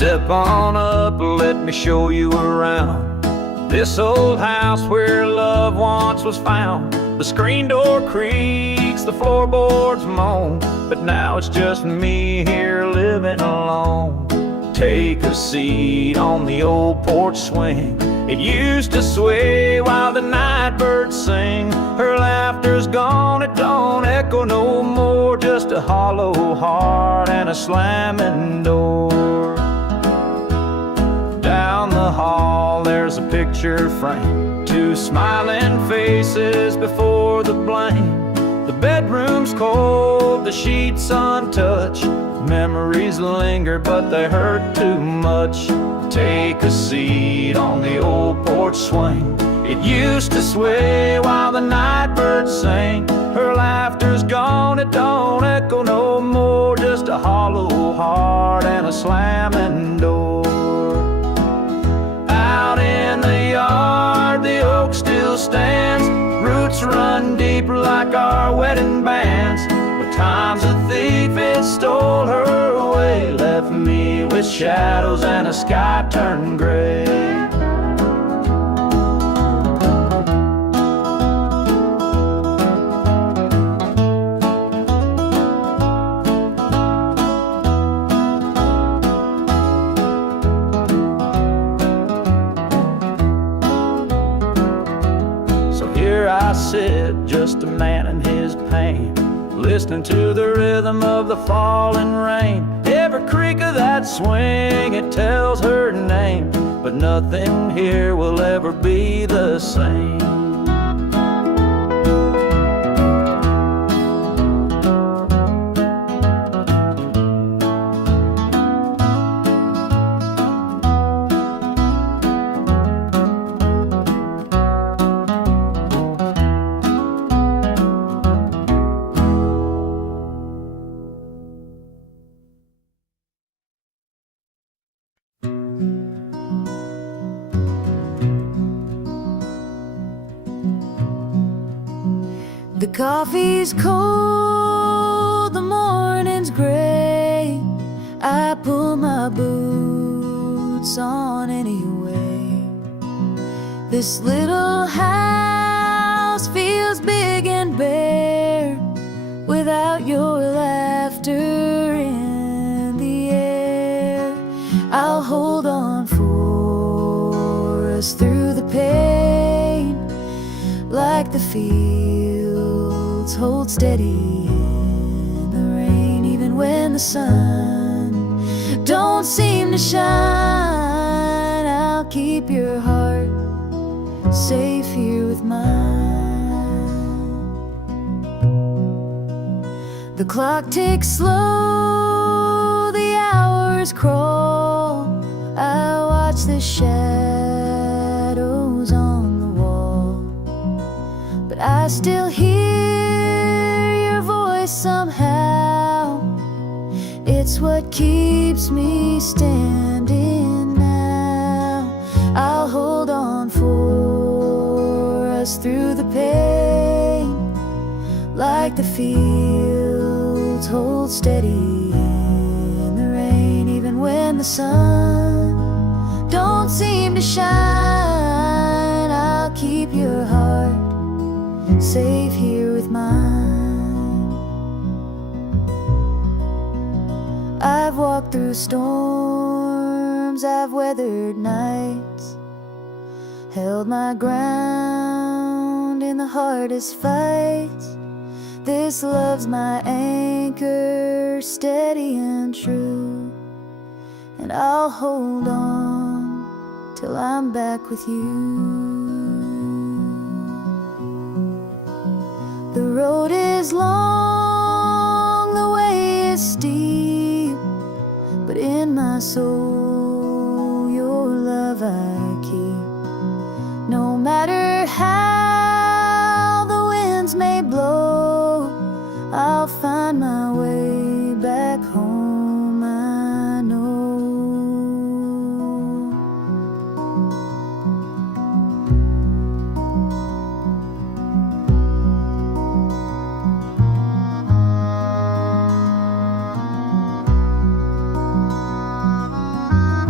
Step on up, let me show you around this old house where love once was found. The screen door creaks, the floorboards moan, but now it's just me here living alone. Take a seat on the old porch swing. It used to sway while the night birds sing. Her laughter's gone, it don't echo no more, just a hollow heart and a slamming door. Down the hall there's a picture frame, two smiling faces before the blame. The bedroom's cold, the sheets untouched. Memories linger but they hurt too much. Take a seat on the old porch swing. It used to sway while the night birds sang. Her laughter's gone, it don't echo no more, just a hollow heart and a slamming door. Out in the yard the oak still stands, roots run deep like our wedding bands. But time's a thief, it stole her away, left me with shadows and a sky turned gray. I sit, just a man in his pain, listening to the rhythm of the falling rain. Every creak of that swing, it tells her name, but nothing here will ever be the same. The coffee's cold, the morning's gray. I pull my boots on anyway. This little house feels big and bare without your laughter in the air. I'll hold on for us through the pain, like the fields hold steady in the rain. Even when the sun don't seem to shine, I'll keep your heart safe here with mine. The clock ticks slow, the hours crawl. I watch the shadows on the wall, but I still hear your voice somehow. It's what keeps me standing now. I'll hold on for us through the pain, like the fields hold steady in the rain. Even when the sun don't seem to shine, I'll keep your heart safe here with mine. I've walked through storms, I've weathered nights, held my ground in the hardest fights. This love's my anchor, steady and true, and I'll hold on till I'm back with you. The road is long, the way is steep, but in my soul your love I keep. No matter how the winds may blow, I'll find my way back home, I know.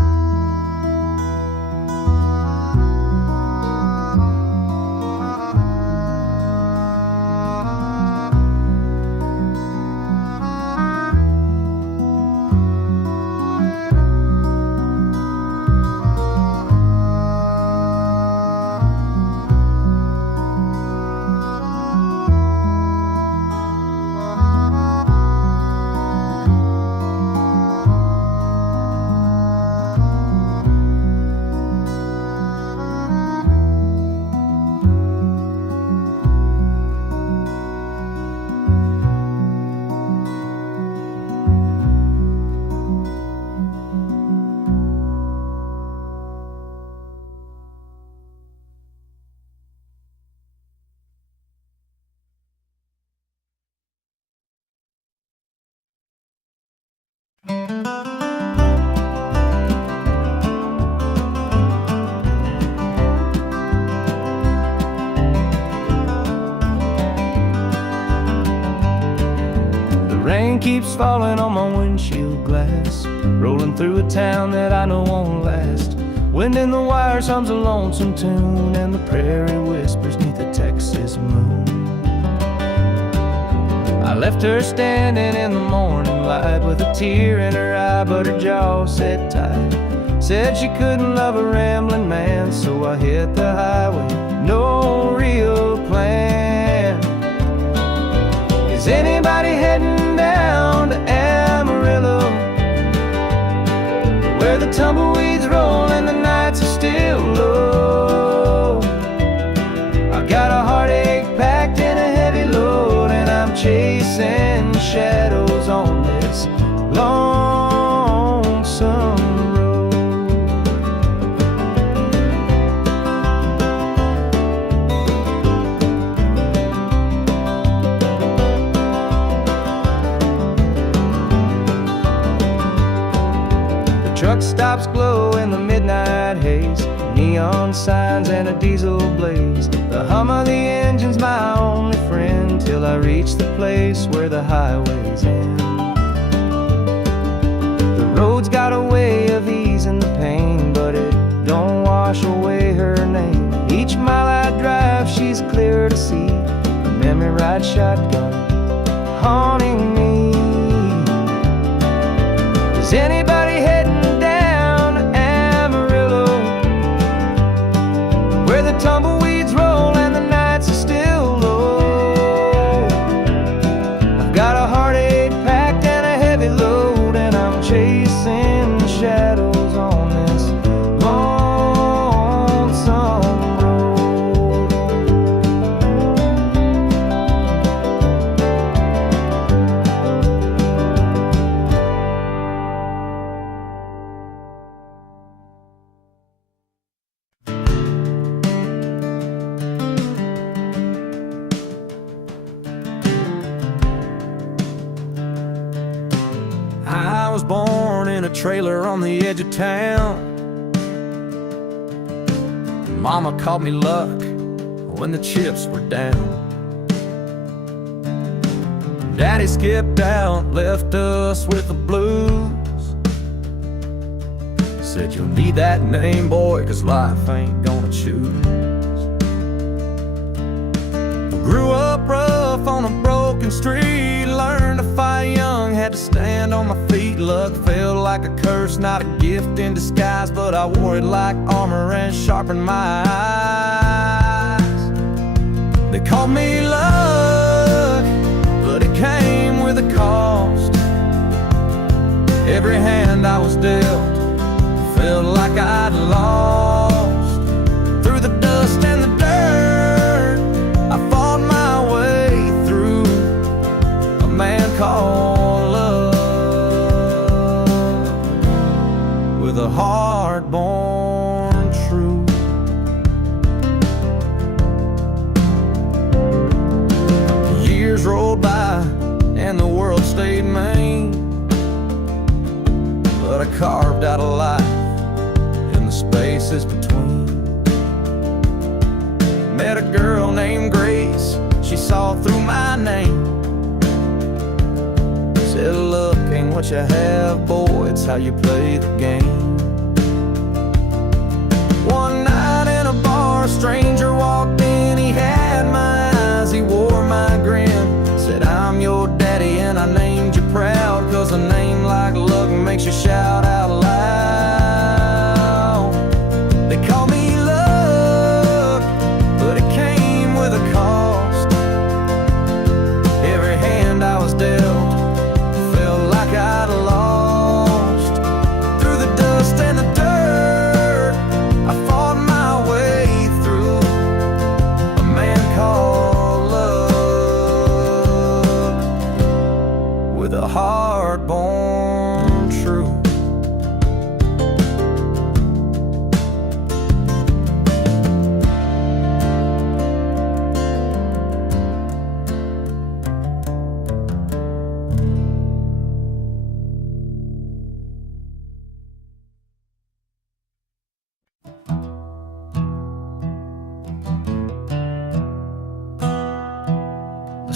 rain keeps falling on my windshield glass, rolling through a town that I know won't last. Wind in the wires hums a lonesome tune, and the prairie whispers 'neath the Texas moon. I left her standing in the morning light with a tear in her eye, but her jaw said tight. Said she couldn't love a rambling man, so I hit the highway, no real plan. Is anybody heading down to Amarillo, where the tumbleweeds roll and the nights are still low? I got a heartache packed in a heavy load, and I'm chasing shadows on this lonesome road. The truck stops glow in the midnight haze, neon signs and a diesel blaze. The hum of the engine's my only friend, till I reach the place where the highways end. The road's got a way of easing the pain, but it don't wash away her name. Each mile I drive, she's clear to see, a memory ride shotgun haunting me. Is anybody heading down to Amarillo, where the tumbleweeds roll and the nights are still low? I've got a heartache packed and a heavy load, and I'm chasing shadows on this lonesome road. I was born in a trailer on the edge of town. Mama called me luck when the chips were down. Daddy skipped out, left us with the blues. Said you'll need that name, boy, 'cause life ain't gonna choose. Grew up rough on a broken street, learned to fight young, had to stand on my feet. Luck felt like a curse, not a gift in disguise, but I wore it like armor and sharpened my eyes. They called me luck, but it came with a cost. Every hand I was dealt felt like I'd lost. Through the dust and the dirt, I fought my way through a man called love, with a heart-born truth. Years rolled by and the world stayed mean, but I carved out a life in the spaces between. Met a girl named Grace, she saw through my name. Said luck ain't what you have, boy, it's how you play the game. One night in a bar, a stranger walked in, he had my eyes, he wore my grin. Said I'm your daddy and I named you proud, 'cause a name like luck makes you shout out loud. They call me luck, but it came with a cost. Every hand I was dealt felt like I'd lost. Through the dust and the dirt, I fought my way through a man called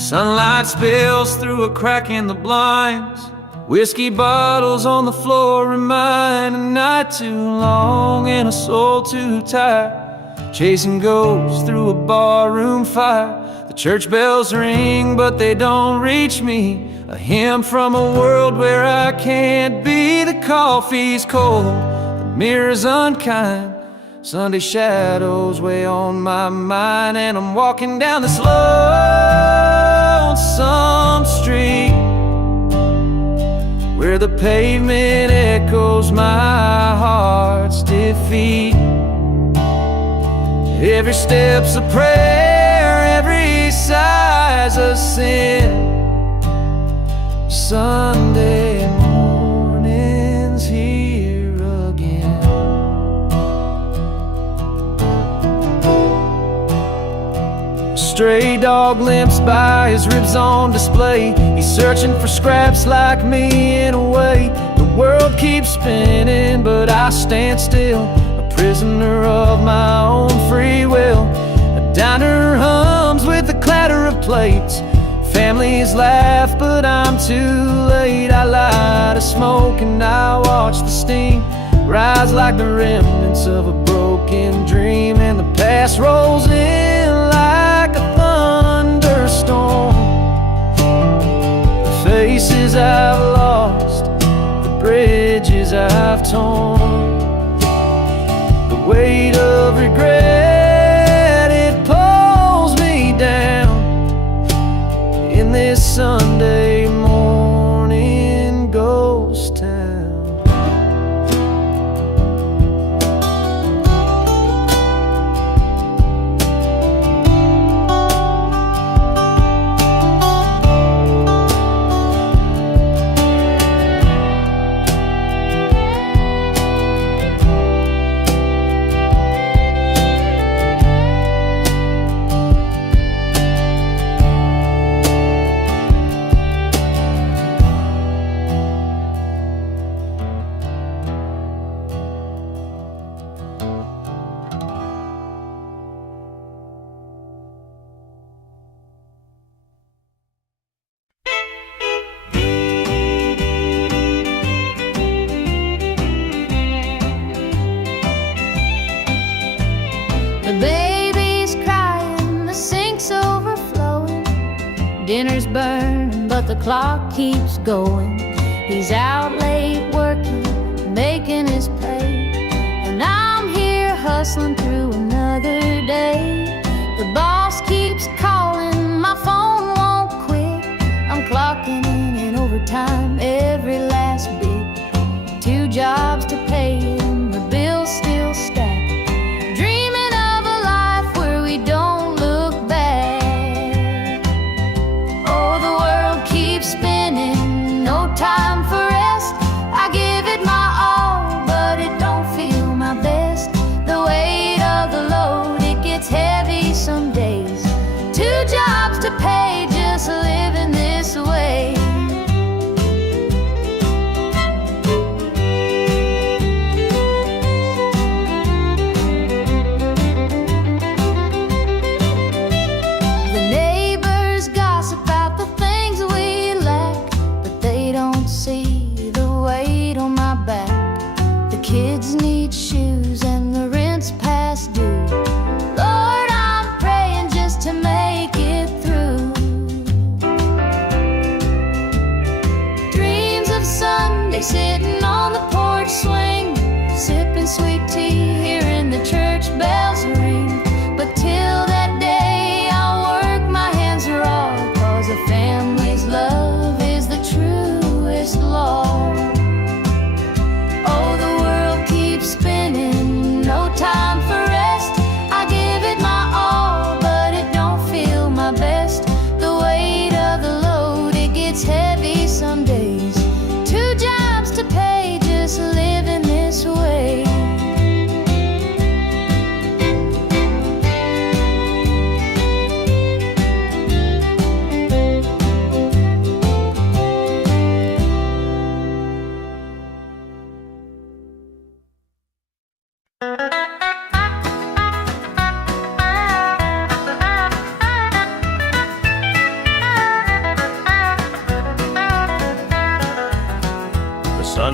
Sunlight spills through a crack in the blinds. Whiskey bottles on the floor remind a night too long and a soul too tired, chasing ghosts through a barroom fire. The church bells ring, but they don't reach me. A hymn from a world where I can't be. The coffee's cold, the mirror's unkind. Sunday shadows weigh on my mind, and I'm walking down this lonesome street where the pavement echoes my heart's defeat. Every step's a prayer, every sigh's a sin. Sunday morning's here again. A stray dog limps by, his ribs on display. He's searching for scraps like me in a way. The world keeps spinning, but I stand still, a prisoner of my own free will. A diner hums with the clatter of plates. Families laugh, but I'm too late. I light a smoke and I watch the steam rise like the remnants of a broken dream. And the past rolls in like a thunderstorm. The faces I've lost, the bridges I've torn, the weight of regret, it pulls me down in this Sunday morning ghost town. The baby's crying, the sink's overflowing. Dinner's burning, but the clock keeps going. He's out late working, making his pay, and I'm here hustling through another day. The boss keeps calling, my phone won't quit. I'm clocking in overtime every last bit. 2 jobs to pay and the bills still stack. Time for rest, I give it my all, but it don't feel my best. The weight of the load, it gets heavy some days. 2 jobs to pay, just living this way. The neighbors gossip about the things we lack, they don't see the weight on my back. The kids need shoes and the rent's past due. Lord, I'm praying just to make it through. Dreams of Sunday sitting on the porch swing, sipping sweet tea, hearing the church bells ring. But till that day I'll work my hands raw, 'cause a family's love is the truest law. Oh, the world keeps spinning, no time for rest. I give it my all, but it don't feel my best. The weight of the load, it gets heavy some days. 2 jobs to pay,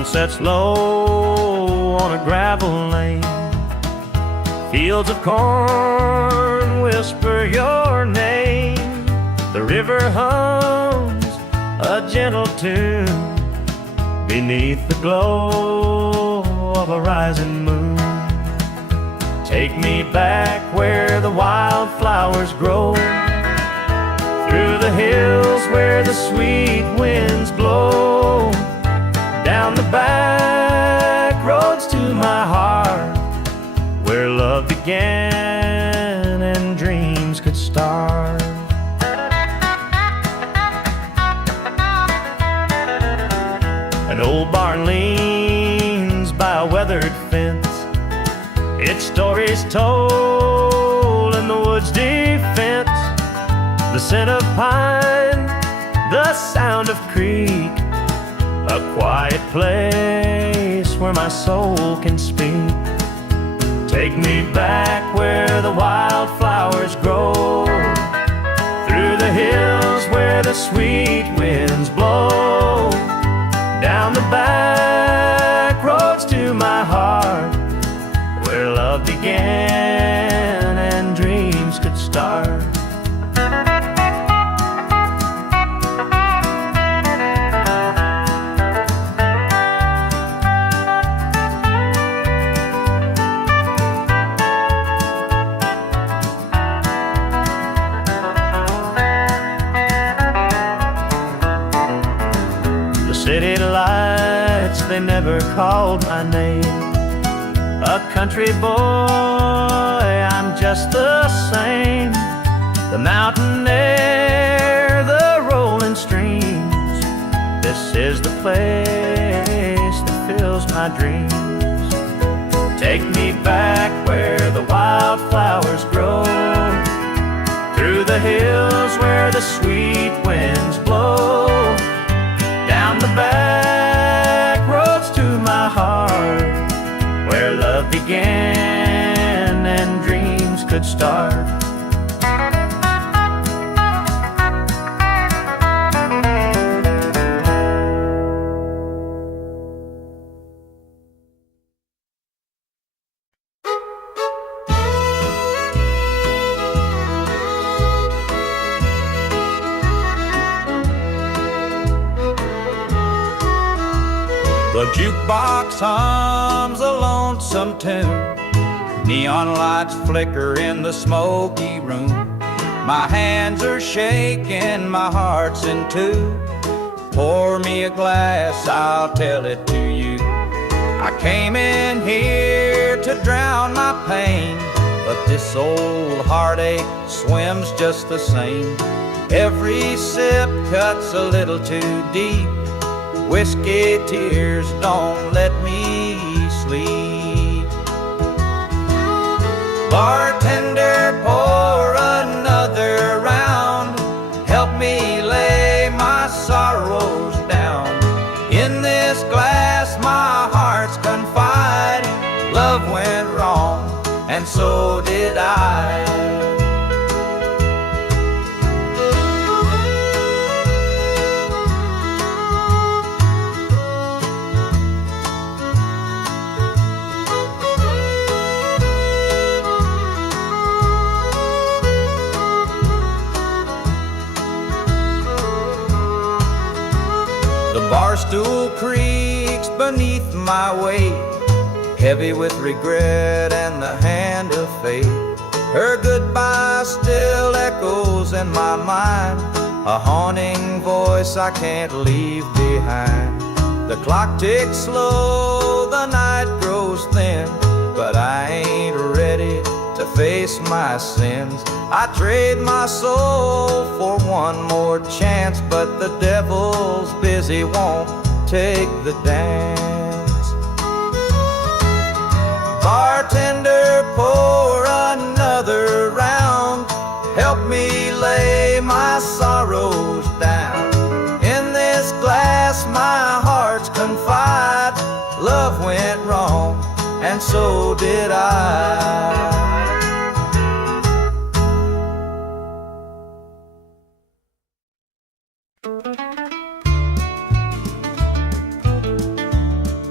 sun sets low on a gravel lane. Fields of corn whisper your name. The river hums a gentle tune beneath the glow of a rising moon. Take me back where the wildflowers grow, through the hills where the sweet winds blow, down the back roads to my heart, where love began and dreams could start. An old barn leans by a weathered fence, its story's told in the woods' defense. The scent of pine, the sound of creek, a quiet place where my soul can speak. Take me back where the wildflowers grow, through the hills where the sweet winds blow, down the back roads to my heart, where love began and dreams could start. City lights, they never called my name. A country boy, I'm just the same. The mountain air, the rolling streams, this is the place that fills my dreams. Take me back where the wildflowers grow, through the hills where the sweet winds blow, down the back roads to my heart, where love began and dreams could start. The jukebox hums a lonesome tune, neon lights flicker in the smoky room. My hands are shaking, my heart's in two. Pour me a glass, I'll tell it to you. I came in here to drown my pain, but this old heartache swims just the same. Every sip cuts a little too deep. Whiskey tears don't let me sleep. Bartender, pour another round. Help me lay my sorrows down. In this glass my heart's confide. Love went wrong, and so did I. Barstool creaks beneath my weight, heavy with regret and the hand of fate. Her goodbye still echoes in my mind, a haunting voice I can't leave behind. The clock ticks slow, the night grows thin, but I ain't ready to face my sins. I trade my soul for one more chance, but the devil's busy, won't take the dance. Bartender, pour another round. Help me lay my sorrows down. In this glass my heart's confide. Love went wrong, and so did I.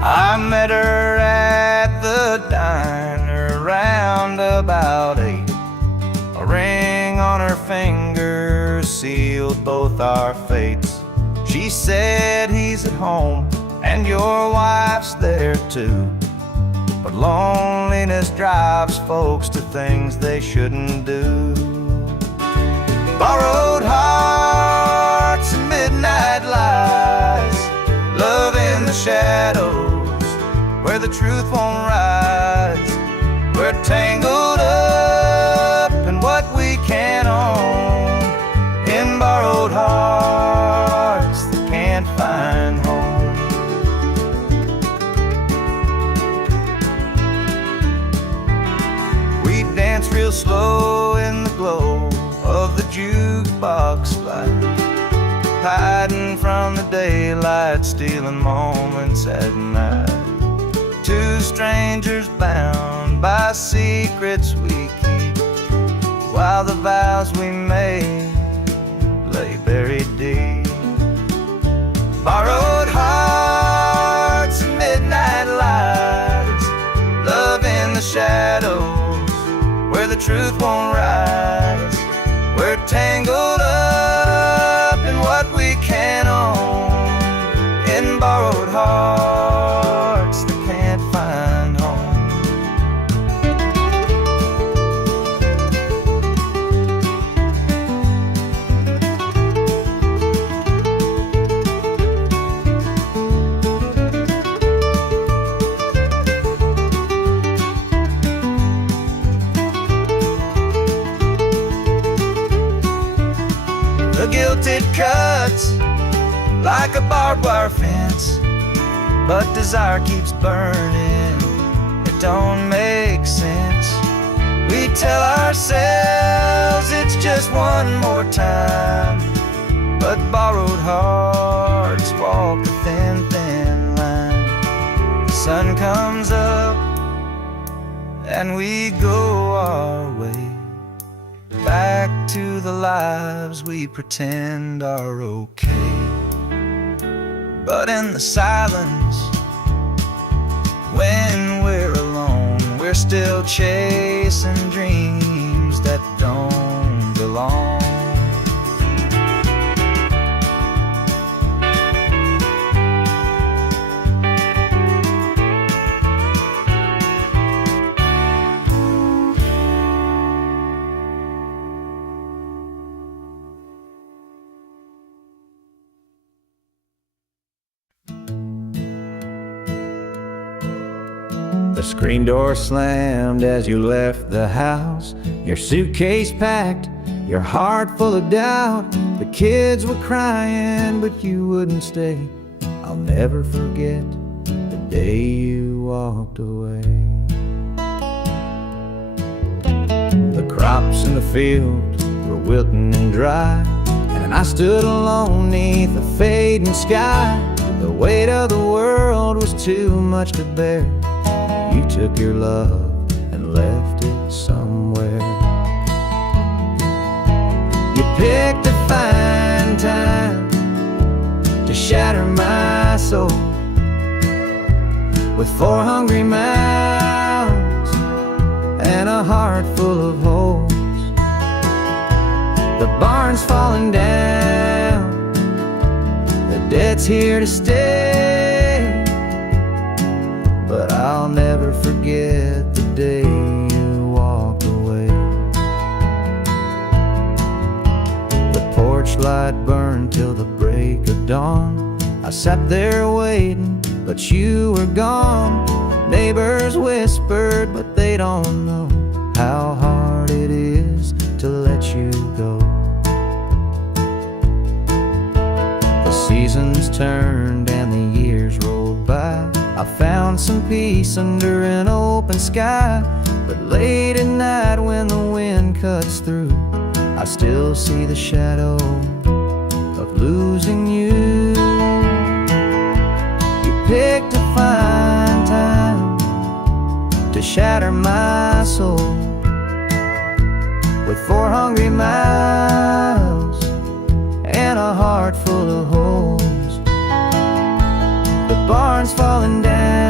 I met her at the diner around about 8. A ring on her finger sealed both our fates. She said, he's at home and your wife's there too, but loneliness drives folks to things they shouldn't do. Borrowed hearts and midnight lies, love in the shadows where the truth won't rise. We're tangled up in what we can't own, in borrowed hearts that can't find home. We dance real slow in the glow of the jukebox light, hiding from the daylight, stealing moments at night. Two strangers bound by secrets we keep, while the vows we made lay buried deep. Borrowed hearts and midnight lights, love in the shadows where the truth won't rise. We're tangled up in what we can't own, in borrowed hearts that can't find home. The guilt it cuts like a barbed wire fence, but desire keeps burning, it don't make sense. We tell ourselves it's just one more time, but borrowed hearts walk a thin, thin line. The sun comes up and we go our way, back to the lives we pretend are okay. But in the silence, when we're alone, we're still chasing dreams that don't belong. The screen door slammed as you left the house, your suitcase packed, your heart full of doubt. The kids were crying, but you wouldn't stay. I'll never forget the day you walked away. The crops in the field were wilting and dry, and I stood alone neath the fading sky. The weight of the world was too much to bear. You took your love and left it somewhere. You picked a fine time to shatter my soul, with 4 hungry mouths and a heart full of holes. The barn's falling down, the debt's here to stay, but I'll never forget the day you walked away. The porch light burned till the break of dawn. I sat there waiting, but you were gone. Neighbors whispered, but they don't know how hard it is to let you go. The seasons turned and the years rolled by. I found some peace under an open sky, but late at night when the wind cuts through, I still see the shadow of losing you. You picked a fine time to shatter my soul, with 4 hungry mouths and a heart full of holes. The barn's falling down,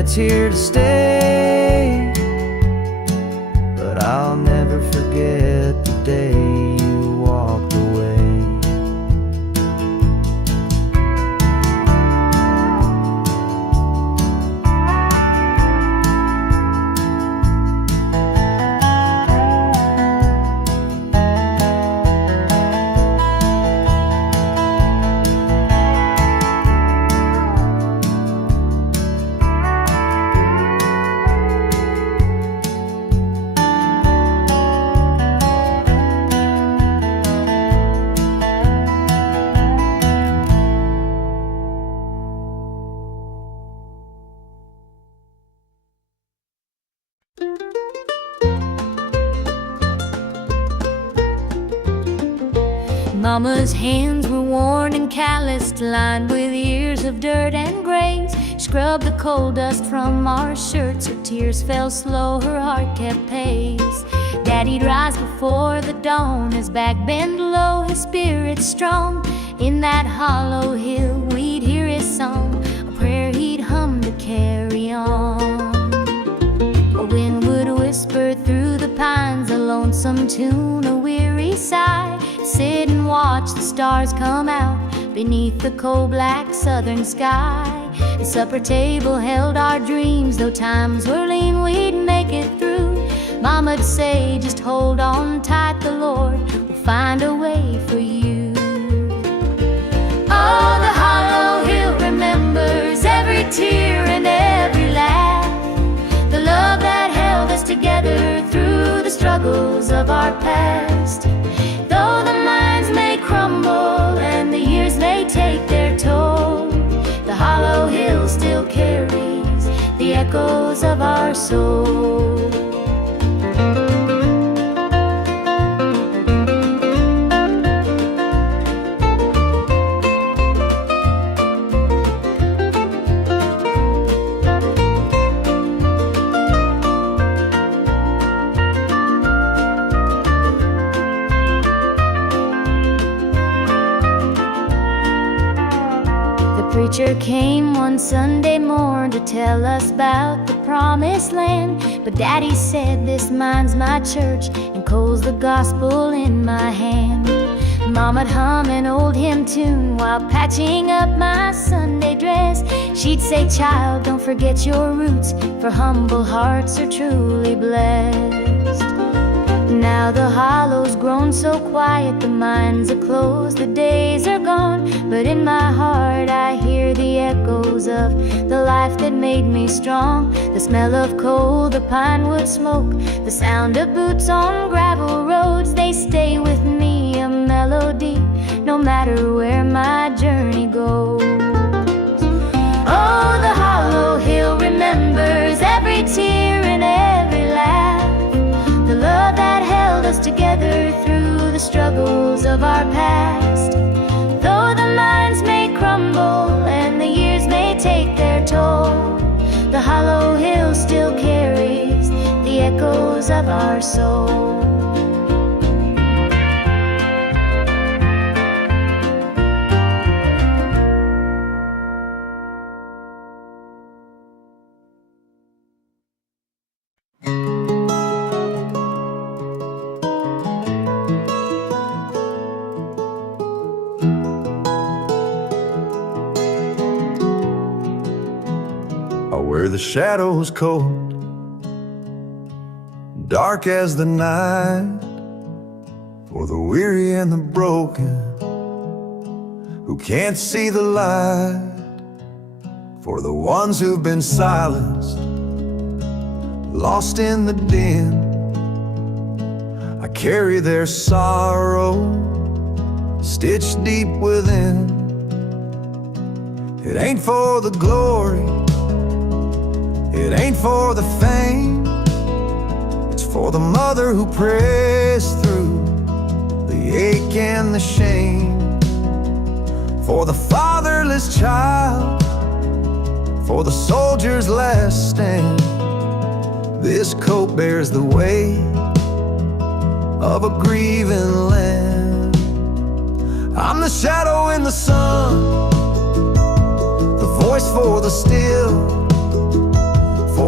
it's here to stay. But I'll never forget the day you walked away. Mama's hands were worn and calloused, lined with years of dirt and graze. Scrubbed the coal dust from our shirts, her tears fell slow, her heart kept pace. Daddy'd rise before the dawn, his back bent low, his spirit strong. In that hollow hill we'd hear his song, a prayer he'd hum to carry on. A wind would whisper through the pines, a lonesome tune, a weary sigh. Sit and watch the stars come out beneath the coal-black southern sky. The supper table held our dreams, though times were lean, we'd make it through. Mama'd say, just hold on tight, the Lord will find a way for you. Oh, the hollow hill remembers every tear and every laugh, the love that held us together through the struggles of our past. Though the minds may crumble and the years may take their toll, the hollow hill still carries the echoes of our soul. Preacher came one Sunday morn to tell us about the promised land. But Daddy said, this mine's my church and coal's the gospel in my hand. Mama'd hum an old hymn tune while patching up my Sunday dress. She'd say, child, don't forget your roots, for humble hearts are truly blessed. Now the hollow's grown so quiet, the mines are closed, the days are gone. But in my heart I hear the echoes of the life that made me strong. The smell of coal, the pine wood smoke, the sound of boots on gravel roads, they stay with me, a melody, no matter where my journey goes. Oh, the hollow hill remembers every tear and every laugh, the love that held us together through the struggles of our past. Though the minds may crumble and the years may take their toll, the hollow hill still carries the echoes of our soul. Where the shadows cold, dark as the night, for the weary and the broken who can't see the light, for the ones who've been silenced, lost in the din. I carry their sorrow stitched deep within. It ain't for the glory, it ain't for the fame, it's for the mother who prays through the ache and the shame, for the fatherless child, for the soldier's last stand. This coat bears the weight of a grieving land. I'm the shadow in the sun, the voice for the still,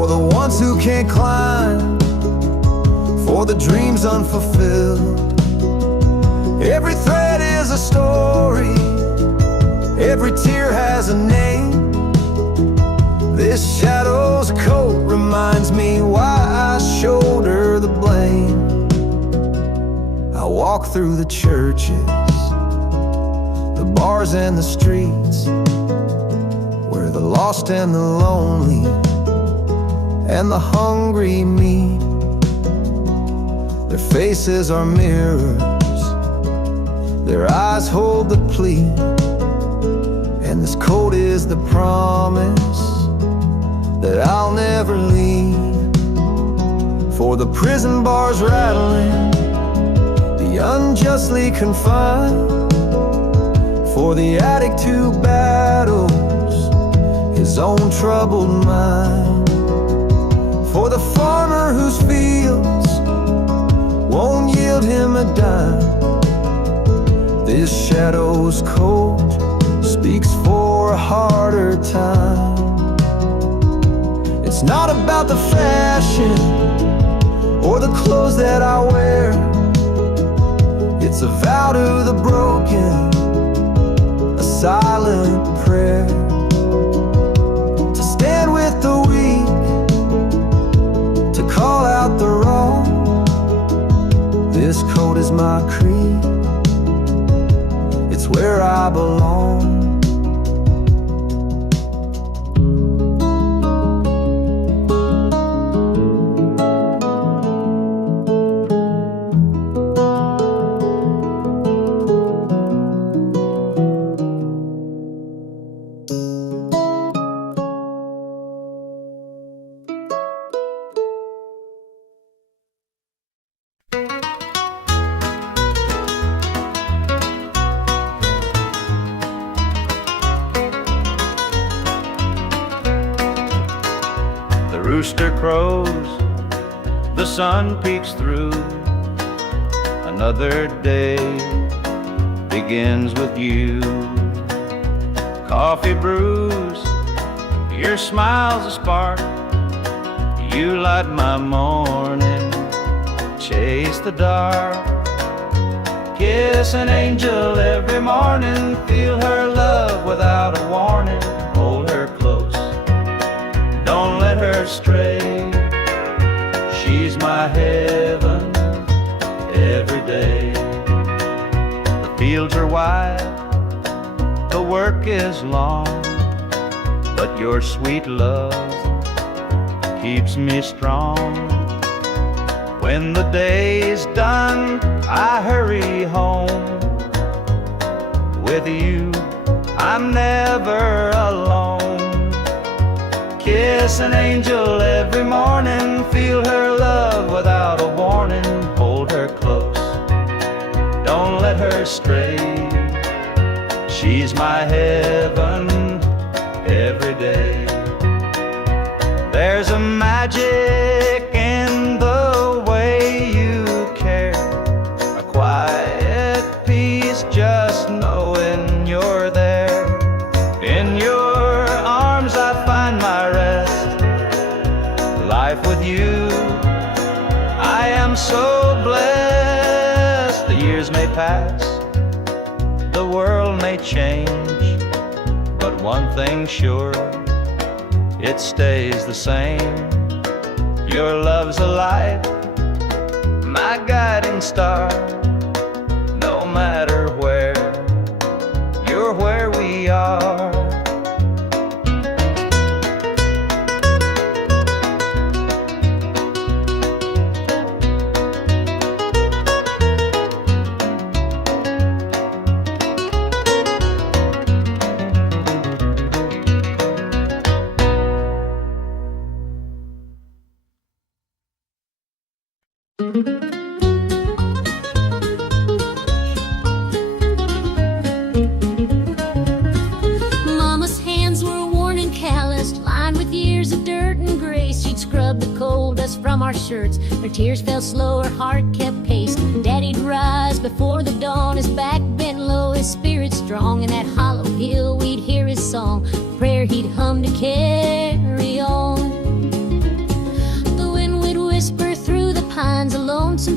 for the ones who can't climb, for the dreams unfulfilled. Every thread is a story, every tear has a name. This shadow's coat reminds me why I shoulder the blame. I walk through the churches, the bars and the streets, where the lost and the lonely and the hungry meet. Their faces are mirrors, their eyes hold the plea, and this coat is the promise that I'll never leave. For the prison bars rattling, the unjustly confined, for the addict who battles his own troubled mind, for the farmer whose fields won't yield him a dime. This shadow's coat speaks for a harder time. It's not about the fashion or the clothes that I wear. It's a vow to the broken, a silent prayer, to stand with the weak, to call out the wrong. This coat is my creed, it's where I belong. Rooster crows, the sun peeks through. Another day begins with you. Coffee brews, your smile's a spark. You light my morning, chase the dark. Kiss an angel every morning, feel her love without a warning. Hold her close, don't let her stray. She's my heaven every day. The fields are wide, the work is long, but your sweet love keeps me strong. When the day's done, I hurry home. With you, I'm never alone. Kiss an angel every morning, feel her love without a warning. Hold her close, don't let her stray. She's my heaven every day. There's a magic in the way you care, a quiet peace just knowing you're there. In your arms I find my rest. Life with you, I am so blessed. The years may pass, the world may change, but one thing's sure, it stays the same. Your love's a light, my guiding star. No matter where, you're where we are. Mama's hands were worn and calloused, lined with years of dirt and gray. She'd scrub the coal dust from our shirts. Her tears fell slow, her heart kept pace. Daddy'd rise before the dawn, his back bent low, his spirit strong. In that hollow hill we'd hear his song, prayer he'd hum to carry on.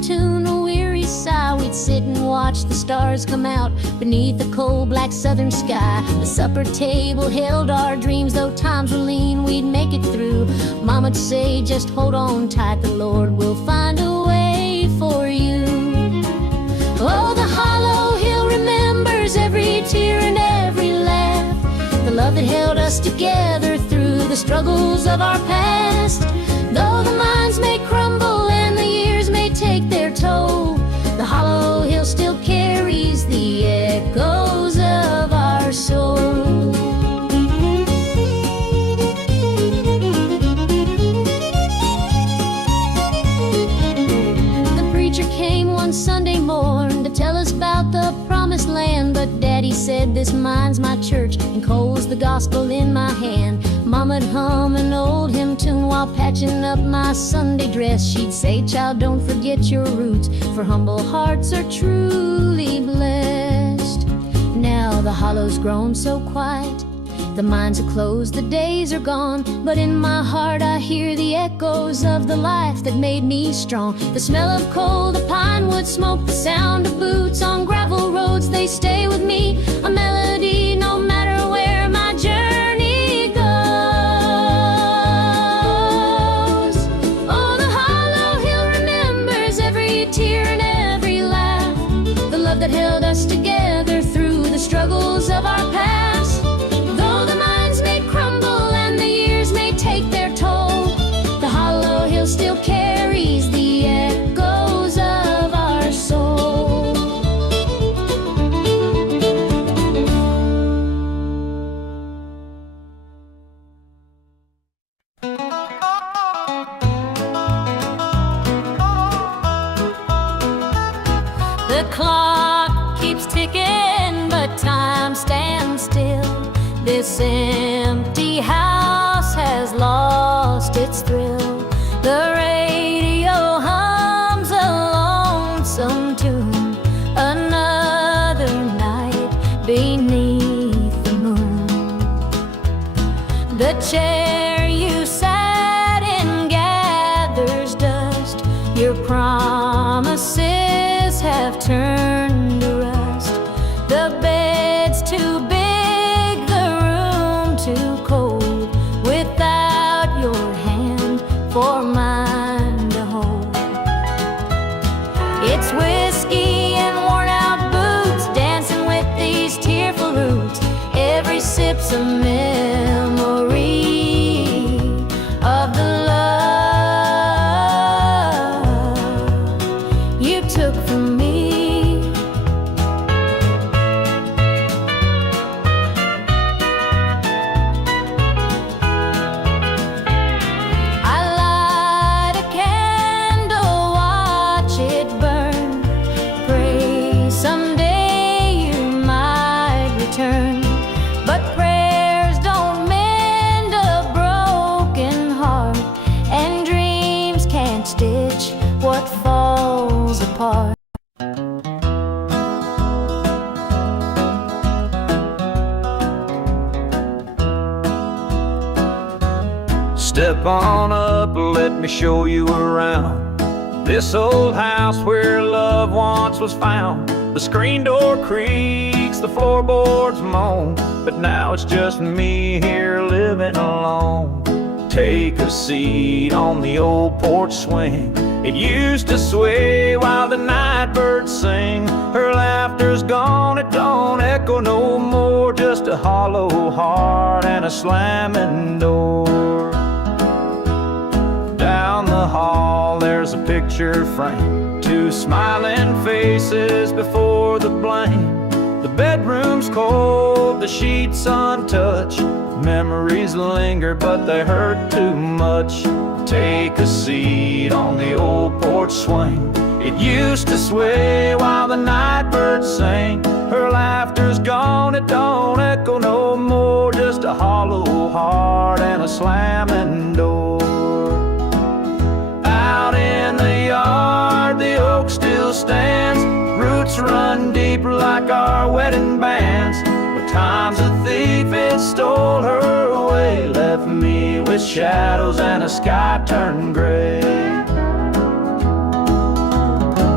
tune, a weary sigh. We'd sit and watch the stars come out beneath the cold black southern sky. The supper table held our dreams, though times were lean, we'd make it through. Mama'd say, just hold on tight, the Lord will find a way for you. Oh, the hollow hill remembers every tear and every laugh, the love that held us together through the struggles of our past. Though the minds may crumble and the years may take their toll, the hollow hill still carries the echoes of our soul. The preacher came one Sunday morn to tell us about the promised land, but Daddy said, this mine's my church and Cole's the gospel in my hand. Mama'd hum an old hymn tune while patching up my Sunday dress. She'd say, child, don't forget your roots, for humble hearts are truly blessed. Now the hollow's grown so quiet, the mines are closed, the days are gone, but in my heart I hear the echoes of the life that made me strong. The smell of coal, the pine wood smoke, the sound of boots on gravel roads, they stay with me, a melody no matter where my journey goes. Oh, the hollow hill remembers every tear and every laugh, the love that held us together through the struggles of our past. Though the minds may crumble and the years may take their toll, the hollow hill still carries the echoes of our soul. The clock keeps ticking, but time stands still. This empty house has lost its thrill. The radio hums a lonesome tune, another night beneath the moon. The chair you sat in gathers dust, your promises have turned to rust. The bed's too big, the room too cold, without your hand for mine to hold. It's whiskey and worn out boots, dancing with these tearful roots. Every sip's a memory of the love you took from me. I light a candle, watch it burn, pray someday you might return. But prayers don't mend a broken heart, and dreams can't stitch what falls apart. Step on up, let me show you around this old house where love once was found. The screen door creaks, the floorboards moan, but now it's just me here living alone. Take a seat on the old porch swing. It used to sway while the night birds sing. Her laughter's gone, it don't echo no more, just a hollow heart and a slamming door. Down the hall there's a picture frame, two smiling faces before the blame. The bedroom's cold, the sheets untouched. Memories linger but they hurt too much. Take a seat on the old porch swing. It used to sway while the night birds sang. Her laughter's gone, it don't echo no more, just a hollow heart and a slamming door. Out in the yard, the oak still stands. Roots run deep like our wedding bands. But time's a thief, it stole her away, left me with shadows and a sky turned gray.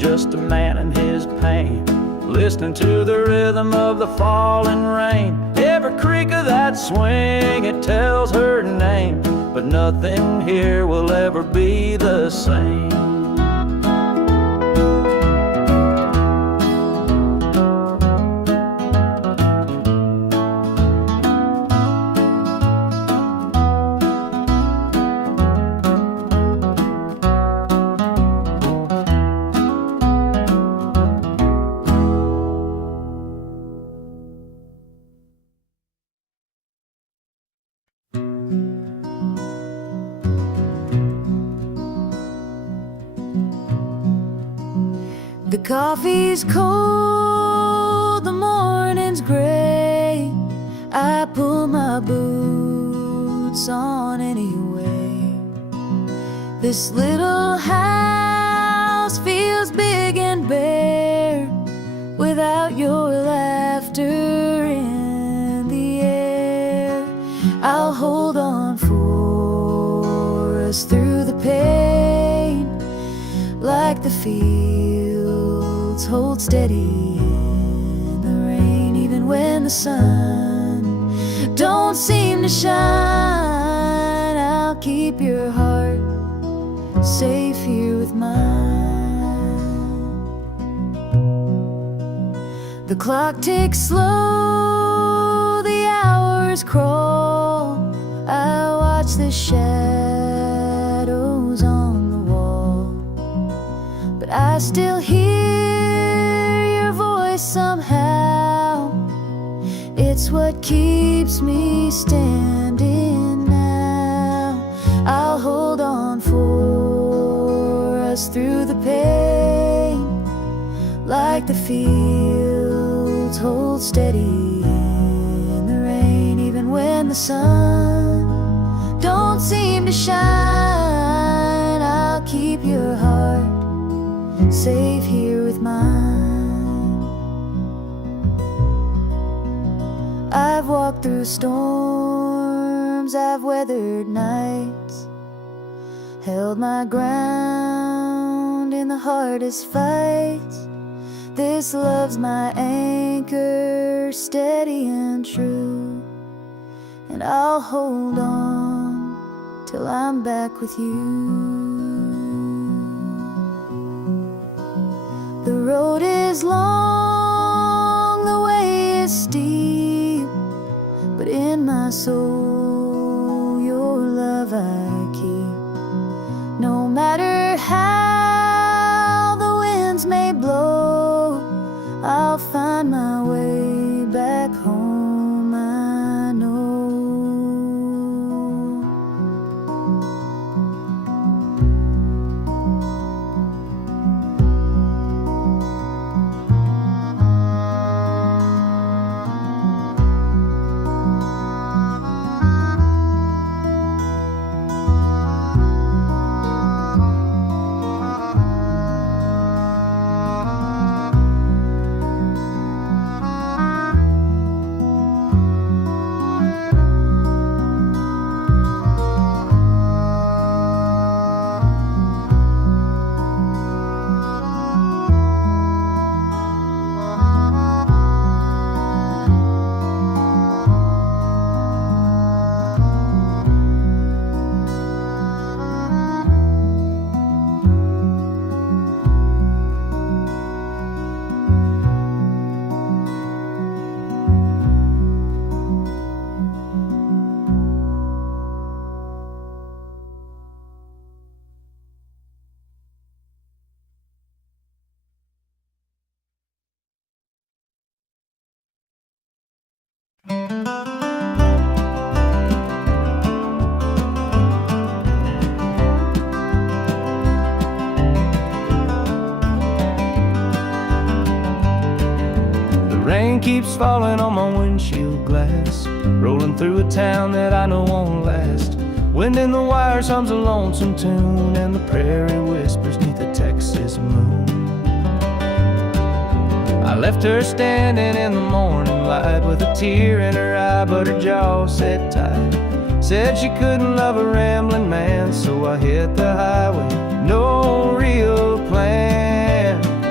just a man in his pain, listening to the rhythm of the falling rain. Every creak of that swing, it tells her name, but nothing here will ever be the same. The coffee's cold, the morning's gray. I pull my boots on anyway. This little house feels big and bare without your laughter in the air. I'll hold on for us through the pain, like the fields hold steady in the rain. Even when the sun don't seem to shine, I'll keep your heart safe here with mine. The clock ticks slow, the hours crawl. I watch the shadows on the wall, but I still hear your voice somehow. It's what keeps me standing now. I'll hold on for us through the pain, like the fields hold steady in the rain. Even when the sun don't seem to shine, I'll keep your heart safe here with mine. I've walked through storms, I've weathered nights, held my ground in the hardest fights. This love's my anchor, steady and true, and I'll hold on till I'm back with you. The road is long, the way is steep, but in my soul your love I keep. No matter how the winds may blow, I'll find my way back home, I know. Rain keeps falling on my windshield glass, rolling through a town that I know won't last. Wind in the wires hums a lonesome tune, and the prairie whispers neath the Texas moon. I left her standing in the morning light with a tear in her eye, but her jaw set tight. Said she couldn't love a rambling man, so I hit the highway, no real plan.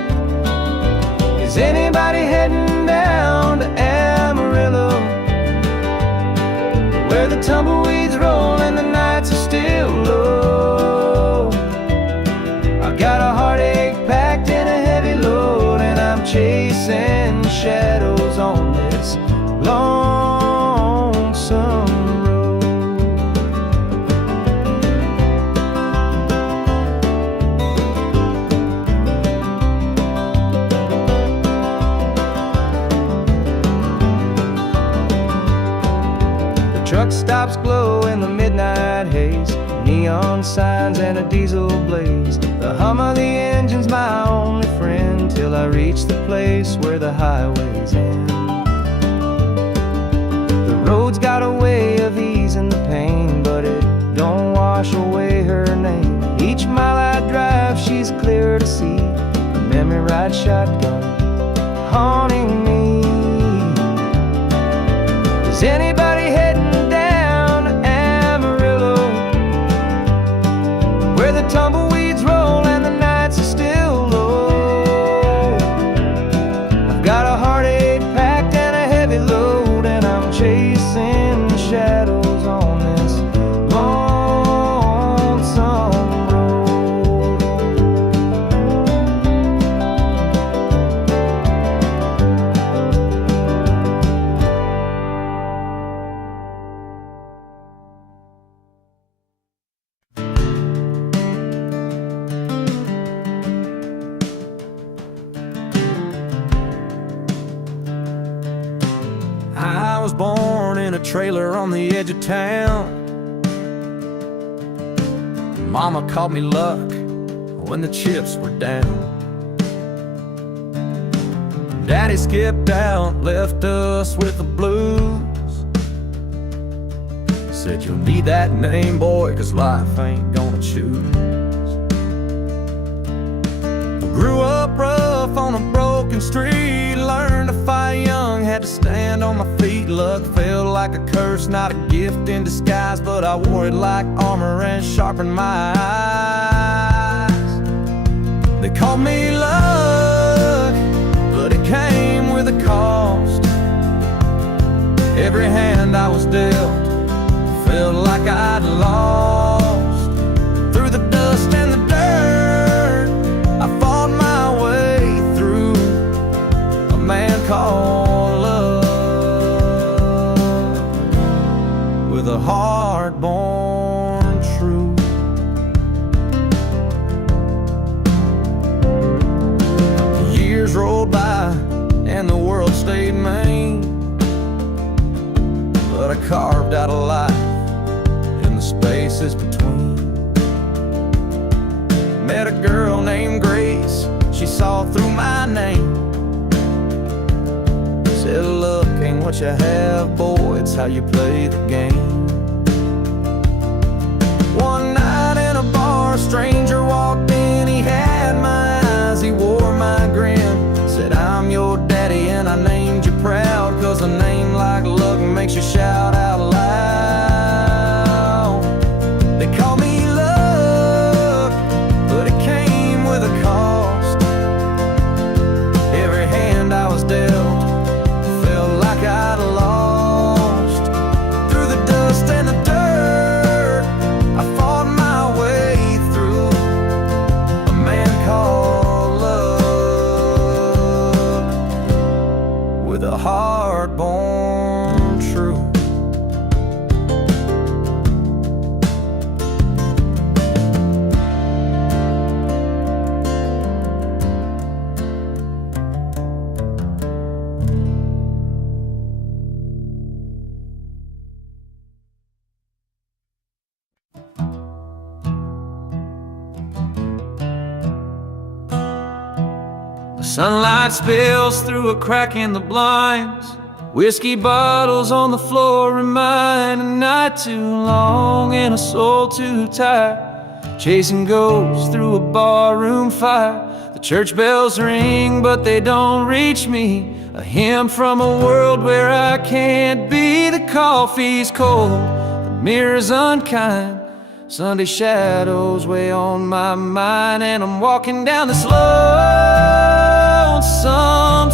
Is anybody heading down to Amarillo, where the tumbleweeds roll and the nights are still low? I've got a heartache packed in a heavy load, and I'm chasing shadows on this lonesome road. The truck stops glow in the midnight haze, neon signs and a diesel blaze. The hum of the engine's my only friend, till I reach the place where the highways end. The road's got a way of easing the pain, but it don't wash away her name. Each mile I drive, she's clear to see, a memory ride shotgun haunting me. Is anybody heading down to Amarillo, where the tumbleweeds roll and the nights are still low? I've got a heartache packed and a heavy load, and I'm chasing shadows on this lonesome road. I was born in a trailer on the edge of town. Mama called me luck when the chips were down. Daddy skipped out, left us with the blues. Said you'll need that name, boy, 'cause life ain't gonna choose. Grew up rough on a broken street, learned to fight young, had to stand on my feet. Luck felt like a curse, not a gift in disguise, but I wore it like armor and sharpened my eyes. They called me luck, but it came with a cost. Every hand I was dealt felt like I'd lost. Through the dust and the dirt, I fought my way through a man called love, with a heart born true. Years rolled by and the world stayed mean, but I carved out a life in the spaces between. Met a girl named Grace, she saw through my name. Said luck ain't what you have, boy, it's how you play the game. One night in a bar, a stranger walked in, he had my eyes, he wore my grin. Said I'm your daddy and I named you proud, 'cause a name like luck makes you shout out loud. They call me luck, but it came with a cost. Every hand I was dealt felt like I'd lost. Through the dust and the dirt, I fought my way through a man called love, with a heart born true. The sunlight spills through a crack in the blinds. Whiskey bottles on the floor remind a night too long and a soul too tired, chasing ghosts through a barroom fire. The church bells ring, but they don't reach me. A hymn from a world where I can't be. The coffee's cold, the mirror's unkind. Sunday shadows weigh on my mind, and I'm walking down this lonesome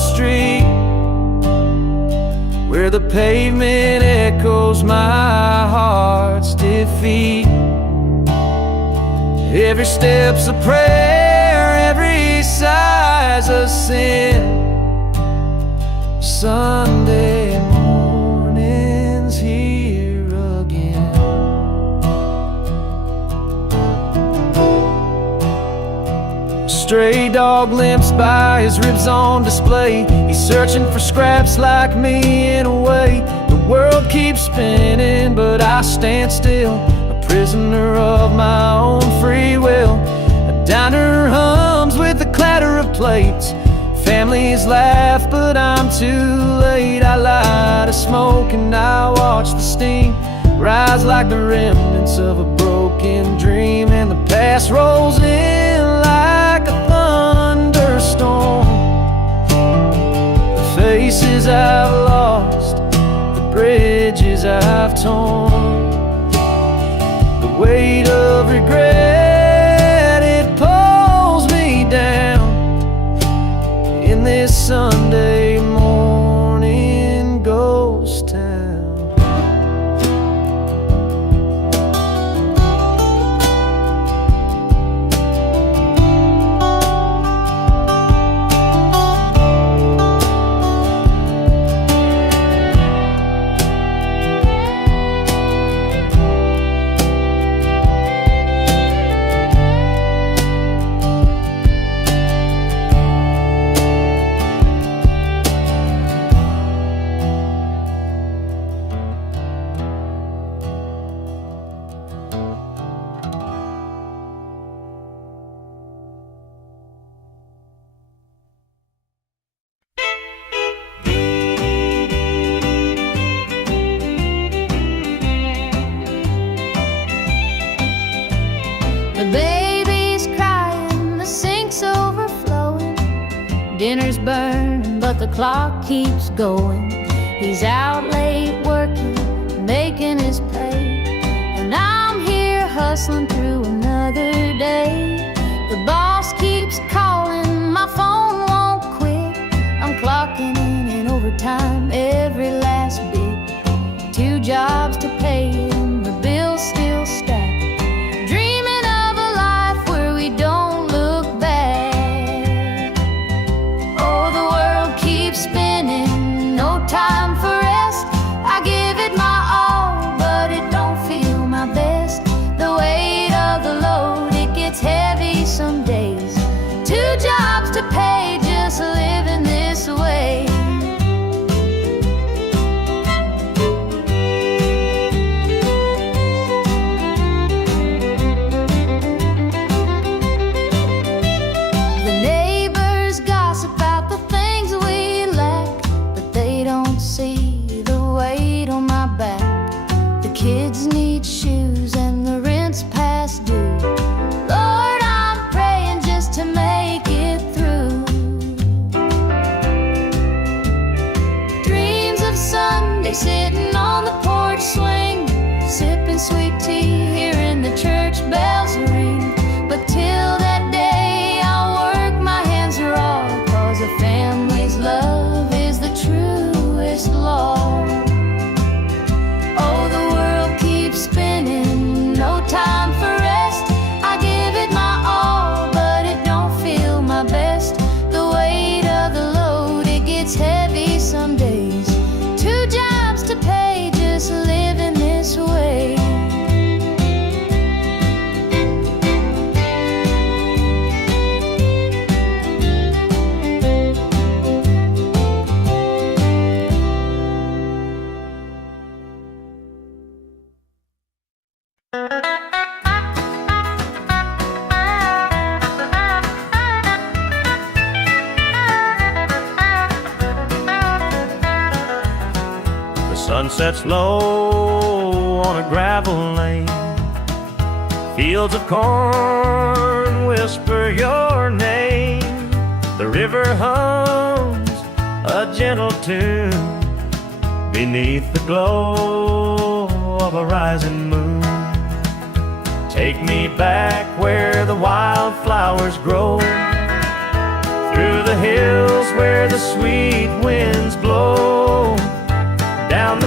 the pavement echoes my heart's defeat. Every step's a prayer, every sigh's a sin. Sunday morning's here again. A stray dog limps by, his ribs on display. He's searching for scraps like me in a way. The world keeps spinning, but I stand still, a prisoner of my own free will. A diner hums with the clatter of plates. Families laugh, but I'm too late. I light a smoke and I watch the steam rise like the remnants of a broken dream. And the past rolls in like a thunderstorm. The faces I've lost, the bridges I've torn, the weight of regret, it pulls me down. In this Sunday morning ghost town. The baby's crying, the sink's overflowing. Dinner's burning, but the clock keeps going. He's out late working, making his pay, and I'm here hustling through another day. The boss keeps calling, my phone won't quit. I'm clocking in overtime every last bit. 2 jobs to pay and the bills still stack. Time for rest, I give it my all, but it don't feel my best. The weight of the load, it gets heavy some days. 2 jobs to pay, just living this way. The neighbors gossip about the things we lack, don't see the weight on my back. The kids need shoes and the rent's past due. Lord, I'm praying just to make it through. Dreams of Sunday sitting on the porch swing, sipping sweet tea, hearing the church bells ring. But till that day I'll work my hands raw, 'cause a family's love is the truest law. Oh, the world keeps spinning, no time for rest. I give it my all, but it don't feel my best. The weight of the load, it gets heavy some days. 2 jobs to pay, just living this way. Sun sets low on a gravel lane. Fields of corn whisper your name. The river hums a gentle tune beneath the glow of a rising moon. Take me back where the wildflowers grow, through the hills where the sweet winds blow,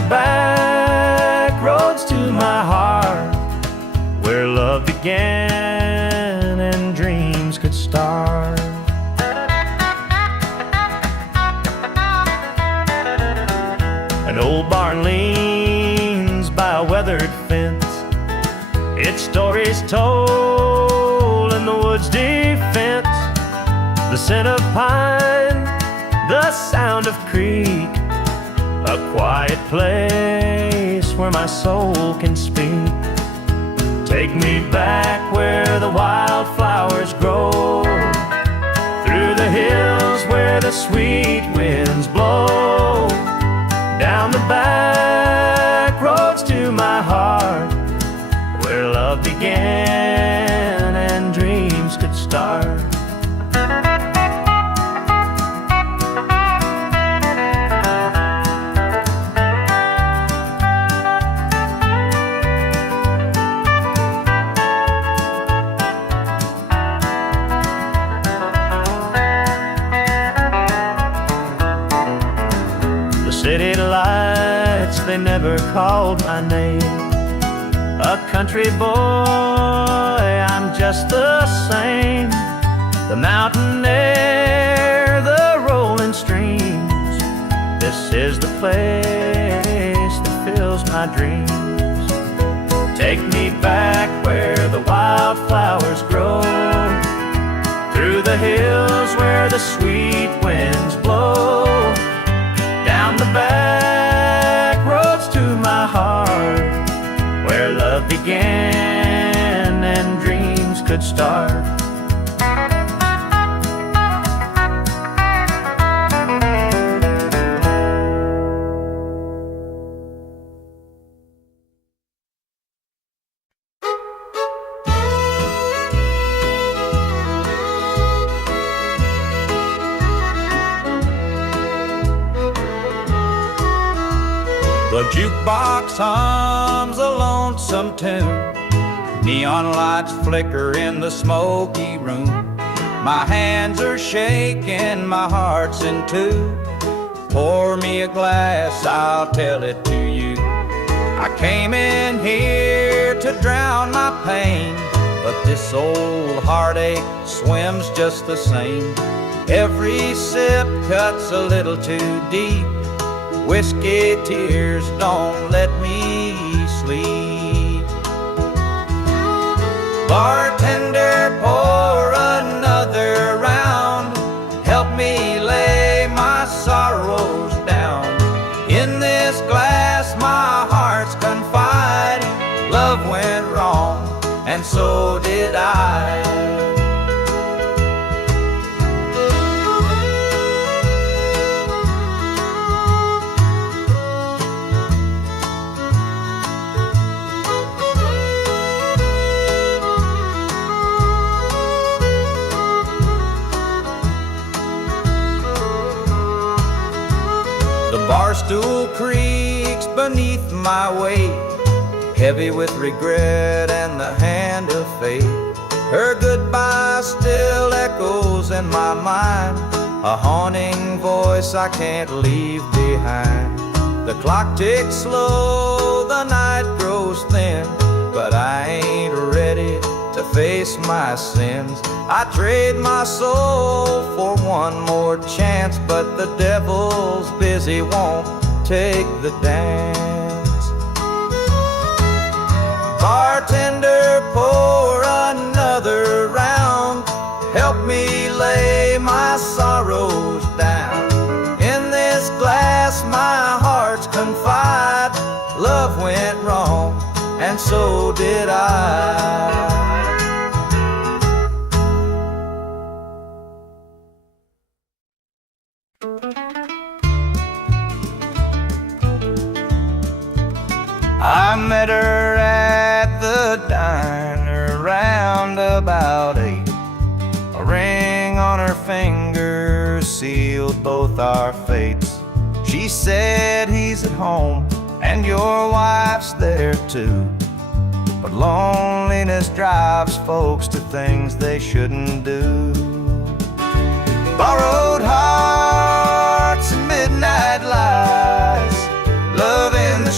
back roads to my heart, where love began and dreams could start. An old barn leans by a weathered fence, its stories told in the woods' defense. The scent of pine, the sound of creek, a quiet place where my soul can speak. Take me back where the wildflowers grow, through the hills where the sweet winds blow, down the back roads to my heart, where love began and dreams could start. City lights, they never called my name. A country boy, I'm just the same. The mountain air, the rolling streams, this is the place that fills my dreams. Take me back where the wildflowers grow, through the hills where the sweet winds blow, down the back roads to my heart, where love began and dreams could start. The jukebox hums a lonesome tune, neon lights flicker in the smoky room. My hands are shaking, my heart's in two. Pour me a glass, I'll tell it to you. I came in here to drown my pain, but this old heartache swims just the same. Every sip cuts a little too deep. Whiskey tears don't let me sleep. Bartender, pour another round. Help me lay my sorrows down. In this glass my heart's confide. Love went wrong, and so did I. Barstool creaks beneath my weight, heavy with regret and the hand of fate. Her goodbye still echoes in my mind, a haunting voice I can't leave behind. The clock ticks slow, the night grows thin, but I ain't ready to face my sins. I trade my soul for one more chance, but the devil's busy, won't take the dance. Bartender, pour another round. Help me lay my sorrows down. In this glass my heart's confide. Love went wrong, and so did I. I met her at the diner round about 8. A ring on her finger sealed both our fates. She said he's at home and your wife's there too, but loneliness drives folks to things they shouldn't do. Borrowed hearts and midnight lies, love in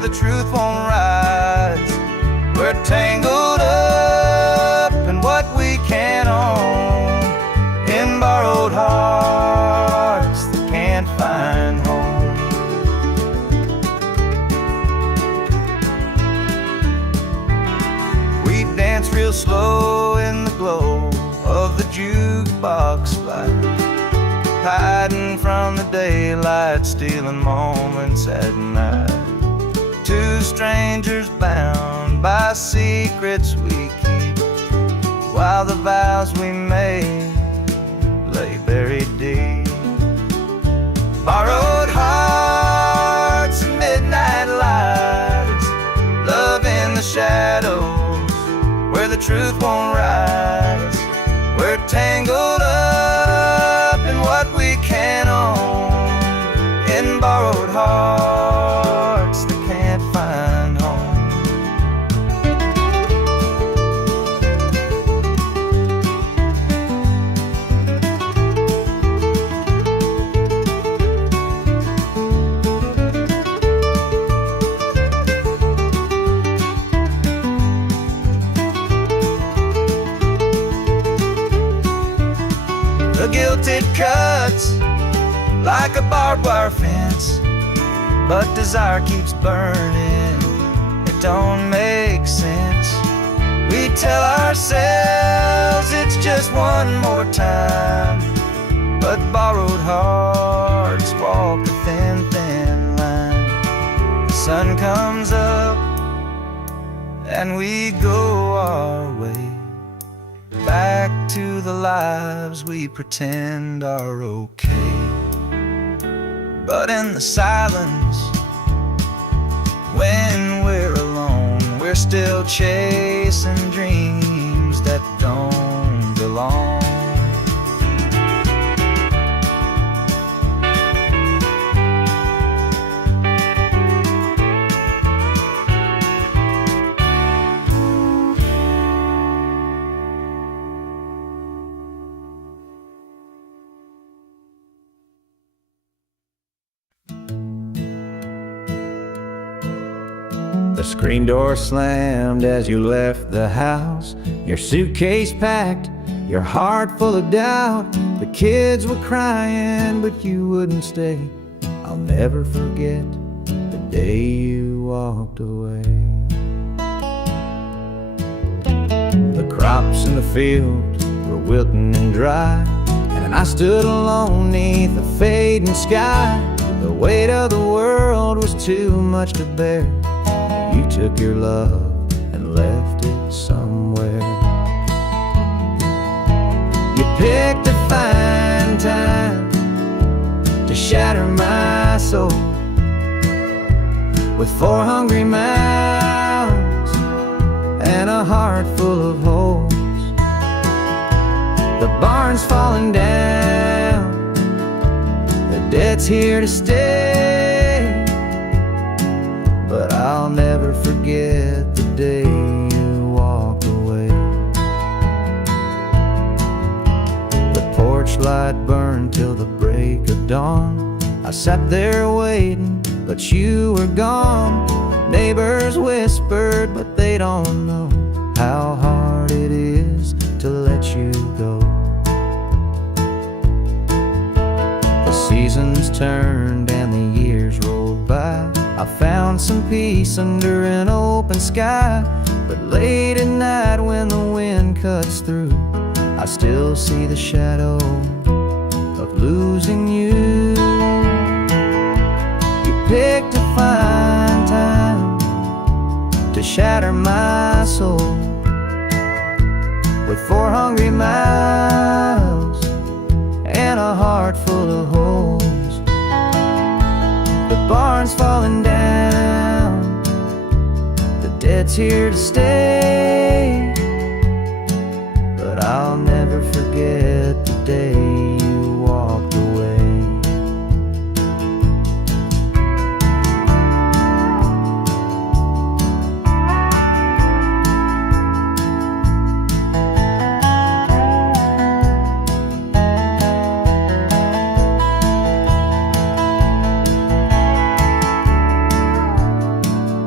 the truth won't rise. We're tangled up in what we can't own, in borrowed hearts that can't find home. We dance real slow in the glow of the jukebox light, hiding from the daylight, stealing moments at night. Two strangers bound by secrets we keep, while the vows we made lay buried deep. Borrowed hearts and midnight lights, love in the shadows where the truth won't rise. We're tangled up in what we can't own, in borrowed hearts that can't find home. The guilt it cuts like a barbed wire fence, but desire keeps burning. It don't make sense. We tell ourselves it's just one more time, but borrowed hearts walk a thin, thin line. The sun comes up and we go our way, back to the lives we pretend are okay. But in the silence, when we're alone, we're still chasing dreams that don't belong. The screen door slammed as you left the house, your suitcase packed, your heart full of doubt. The kids were crying, but you wouldn't stay. I'll never forget the day you walked away. The crops in the field were wilting and dry, and I stood alone neath the fading sky. The weight of the world was too much to bear. You took your love and left it somewhere. You picked a fine time to shatter my soul with 4 hungry mouths and a heart full of holes. The barn's falling down, the debt's here to stay, but I'll never forget the day you walked away. The porch light burned till the break of dawn. I sat there waiting, but you were gone. Neighbors whispered, but they don't know how hard it is to let you go. The seasons turned and the years rolled by. I found some peace under an open sky, but late at night when the wind cuts through, I still see the shadow of losing you. You picked a fine time to shatter my soul with 4 hungry mouths and a heart full of holes. The barn's falling down, the debt's here to stay, but I'll never forget the day you walked away.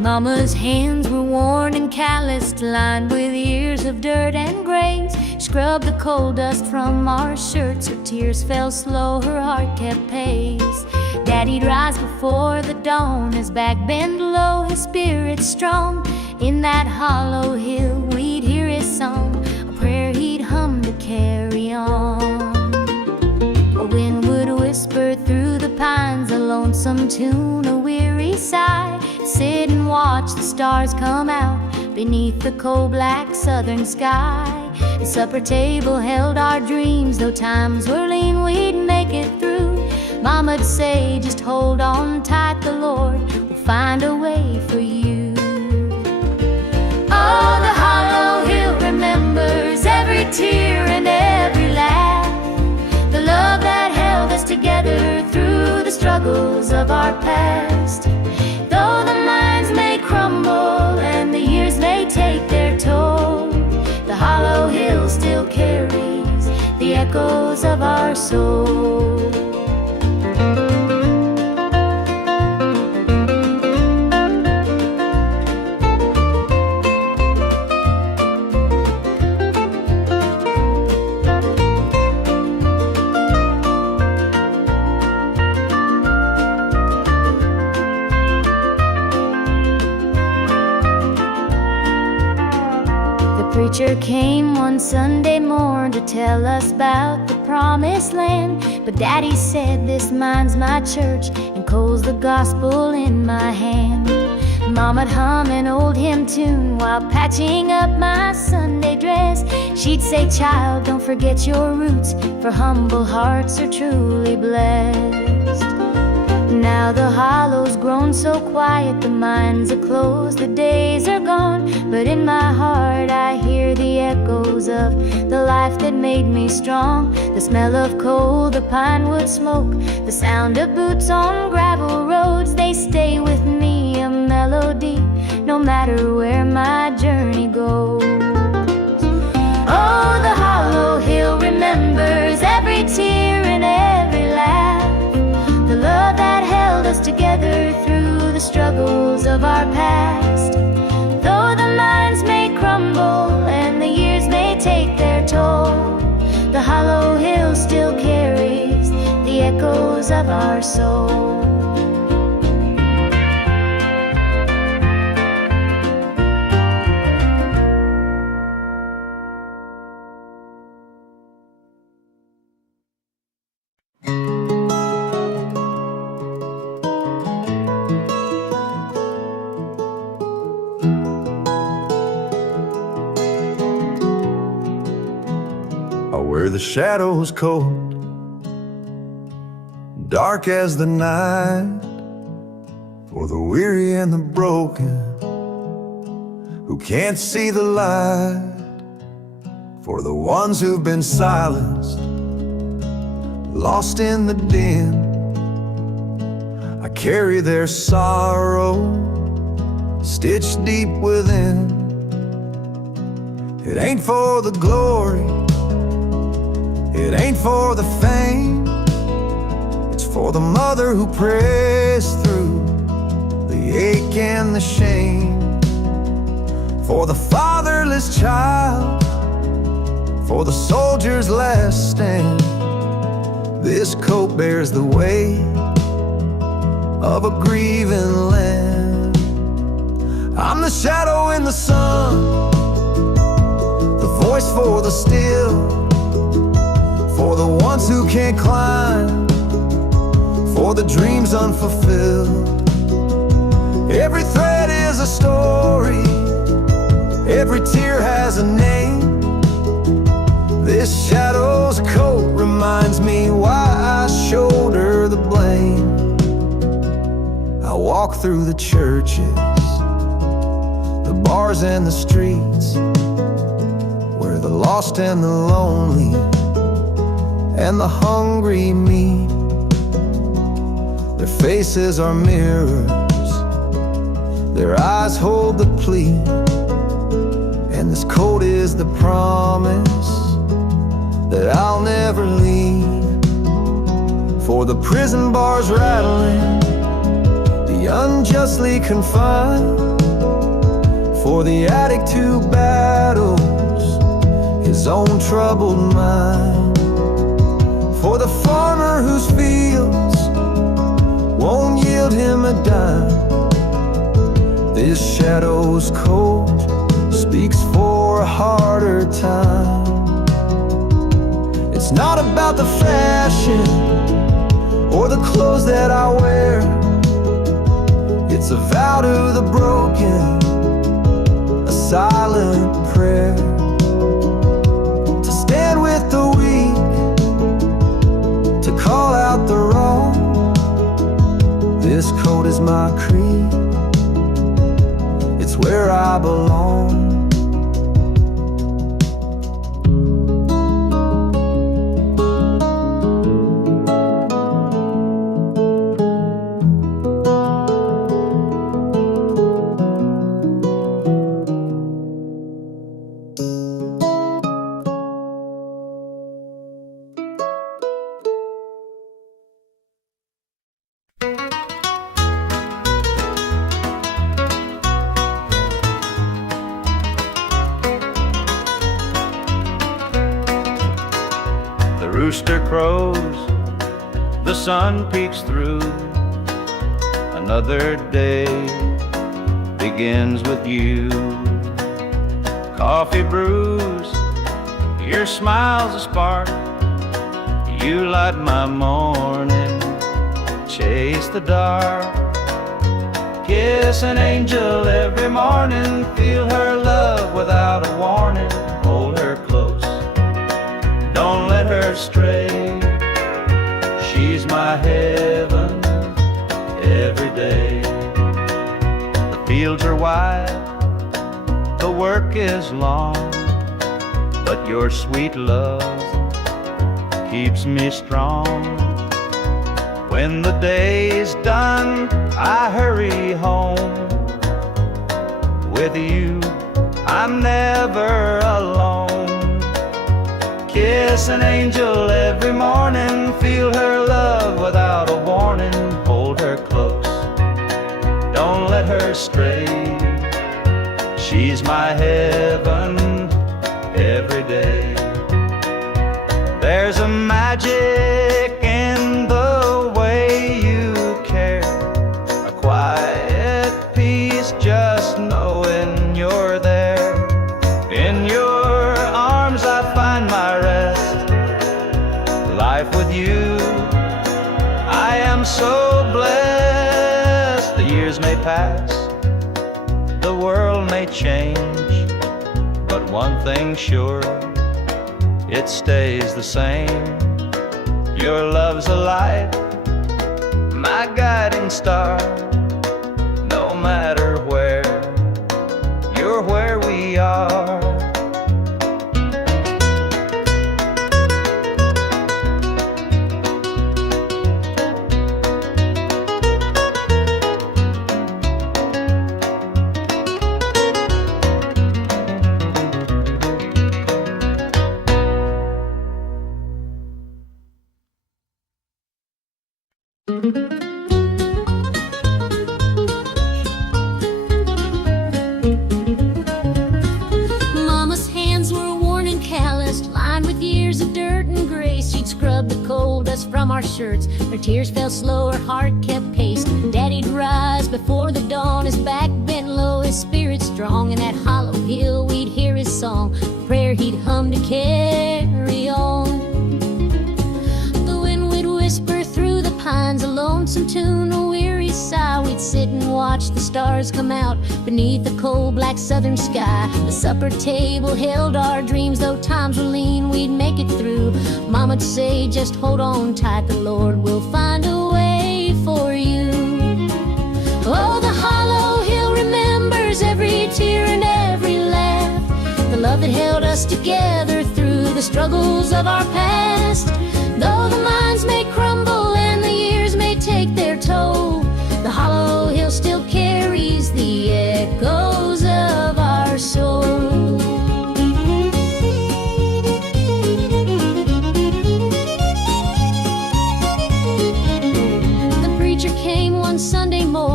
Mama's hands were worn and calloused, lined with years of dirt and graze. Scrubbed the coal dust from our shirts, her tears fell slow, her heart kept pace. Daddy'd rise before the dawn, his back bent low, his spirit strong. In that hollow hill we'd hear his song, a prayer he'd hum to carry on. A wind would whisper through the pines, a lonesome tune, a weary sigh. Sit and watch the stars come out beneath the coal-black southern sky. The supper table held our dreams, though times were lean, we'd make it through. Mama'd say, just hold on tight, the Lord will find a way for you. Oh, the hollow hill remembers every tear and every laugh, the love that held us together through the struggles of our past. Though the minds may crumble and the years may take their toll, the hollow hill still carries the echoes of our soul. The preacher came one Sunday morn to tell us about the promised land. But Daddy said, this mine's my church and coal's the gospel in my hand. Mama'd hum an old hymn tune while patching up my Sunday dress. She'd say, child, don't forget your roots, for humble hearts are truly blessed. Now the hollow's grown so quiet, the mines are closed, the days are gone. But in my heart I hear the echoes of the life that made me strong. The smell of coal, the pine wood smoke, the sound of boots on gravel roads, they stay with me, a melody, no matter where my journey goes. Oh, the hollow hill remembers every tear and every laugh, the love that held us together through the struggles of our past. Though the minds may crumble and the years may take their toll, the hollow hill still carries the echoes of our soul. Where the shadows cold, dark as the night, for the weary and the broken who can't see the light, for the ones who've been silenced, lost in the din. I carry their sorrow stitched deep within. It ain't for the glory, it ain't for the fame, it's for the mother who prays through the ache and the shame, for the fatherless child, for the soldier's last stand. This coat bears the weight of a grieving land. I'm the shadow in the sun, the voice for the still, for the ones who can't climb, for the dreams unfulfilled. Every thread is a story, every tear has a name. This shadow's coat reminds me why I shoulder the blame. I walk through the churches, the bars and the streets, where the lost and the lonely and the hungry meet. Their faces are mirrors, their eyes hold the plea, and this coat is the promise that I'll never leave. For the prison bars rattling, the unjustly confined, for the addict who battles his own troubled mind, for the farmer whose fields won't yield him a dime. This shadow's coat speaks for a harder time. It's not about the fashion or the clothes that I wear. It's a vow to the broken, a silent prayer, to stand with the weak, to call out the wrong. This coat is my creed, it's where I belong. The rooster crows, the sun peeks through. Another day begins with you. Coffee brews, your smile's a spark. You light my morning, chase the dark. Kiss an angel every morning, feel her love without a warning. Hold her close, don't let her stray. She's my heaven every day. The fields are wide, the work is long, but your sweet love keeps me strong. When the day's done, I hurry home. With you, I'm never alone. Kiss an angel every morning, feel her love without a warning. Hold her close, don't let her stray. She's my heaven every day. There's a magic in the way you care, a quiet peace just knowing you're there. In your arms I find my rest. Life with you, I am so blessed. The years may pass, the world may change, but one thing's sure, it stays the same. Your love's a light, my guiding star. No matter where, you're where we are. Mama's hands were worn and calloused, lined with years of dirt and grace. She'd scrub the coal dust from our shirts. Her tears fell slow, her heart kept pace. Daddy'd rise before the dawn, his back bent low, his spirit strong. In that hollow hill we'd hear his song, a prayer he'd hum to carry on. The wind would whisper through the pines, a lonesome tune, a weary sigh. We'd sit and watch the stars come out beneath the cold black southern sky. The supper table held our dreams, though times were lean, we'd make it through. Mama'd say, just hold on tight, the Lord will find a way for you. Oh, the hollow hill remembers every tear and every laugh, the love that held us together through the struggles of our past. Though the minds may crumble and the years may take their toll, the hollow hill still carries the echoes of our soul. The preacher came one Sunday morning,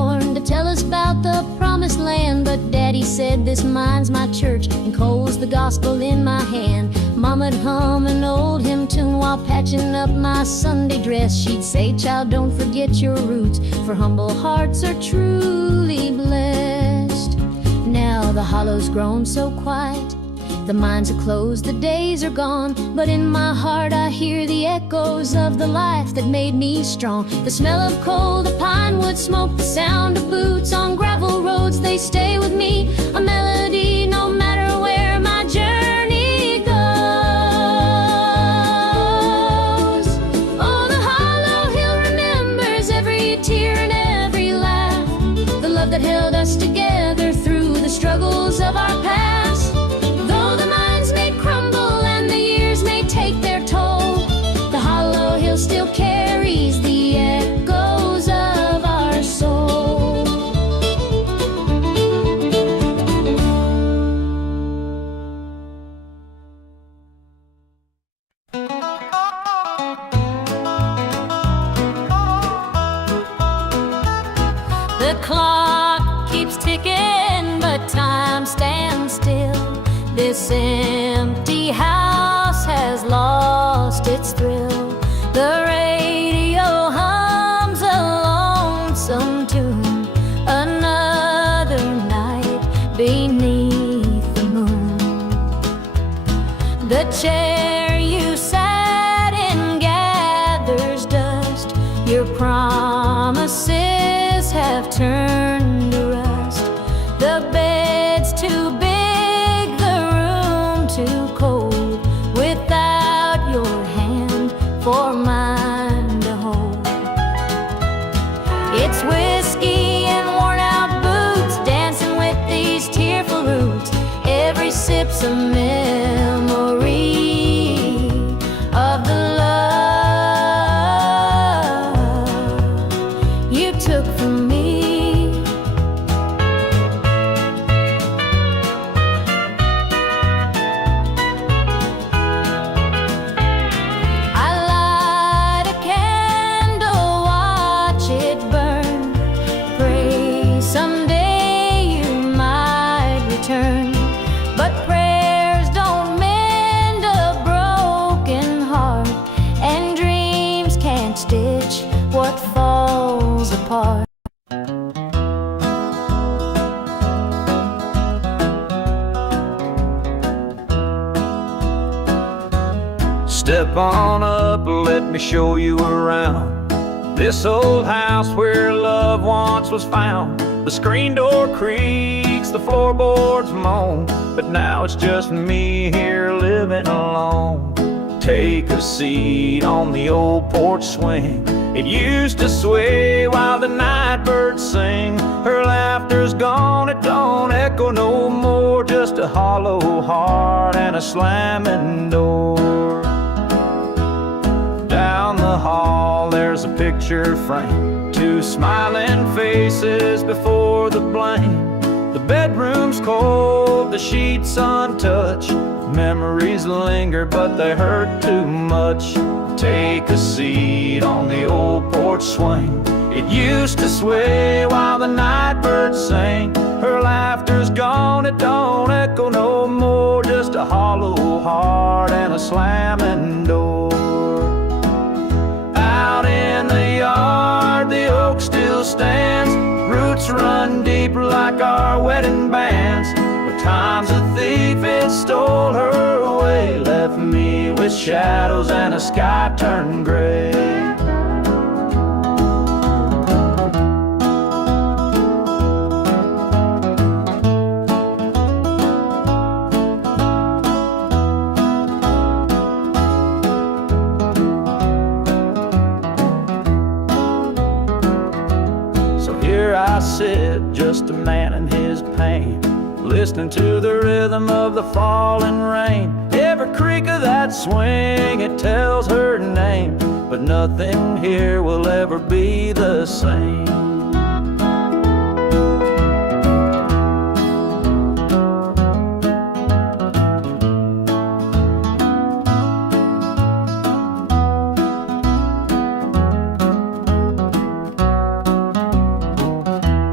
horn to tell us about the promised land. But Daddy said, this mine's my church, and Cole's the gospel in my hand. Mama'd hum an old hymn tune while patching up my Sunday dress. She'd say, child, don't forget your roots, for humble hearts are truly blessed. Now the hollow's grown so quiet, the mines are closed, the days are gone, but in my heart I hear the echoes of the life that made me strong. The smell of coal, the pine wood smoke, the sound of boots on gravel roads, they stay with me, a melody no matter where my journey goes. Oh, the hollow hill remembers every tear and every laugh, the love that held us together through the struggles of our past. Still carries the echoes of our soul. The clock keeps ticking, but time stands still. This empty house has lost its thrill. The radio hums a lonesome tune, another night beneath the moon. The chair you sat in gathers dust, your promises have turned to rust. The bed's too big, the room too cold, without your hand for mine to hold. It's whiskey and worn out boots, dancing with these tearful roots. Every sip's a memory of the love you took from me. Step on up, let me show you around this old house where love once was found. The screen door creaks, the floorboards moan, but now it's just me here living alone. Take a seat on the old porch swing. It used to sway while the night birds sing. Her laughter's gone, it don't echo no more, just a hollow heart and a slamming door. Down the hall there's a picture frame, two smiling faces before the blame. The bedroom's cold, the sheets untouched. Memories linger but they hurt too much. Take a seat on the old porch swing. It used to sway while the night birds sang. Her laughter's gone, it don't echo no more, just a hollow heart and a slamming door. Out in the yard, the oak still stands. Roots run deep like our wedding bands. But time's a thief, it stole her away, left me with shadows and a sky turned gray. I sit, just a man in his pain, listening to the rhythm of the falling rain. Every creak of that swing, it tells her name, but nothing here will ever be the same.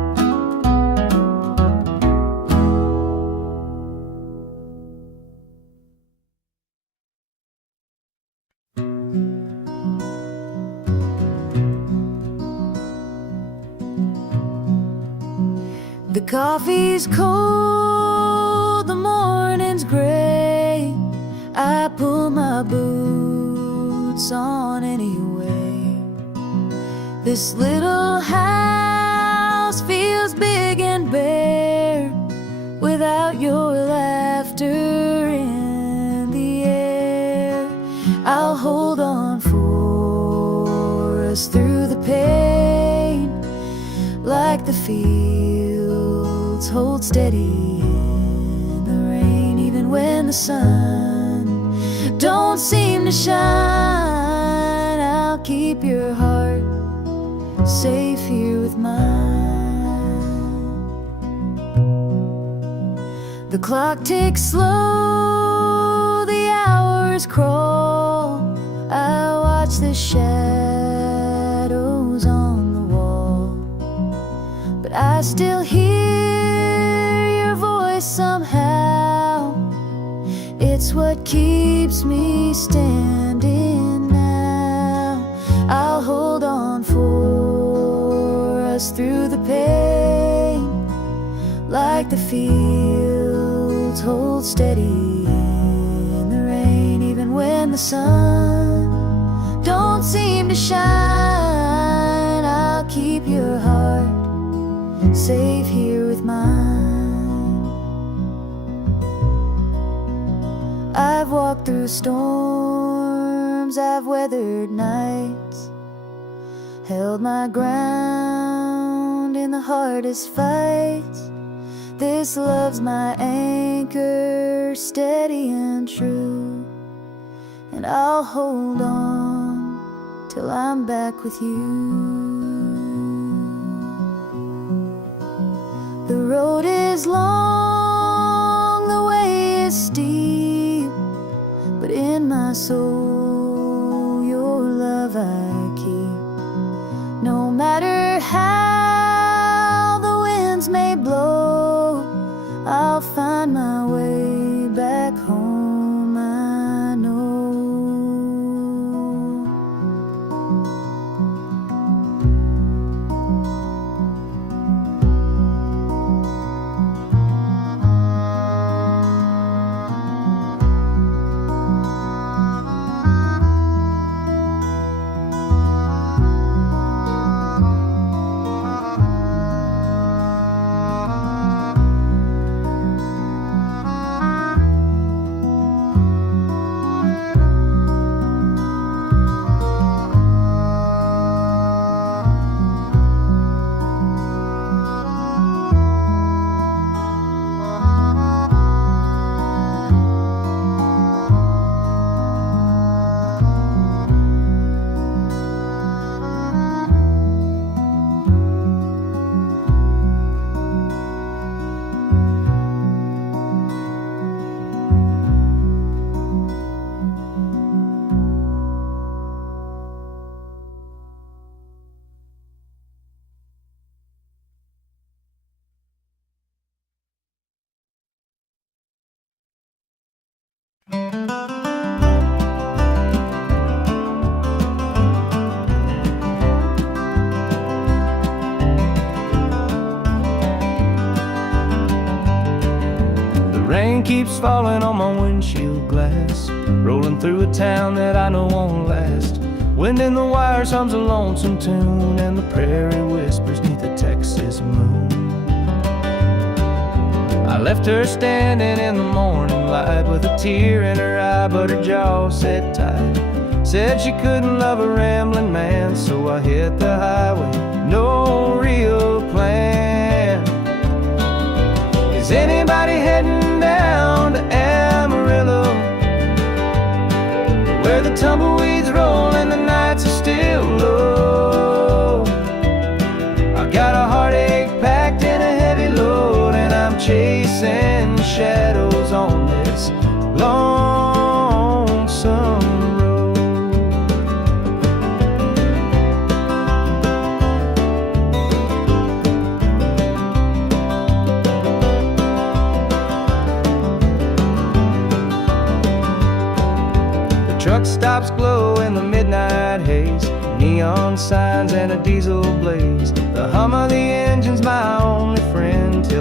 The coffee's cold, the morning's gray. I pull my boots on anyway. This little house feels big and bare without your laughter in the air. I'll hold on for us through the pain, like the fields hold steady in the rain. Even when the sun don't seem to shine, I'll keep your heart safe here with mine. The clock ticks slow, the hours crawl. I watch the shadows on the wall, but I still hear your voice somehow. It's what keeps me standing now. I'll hold on for us through the pain, like the fields hold steady in the rain. Even when the sun don't seem to shine, I'll keep your heart safe here with mine. I've walked through storms, I've weathered nights, held my ground in the hardest fights. This love's my anchor, steady and true, and I'll hold on till I'm back with you. The road is long, the way is steep, but in my soul your love I keep. No matter how the winds may blow, I'll find my way back home, I know. Rain keeps falling on my windshield glass, rolling through a town that I know won't last. Wind in the wires hums a lonesome tune, and the prairie whispers neath the Texas moon. I left her standing in the morning light with a tear in her eye, but her jaw said tight. Said she couldn't love a rambling man, so I hit the highway, no real plan. Is anybody heading down to Amarillo, where the tumbleweeds roll and the nights are still low? I got a heartache packed in a heavy load, and I'm chasing shadows on this lonesome road. The truck stops glow in the midnight haze, neon signs and a diesel blaze. The hum of the engine's my only friend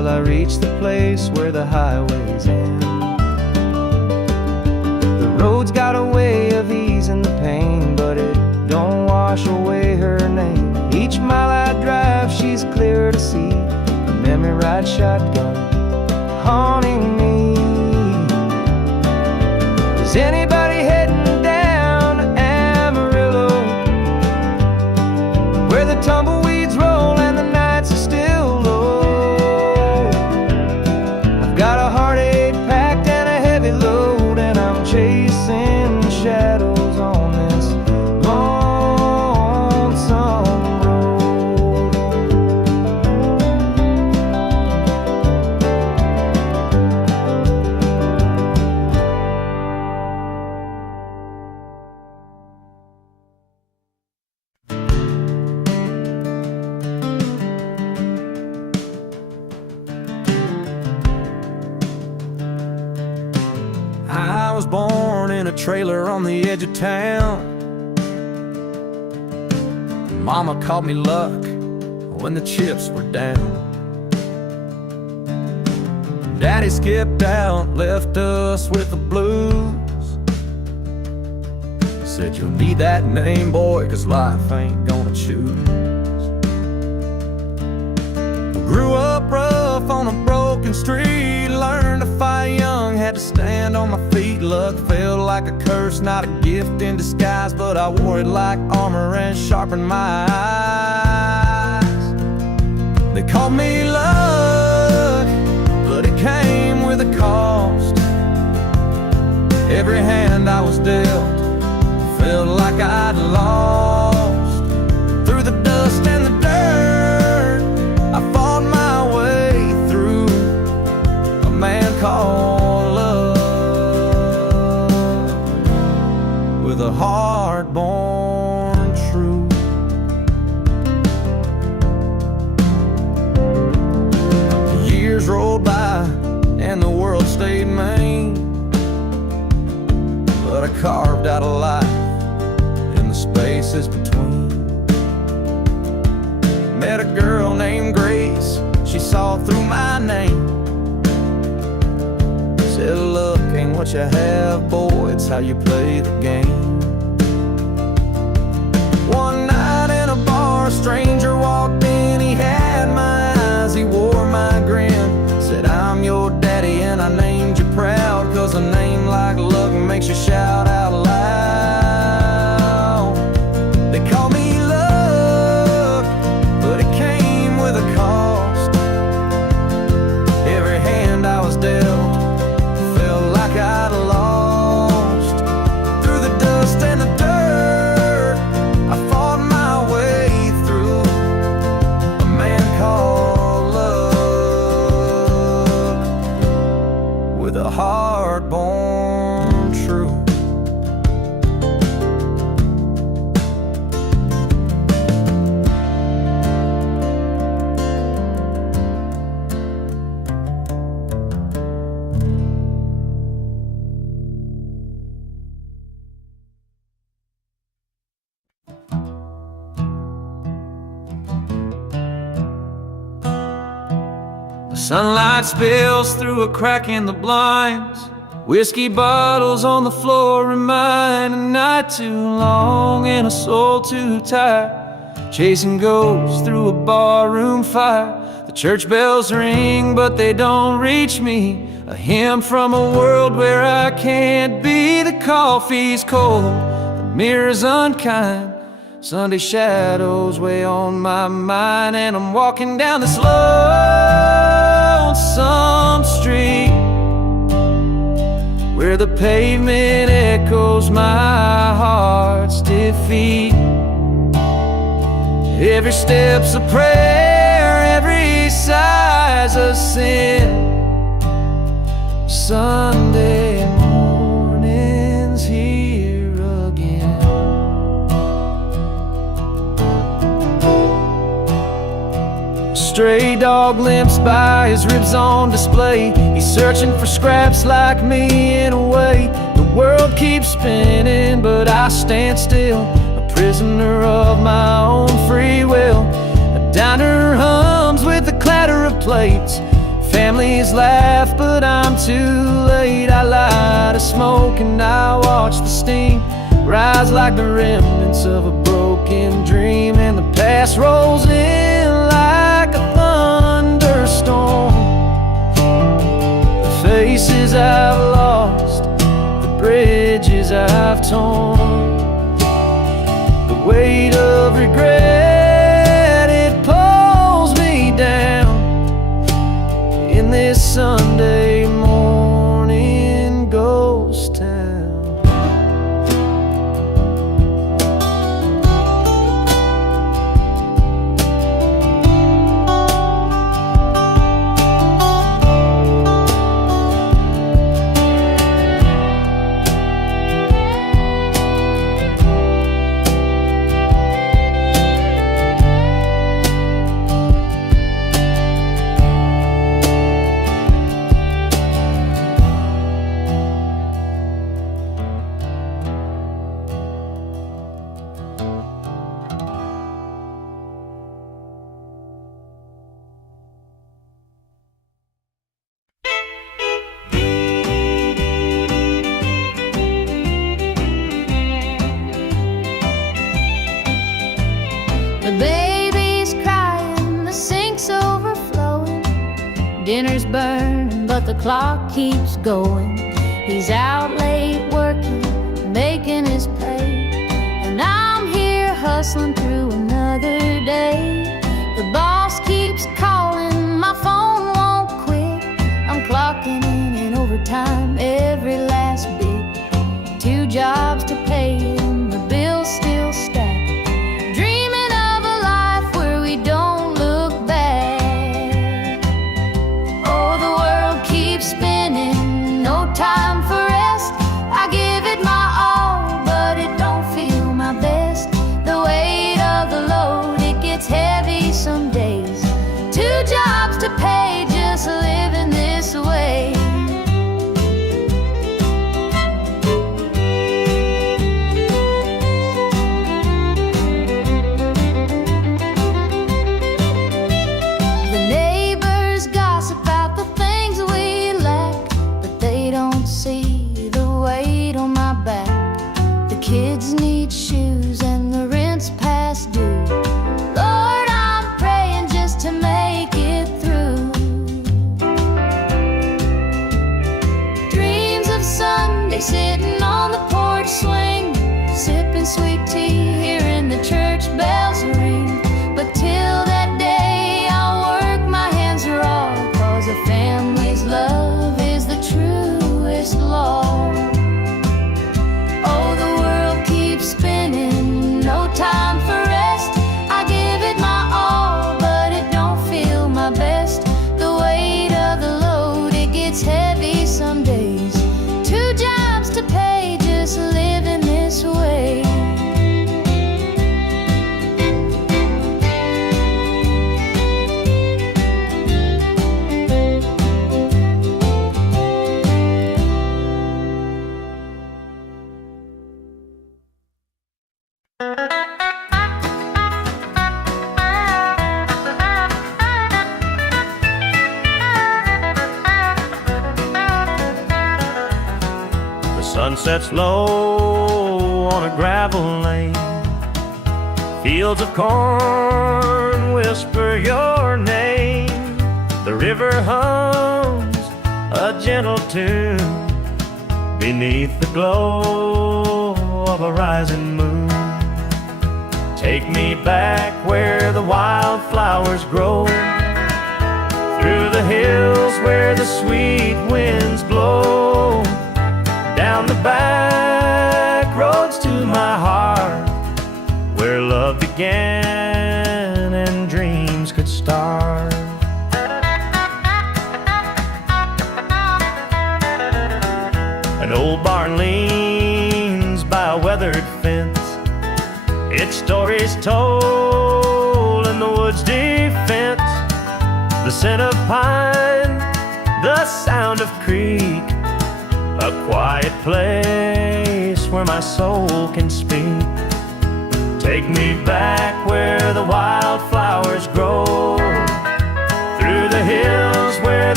reach the place where the highways end. The road's got a way of easing the pain, but it don't wash away her name. Each mile I drive, she's clear to see. The memory ride shotgun haunting me. Is anybody heading down to Amarillo, where the tumbleweeds roll and the nights are still low? I've got a heartache packed and a heavy load, and I'm chasing shadows on this lonesome road. I was born in a trailer on the edge of town. Mama called me luck when the chips were down. Daddy skipped out, left us with the blues. Said you'll need that name, boy, 'cause life ain't gonna choose. Grew up rough on a broken street, learned to fight young, had to stand on my feet. Luck felt like a curse, not a gift in disguise, but I wore it like armor and sharpened my eyes. They called me luck, but it came with a cost. Every hand I was dealt felt like I'd lost. Through the dust and the dirt, I fought my way through. A man called love, with a heart born true. The years rolled by and the world stayed mean, but I carved out a life in the spaces between. Met a girl named Grace, she saw through my name. Said luck ain't what you have, boy, it's how you play the game. One night in a bar, a stranger walked in, he had my eyes, he wore my grin. Said I'm your daddy and I named you proud, 'cause a name like luck makes you shout out loud. They call me luck, but it came with a cost. Every hand I was dealt felt like I'd lost. Through the dust and the dirt, I fought my way through. A man called love, with a heart born true. The sunlight spills through a crack in the blinds. Whiskey bottles on the floor remind a night too long and a soul too tired. Chasing ghosts through a barroom fire. The church bells ring, but they don't reach me. A hymn from a world where I can't be. The coffee's cold, the mirror's unkind. Sunday shadows weigh on my mind, and I'm walking down this lonesome street where the pavement echoes my heart's defeat. Every step's a prayer, every sigh's a sin. Sunday morning's here again. Stray dog limps by, his ribs on display. He's searching for scraps like me in a way. The world keeps spinning, but I stand still, a prisoner of my own free will. A diner hums with the clatter of plates, families laugh, but I'm too late. I light a smoke and I watch the steam rise like the remnants of a broken dream. And the past rolls in like a thunderstorm. The faces I've lost, the bridges I've torn, the weight of regret, it pulls me down in this Sunday morning ghost town. The baby's crying, the sink's overflowing. Dinner's burning, but the clock keeps going. He's out late working, making his pay, and I'm here hustling through another day. The boss keeps calling, my phone won't quit. I'm clocking in overtime every last bit. 2 jobs to pay and the bills still stack. Time for rest, I give it my all, but it don't feel my best. The weight of the load, it gets heavy some days. 2 jobs to pay, just living this way. The neighbors gossip about the things we lack, don't see the weight on my back. The kids need shoes and the rent's past due. Lord, I'm praying just to make it through. Dreams of Sunday sitting on the porch swing, sipping sweet tea, hearing the church bells ring. But till that day I'll work my hands raw, 'cause a family's love is the truest law. Oh, the world keeps spinning, no time for rest. I give it my all, but it don't feel my best. The weight of the load, it gets heavy some days. 2 jobs to pay, just living this way. Sun sets low on a gravel lane. Fields of corn whisper your name. The river hums a gentle tune beneath the glow of a rising moon. Take me back where the wildflowers grow, through the hills where the sweet winds blow, down the back roads to my heart, where love began and dreams could start. An old barn leans by a weathered fence, its stories told in the woods' defense. The scent of pine, the sound of creek, a quiet place where my soul can speak. Take me back where the wildflowers grow, through the hills where the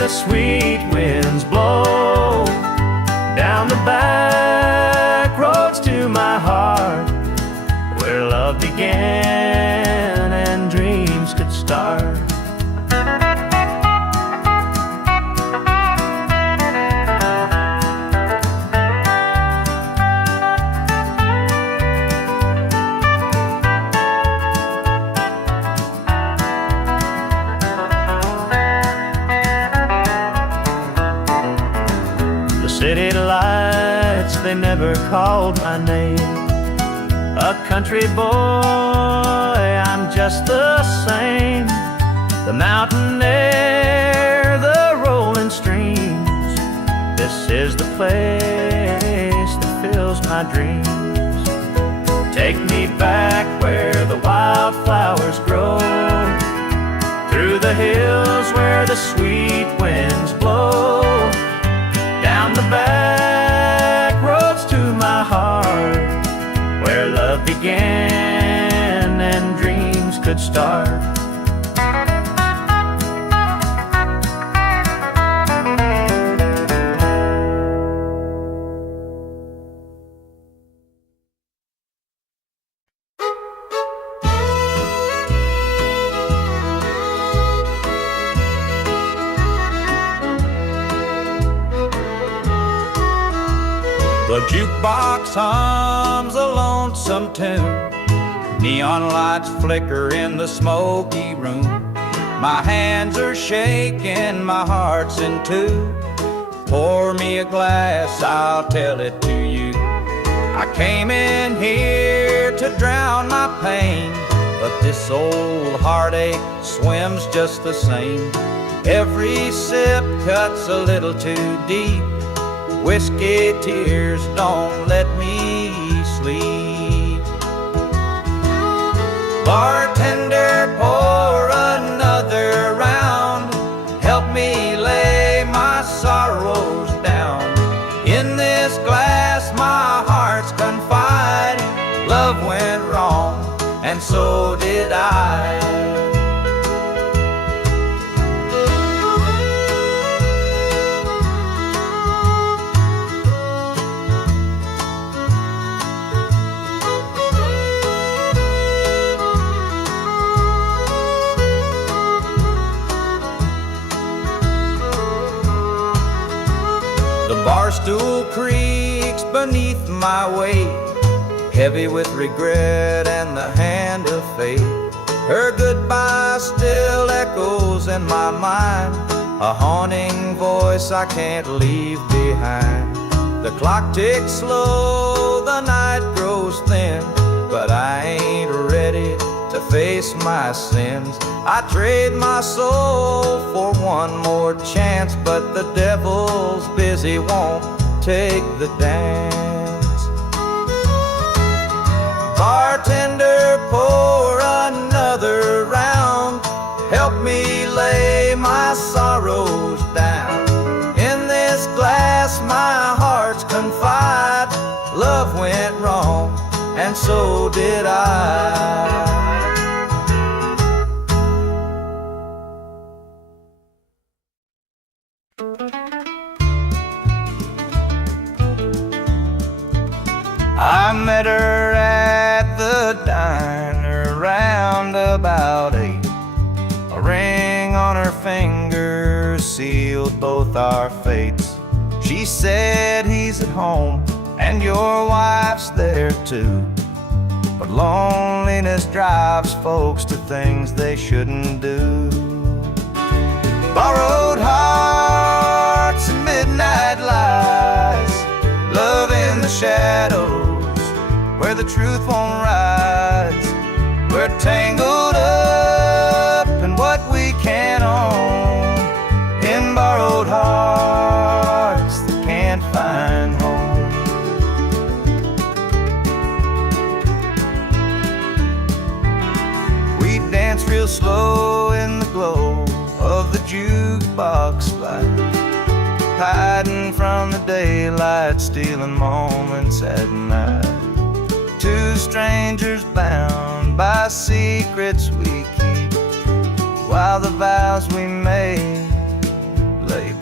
the sweet winds blow, down the back roads to my heart, where love began and dreams could start. City lights, they never called my name. A country boy, I'm just the same. The mountain air, the rolling streams, this is the place that fills my dreams. Take me back where the wildflowers grow, through the hills where the sweet winds blow, down the back roads to my heart, where love began and dreams could start. The jukebox hums a lonesome tune, neon lights flicker in the smoky room. My hands are shaking, my heart's in two. Pour me a glass, I'll tell it to you. I came in here to drown my pain, but this old heartache swims just the same. Every sip cuts a little too deep. Whiskey tears don't let me sleep. Bartender, pour another round. Help me lay my sorrows down. In this glass my heart's confide. Love went wrong, and so did I. Barstool creaks beneath my weight, heavy with regret and the hand of fate. Her goodbye still echoes in my mind, a haunting voice I can't leave behind. The clock ticks slow, the night grows thin, but I ain't ready to face my sins. I trade my soul for one more chance, but the devil's busy, won't take the dance. Bartender, pour another round. Help me lay my sorrows down. In this glass my heart's confide. Love went wrong, and so did I. I met her at the diner round about 8. A ring on her finger sealed both our fates. She said he's at home and your wife's there too, but loneliness drives folks to things they shouldn't do. Borrowed hearts and midnight lies, love in the shadows where the truth won't rise. We're tangled up in what we can't own, in borrowed hearts that can't find home. We danced real slow in the glow of the jukebox light, hiding from the daylight, stealing moments at night. Two strangers bound by secrets we keep, while the vows we made lay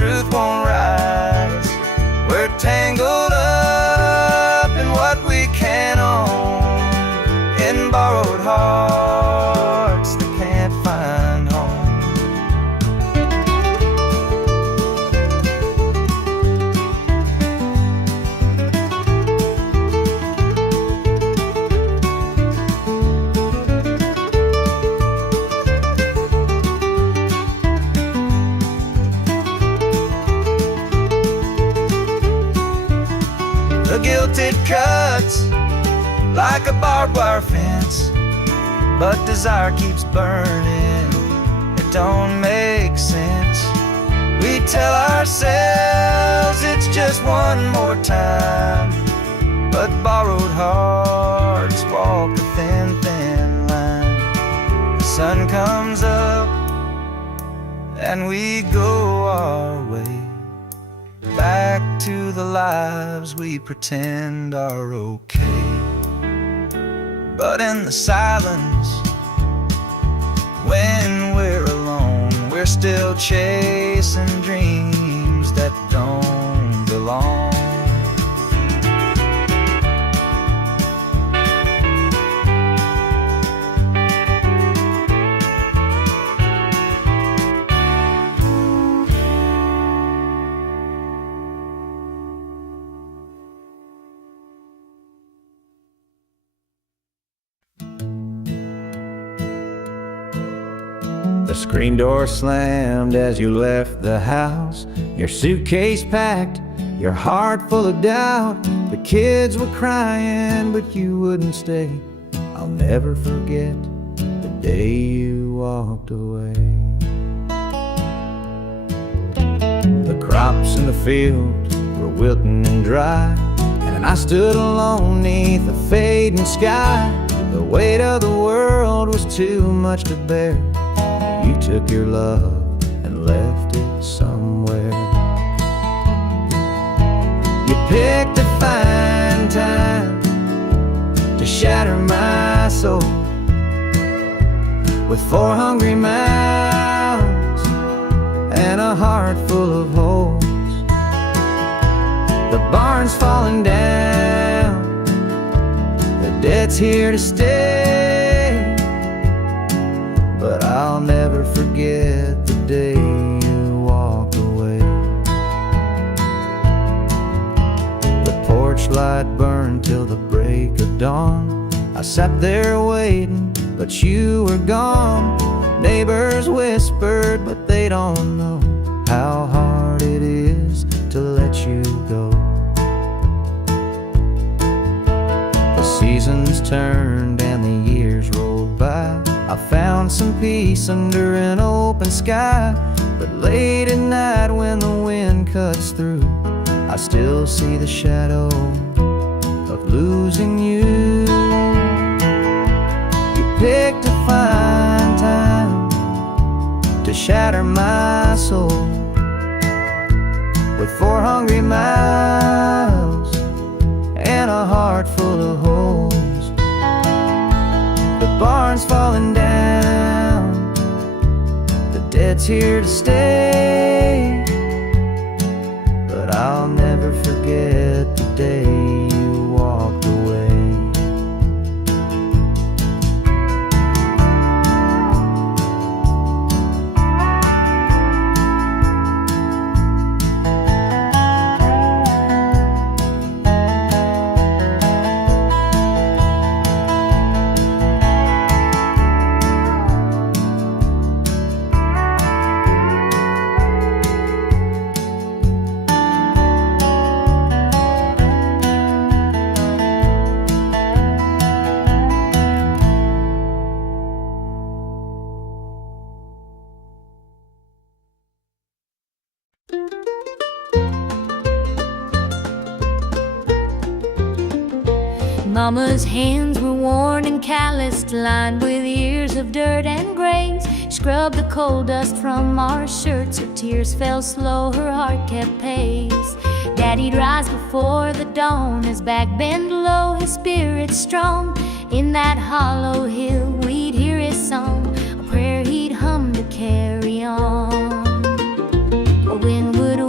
truth won't rise. We're tangled up in what we can't own, in borrowed hearts that can't find home. The guilt it cuts like a barbed wire fence, but desire keeps burning. It don't make sense. We tell ourselves it's just one more time, but borrowed hearts walk a thin, thin line. The sun comes up and we go our way, back to the lives we pretend are okay. But in the silence, when we're alone, we're still chasing dreams that don't belong. The screen door slammed as you left the house, your suitcase packed, your heart full of doubt. The kids were crying, but you wouldn't stay. I'll never forget the day you walked away. The crops in the field were wilting and dry, and I stood alone neath the fading sky. The weight of the world was too much to bear. You took your love and left it somewhere. You picked a fine time to shatter my soul with 4 hungry mouths and a heart full of holes. The barn's falling down, the debt's here to stay, but I'll never forget the day you walked away. The porch light burned till the break of dawn. I sat there waiting, but you were gone. Neighbors whispered, but they don't know how hard it is to let you go. The seasons turned and the years rolled by. I found some peace under an open sky, but late at night when the wind cuts through, I still see the shadow of losing you. You picked a fine time to shatter my soul with 4 hungry mouths and a heart full of holes. The barn's falling down, the debt's here to stay, but I'll never forget the day you walked away. Mama's hands were worn and calloused, lined with years of dirt and grace. Scrubbed the coal dust from our shirts, her tears fell slow, her heart kept pace. Daddy'd rise before the dawn, his back bent low, his spirit strong. In that hollow hill we'd hear his song, a prayer he'd hum to carry on. A wind would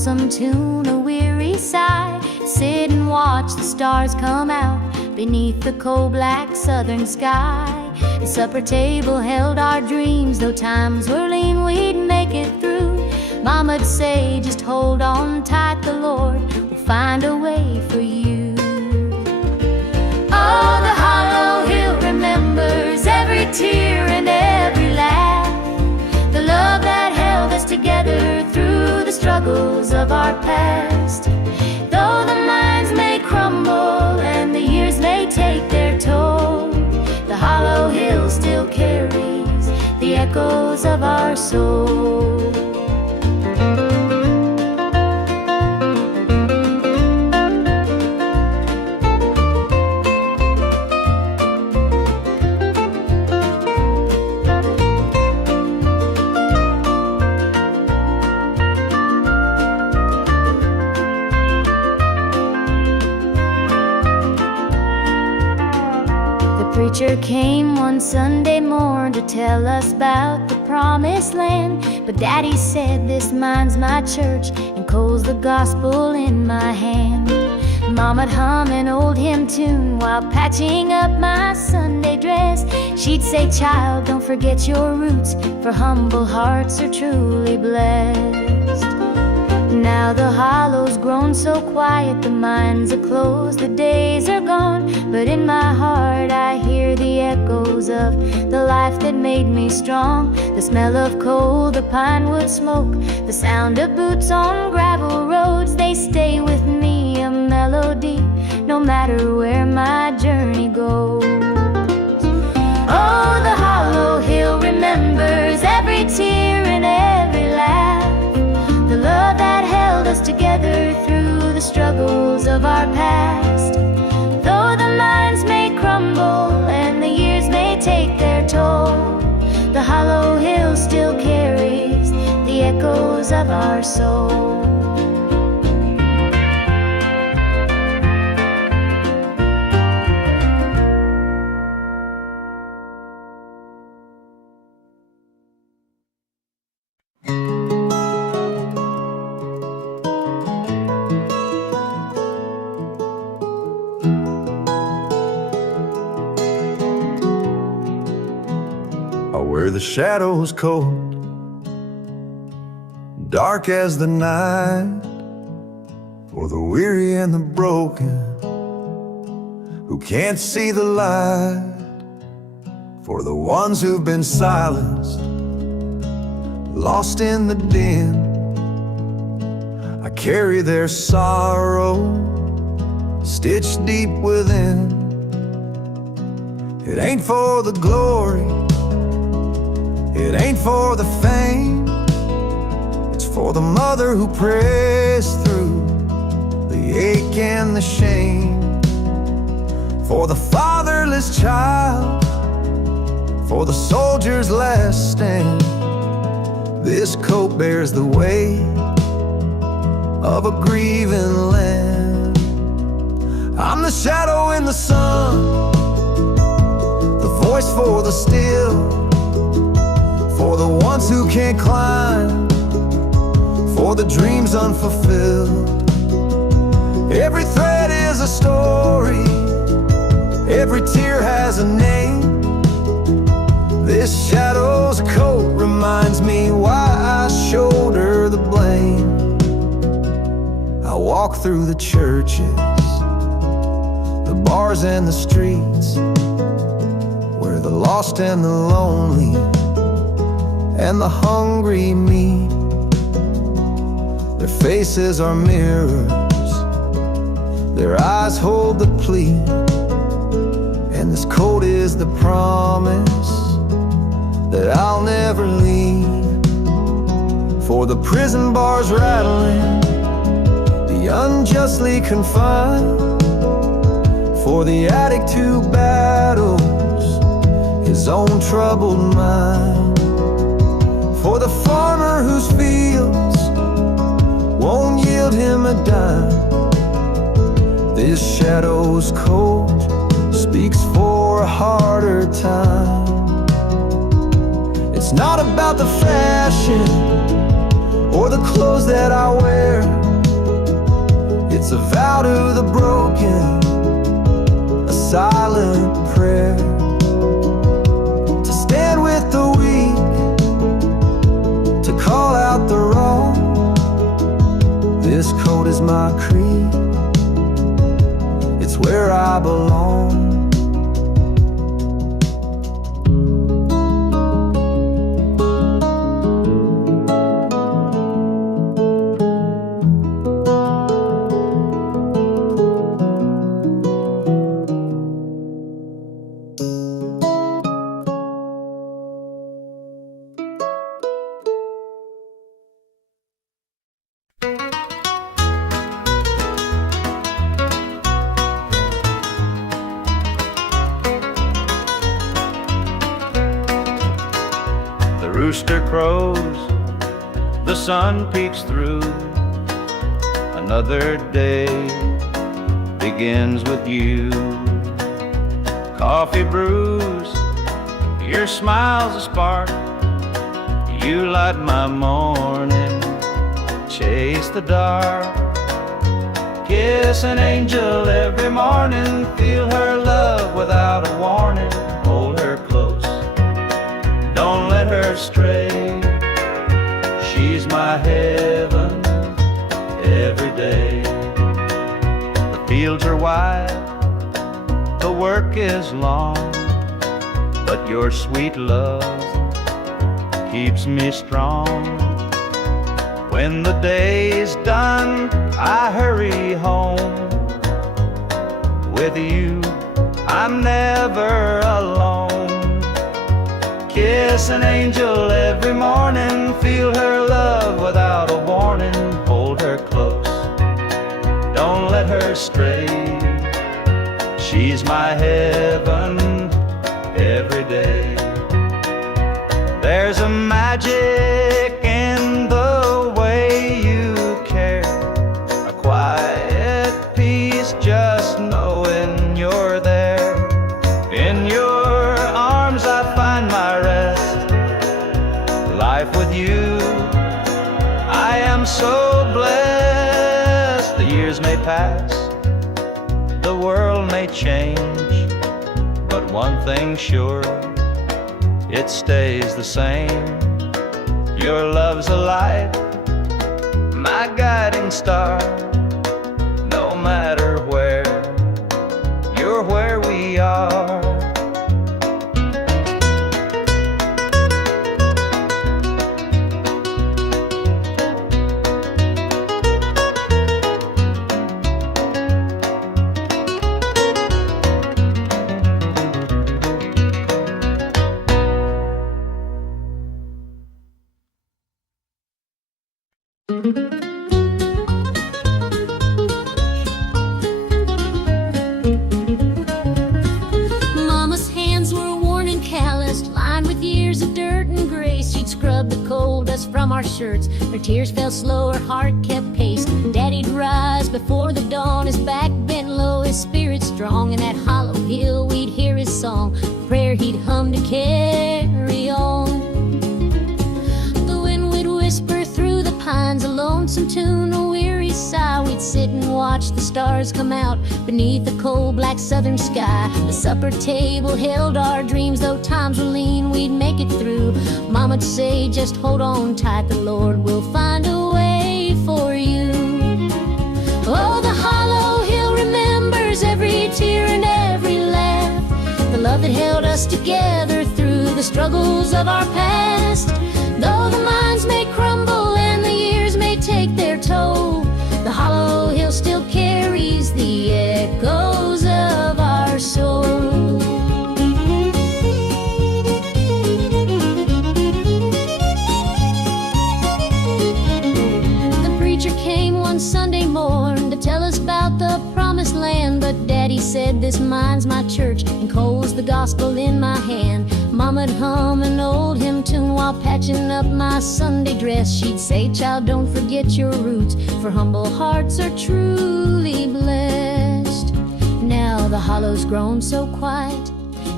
lonesome tune, a weary sigh. Sit and watch the stars come out beneath the coal black southern sky. The supper table held our dreams, though times were lean, we'd make it through. Mama'd say, just hold on tight, the Lord will find a way for you. Oh, the hollow hill remembers every tear and every laugh, the love that held us together through the struggles of our past. Though the minds may crumble and the years may take their toll, the hollow hill still carries the echoes of our soul. The preacher came one Sunday morn to tell us about the promised land. But Daddy said, this mine's my church, and coal's the gospel in my hand. Mama'd hum an old hymn tune while patching up my Sunday dress. She'd say, child, don't forget your roots, for humble hearts are truly blessed. Now the hollow's grown so quiet, the mines are closed, the days are gone. But in my heart I hear the echoes of the life that made me strong. The smell of coal, the pine wood smoke, the sound of boots on gravel roads, they stay with me, a melody, no matter where my journey goes. Oh, the hollow hill remembers every tear and every laugh, the love that held us together through the struggles of our past. Though the minds may crumble and the years may take their toll, the hollow hill still carries the echoes of our soul. Where the shadows cold, dark as the night, for the weary and the broken who can't see the light, for the ones who've been silenced, lost in the din. I carry their sorrow stitched deep within. It ain't for the glory, it ain't for the fame, it's for the mother who prays through the ache and the shame, for the fatherless child, for the soldier's last stand. This coat bears the weight of a grieving land. I'm the shadow in the sun, the voice for the still, for the ones who can't climb, for the dreams unfulfilled. Every thread is a story, every tear has a name. This shadow's coat reminds me why I shoulder the blame. I walk through the churches, the bars and the streets, where the lost and the lonely and the hungry meet. Their faces are mirrors, their eyes hold the plea, and this coat is the promise that I'll never leave. For the prison bars rattling, the unjustly confined, for the addict who battles his own troubled mind, for the farmer whose fields won't yield him a dime. This shadow's coat speaks for a harder time. It's not about the fashion or the clothes that I wear. It's a vow to the broken, a silent prayer, to stand with the weak, to call out the wrong. This coat is my creed, it's where I belong. The rooster crows, the sun peeks through. Another day begins with you. Coffee brews, your smile's a spark. You light my morning, chase the dark. Kiss an angel every morning, feel her love without a warning. Hold her close, don't let her stray. She's my heaven every day. The fields are wide, the work is long, but your sweet love keeps me strong. When the day's done, I hurry home. With you, I'm never alone. Kiss an angel every morning, feel her love without a warning. Hold her close, don't let her stray. She's my heaven every day. There's a magic in the way you care, a quiet peace just knowing you're there. In your arms I find my rest. Life with you, I am so blessed. The years may pass, the world may change, but one thing's sure, it stays the same. Your love's a light, my guiding star. No matter where, you're where we are. Mama's hands were worn and calloused, lined with years of dirt and grace. She'd scrub the coal dust from our shirts. Her tears fell slow, her heart kept pace. Daddy'd rise before the dawn, his back bent low, his spirit strong. In that hollow hill we'd hear his song, prayer he'd hum to carry on. The wind would whisper through the pines, a lonesome tune, a weary sigh. We'd sit and watch the stars come out beneath the cold black southern sky. The supper table held our dreams, though times were lean, we'd make it through. Mama'd say, just hold on tight, the Lord will find a way for you. Oh, the hollow hill remembers every tear and every laugh, the love that held us together through the struggles of our past. Though the minds may crumble and the years may take their toll, the hollow hill still carries the echoes of our soul. The preacher came one Sunday morn to tell us about the promised land, but Daddy said, this mine's my church and coal's the gospel in my hand. Mama'd hum an old hymn tune while patching up my Sunday dress. She'd say, child, don't forget your roots, for humble hearts are truly blessed. Now the hollow's grown so quiet,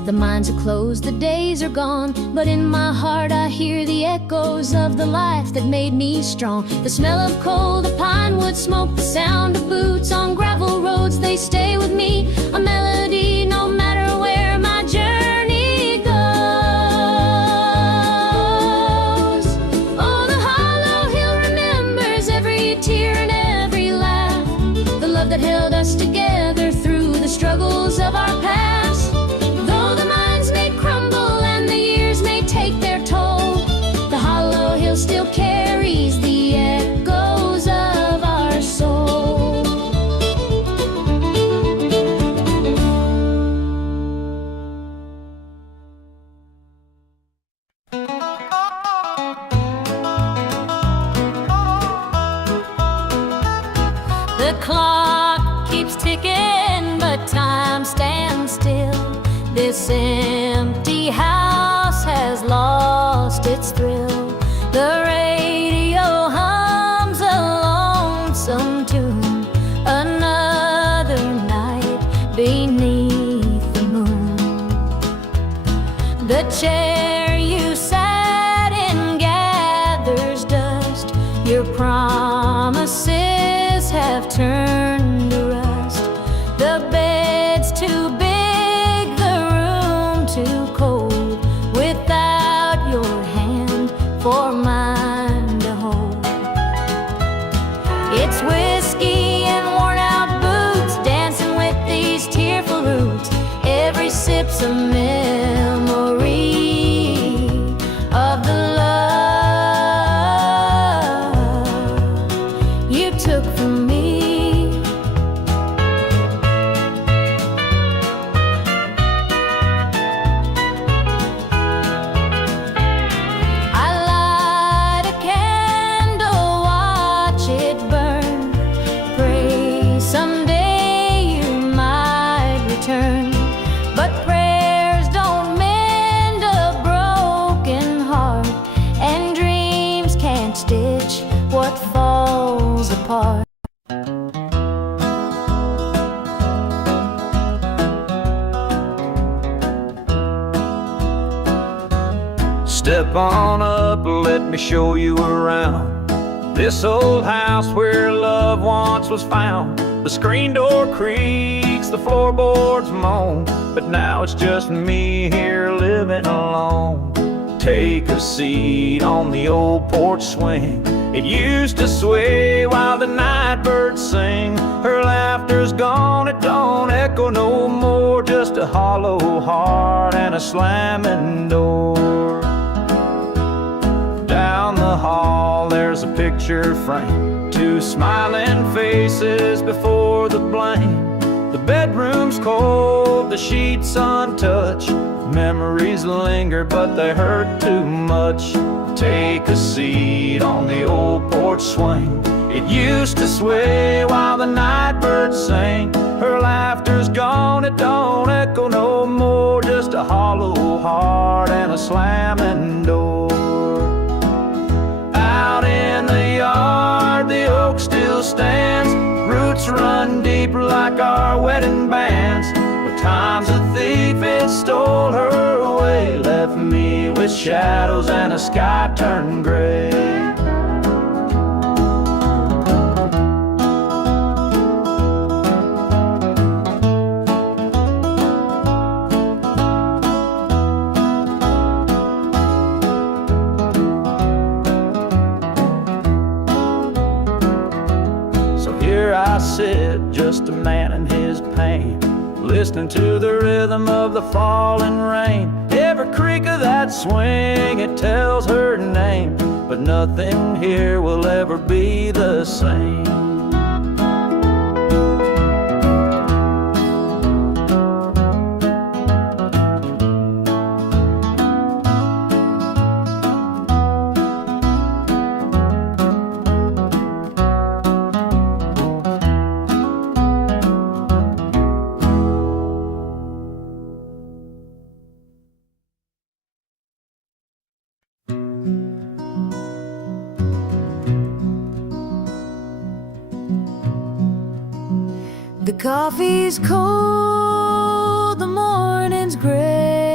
The mines are closed, the days are gone, but in my heart I hear the echoes of the life that made me strong. The smell of coal, the pine wood smoke, the sound of boots on gravel roads, they stay with me, a melody no matter where my journey goes. Oh, the hollow hill remembers every tear and every laugh, the love that held us together through the struggles of our past. Though the mines may crumble and the years may take their toll, the hollow hill still carries the echoes of our soul. The clock keeps ticking, but time stands still. This empty house has lost its thrill. The radio hums a lonesome tune, another night beneath the moon. The chair you sat in gathers dust, your promises have turned to rust. The bed's too big, the room too cold, without your hand for mine to hold. It's whiskey and worn out boots, dancing with these tearful roots. Every sip's a memory of the love you took from me. I light a candle, watch it burn, pray someday you might return. But prayers don't mend a broken heart, and dreams can't stitch what falls apart. Step on up, let me show you around this old house where love once was found. The screen door creaks, the floorboards moan, but now it's just me here living alone. Take a seat on the old porch swing. It used to sway while the night birds sing. Her laughter's gone, it don't echo no more, just a hollow heart and a slamming door. Down the hall there's a picture frame, two smiling faces before the blame. The bedroom's cold, the sheets untouched. Memories linger but they hurt too much. Take a seat on the old porch swing. It used to sway while the night birds sang. Her laughter's gone, it don't echo no more, just a hollow heart and a slamming door. Out in the yard, the oak still stands. Roots run deep like our wedding bands. But time's a thief, it stole her away, left me with shadows and a sky turned gray. I sit, just a man in his pain, listening to the rhythm of the falling rain. Every creak of that swing, it tells her name, but nothing here will ever be the same. The coffee's cold, the morning's gray.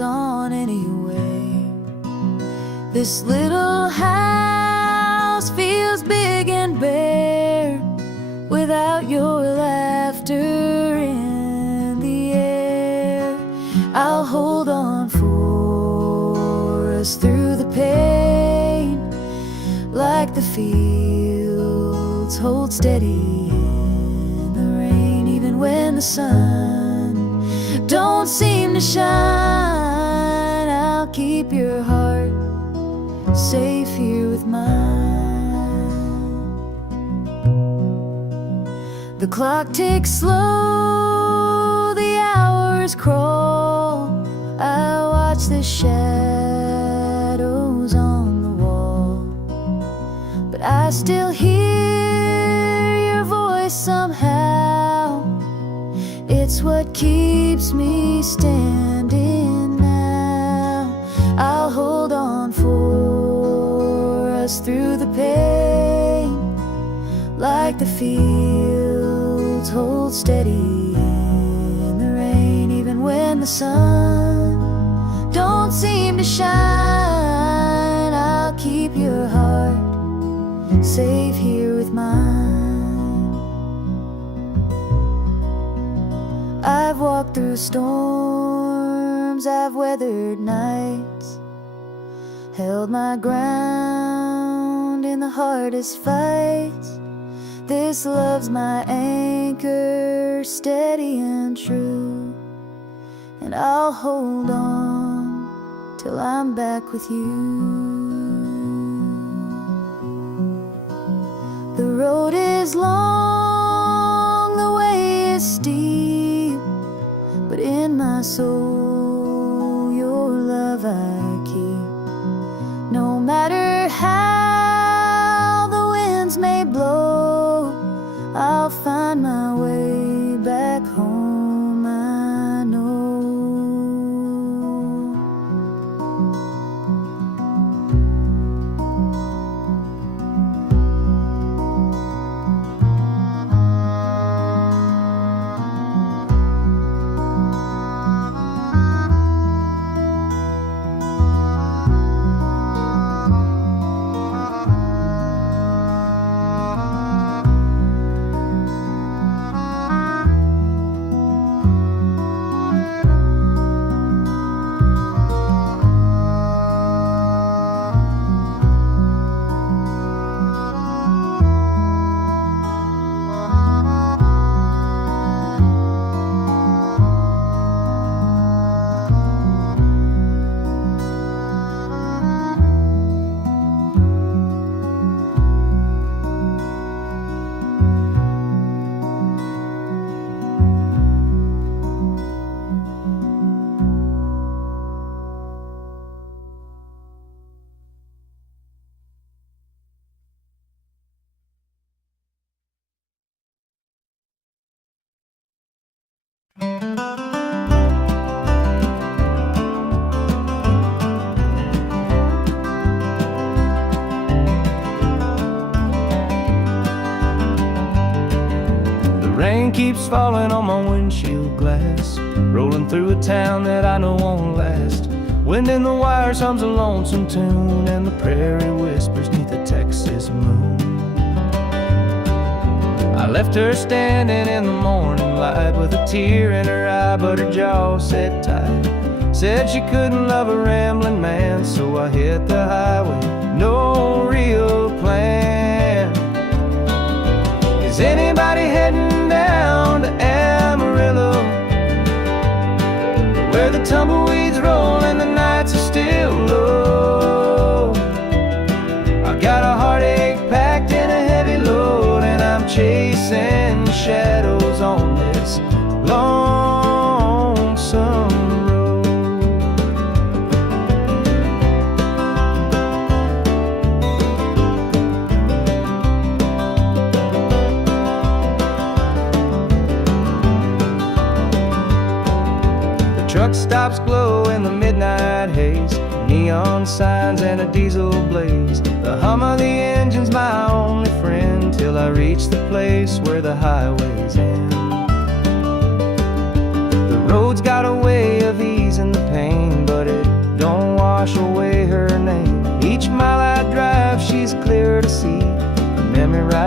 on anyway. This little house feels big and bare without your laughter in the air. I'll hold on for us through the pain, like the fields hold steady in the rain. Even when the sun don't seem to shine, I'll keep your heart safe here with mine. The clock ticks slow, the hours crawl. I watch the shadows on the wall, but I still hear your voice somehow. It's what keeps me standing now. I'll hold on for us through the pain, like the fields hold steady in the rain. Even when the sun don't seem to shine, I'll keep your heart safe here with mine. I've walked through storms, I've weathered nights, held my ground in the hardest fights. This love's my anchor, steady and true, and I'll hold on till I'm back with you. The road is long, the way is steep, but in my soul your love I keep. No matter how the winds may blow, I'll find my way back home, I know. Rain keeps falling on my windshield glass, rolling through a town that I know won't last. Wind in the wires hums a lonesome tune, and the prairie whispers neath the Texas moon. I left her standing in the morning light with a tear in her eye, but her jaw said tight. Said she couldn't love a rambling man, so I hit the highway, no real plan. Is anybody heading down to Amarillo, where the tumbleweeds roll and the nights are still low? I got a heartache packed in a heavy load, and I'm chasing shadows on this lonesome road. The truck stops glow in the midnight haze, neon signs and a diesel blaze. The hum of the engine's my only friend, till I reach the place where the highways end. The road's got a way of easing the pain, but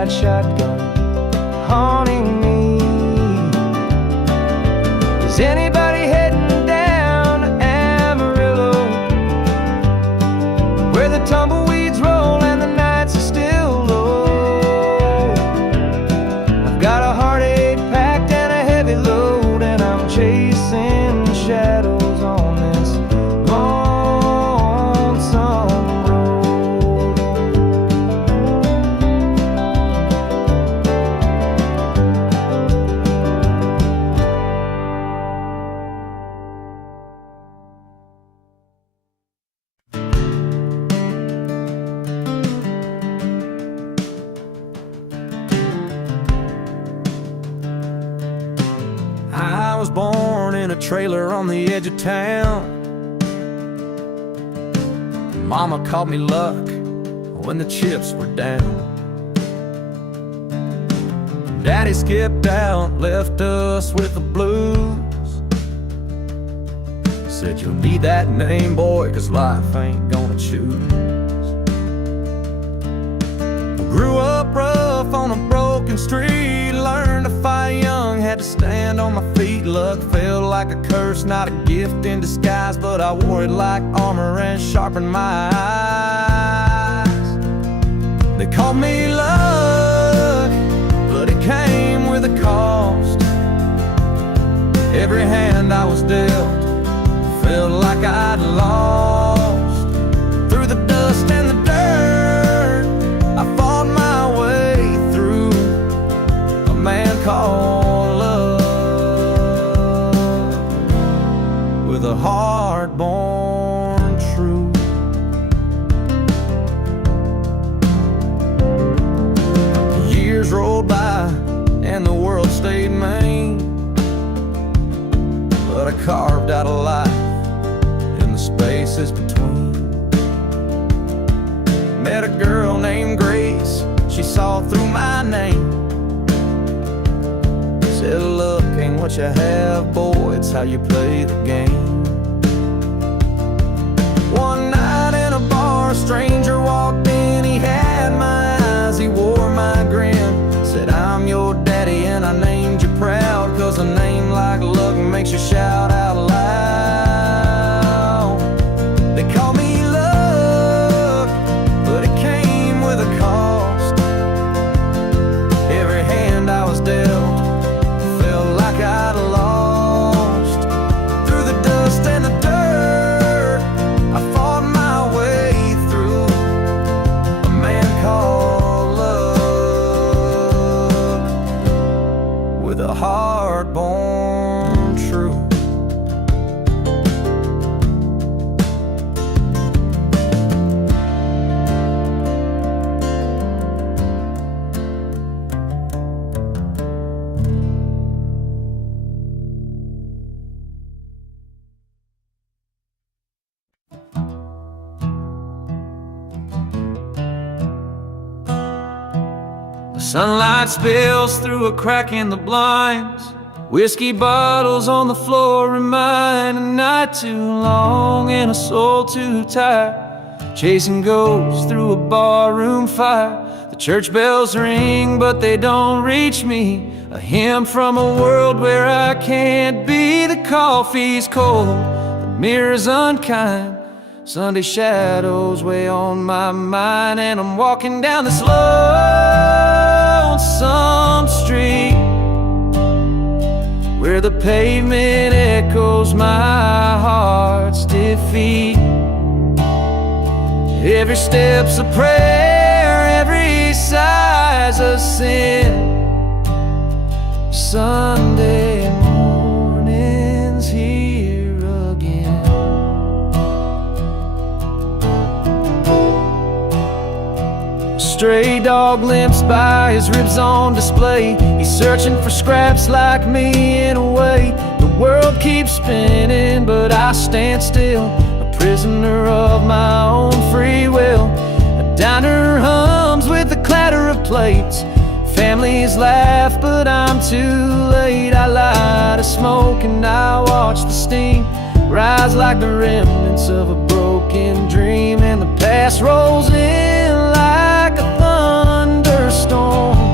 ride shotgun, haunting me. Is anybody heading down to Amarillo, where the tumbleweeds roll and the nights are still low? I've got a heartache packed and a heavy load, and I'm chasing shadows on this lonesome road. I was born in a trailer on the edge of town. Mama called me luck when the chips were down. Daddy skipped out, left us with the blues. Said you'll need that name, boy, 'cause life ain't gonna choose. Grew up rough on a broken street, learned to fight young, had to stand on my feet. Luck felt like a curse, not a gift in disguise, but I wore it like armor and sharpened my eyes. They called me luck, but it came with a cost. Every hand I was dealt felt like I'd lost. Through the dust and the dirt, I fought my way through a man called love, with a heart-born truth. Years rolled by and the world stayed mean, but I carved out a life in the spaces between. Met a girl named Grace, she saw through my name. Said look ain't what you have, boy, it's how you play the game. One night in a bar, a stranger walked in, he had my eyes, he wore my grin. Said I'm your daddy and I named you proud, 'cause a name like luck makes you shout out loud. They call me luck, but it came with a cost. Every hand I was dealt felt like I'd lost. Through the dust and the dirt, I fought my way through a man called love, with a heart-born truth. The sunlight spills through a crack in the blinds. Whiskey bottles on the floor remind a night too long and a soul too tired, chasing ghosts through a barroom fire. The church bells ring, but they don't reach me. A hymn from a world where I can't be. The coffee's cold, the mirror's unkind. Sunday shadows weigh on my mind, and I'm walking down this lonesome street where the pavement echoes my heart's defeat. Every step's a prayer, every sigh's a sin. Sunday morning's here again. Stray dog limps by, his ribs on display. He's searching for scraps like me in a way. The world keeps spinning, but I stand still, a prisoner of my own free will. A diner hums with the clatter of plates. Families laugh, but I'm too late. I light a smoke and I watch the steam rise like the remnants of a broken dream. And the past rolls in like a thunderstorm,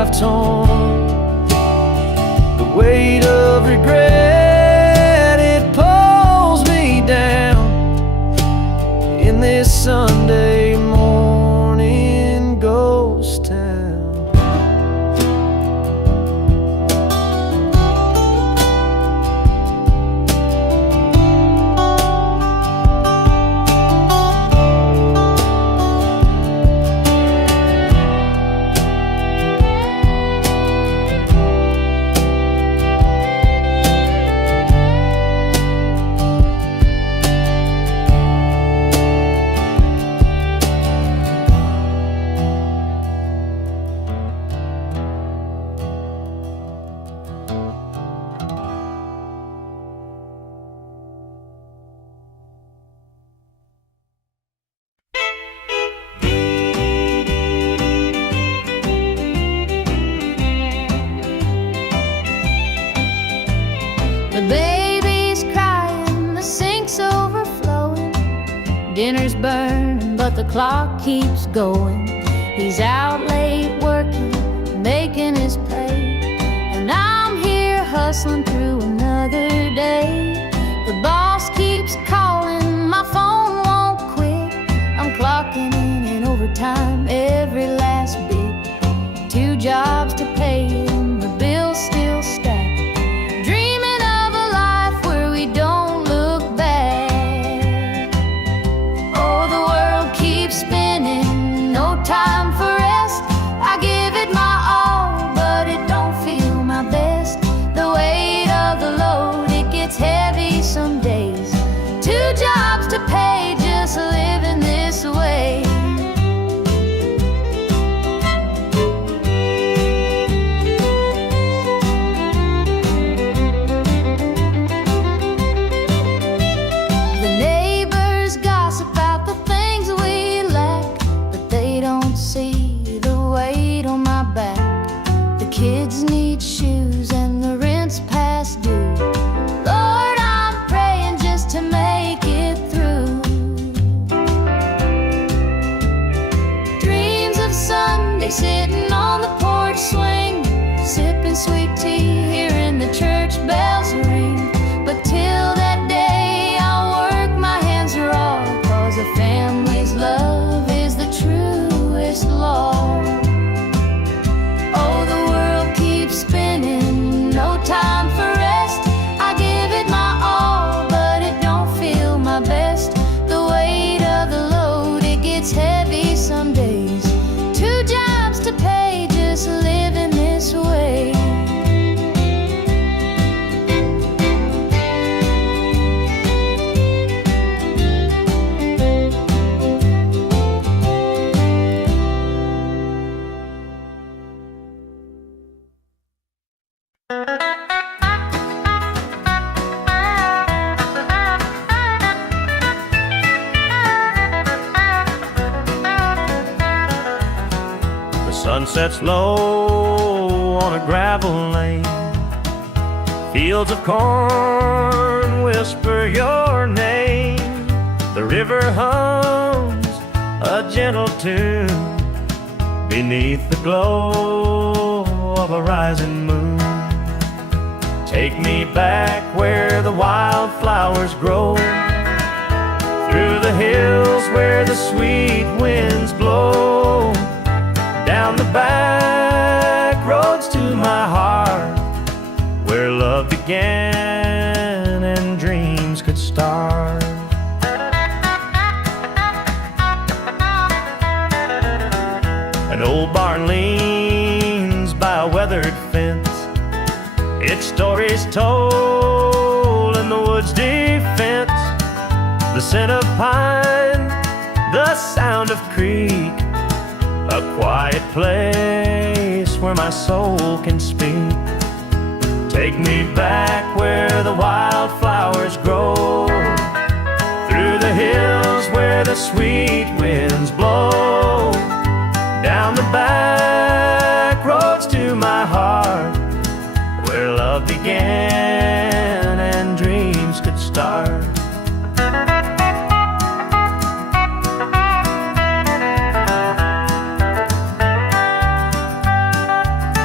life torn. The weight of regret, it pulls me down in this Sunday morning ghost town. The baby's crying, the sink's overflowing. Dinner's burning, but the clock keeps going. He's out late working, making his pay, and I'm here hustling through another day. The boss keeps calling, my phone won't quit. I'm clocking in overtime every last bit. 2 jobs to pay and the bills still stack. Time for rest, I give it my all, but it don't feel my best. The weight of the load, it gets heavy some days. 2 jobs to pay, just living this way. The neighbors gossip about the things we lack, don't see the weight on my back. The kids need shoes and the rent's past due. Lord, I'm praying just to make it through. Dreams of Sunday sitting on the porch swing, sipping sweet tea, hearing the church bells ring. But till that day I'll work my hands raw, 'cause a family's love is the truest law. Oh, the world keeps spinning, no time for rest. I give it my all, but it don't feel my best. The weight of the load, it gets heavy some days. 2 jobs to pay, just living this way. Sun sets low on a gravel lane. Fields of corn whisper your name. The river hums a gentle tune beneath the glow of a rising moon. Take me back where the wildflowers grow, through the hills where the sweet winds blow, down the back roads to my heart, where love began and dreams could start. An old barn leans by a weathered fence, its stories told in the woods' defense. The scent of pine, the sound of creek, a quiet place where my soul can speak. Take me back where the wildflowers grow, through the hills where the sweet winds blow, down the back roads to my heart, where love began and dreams could start.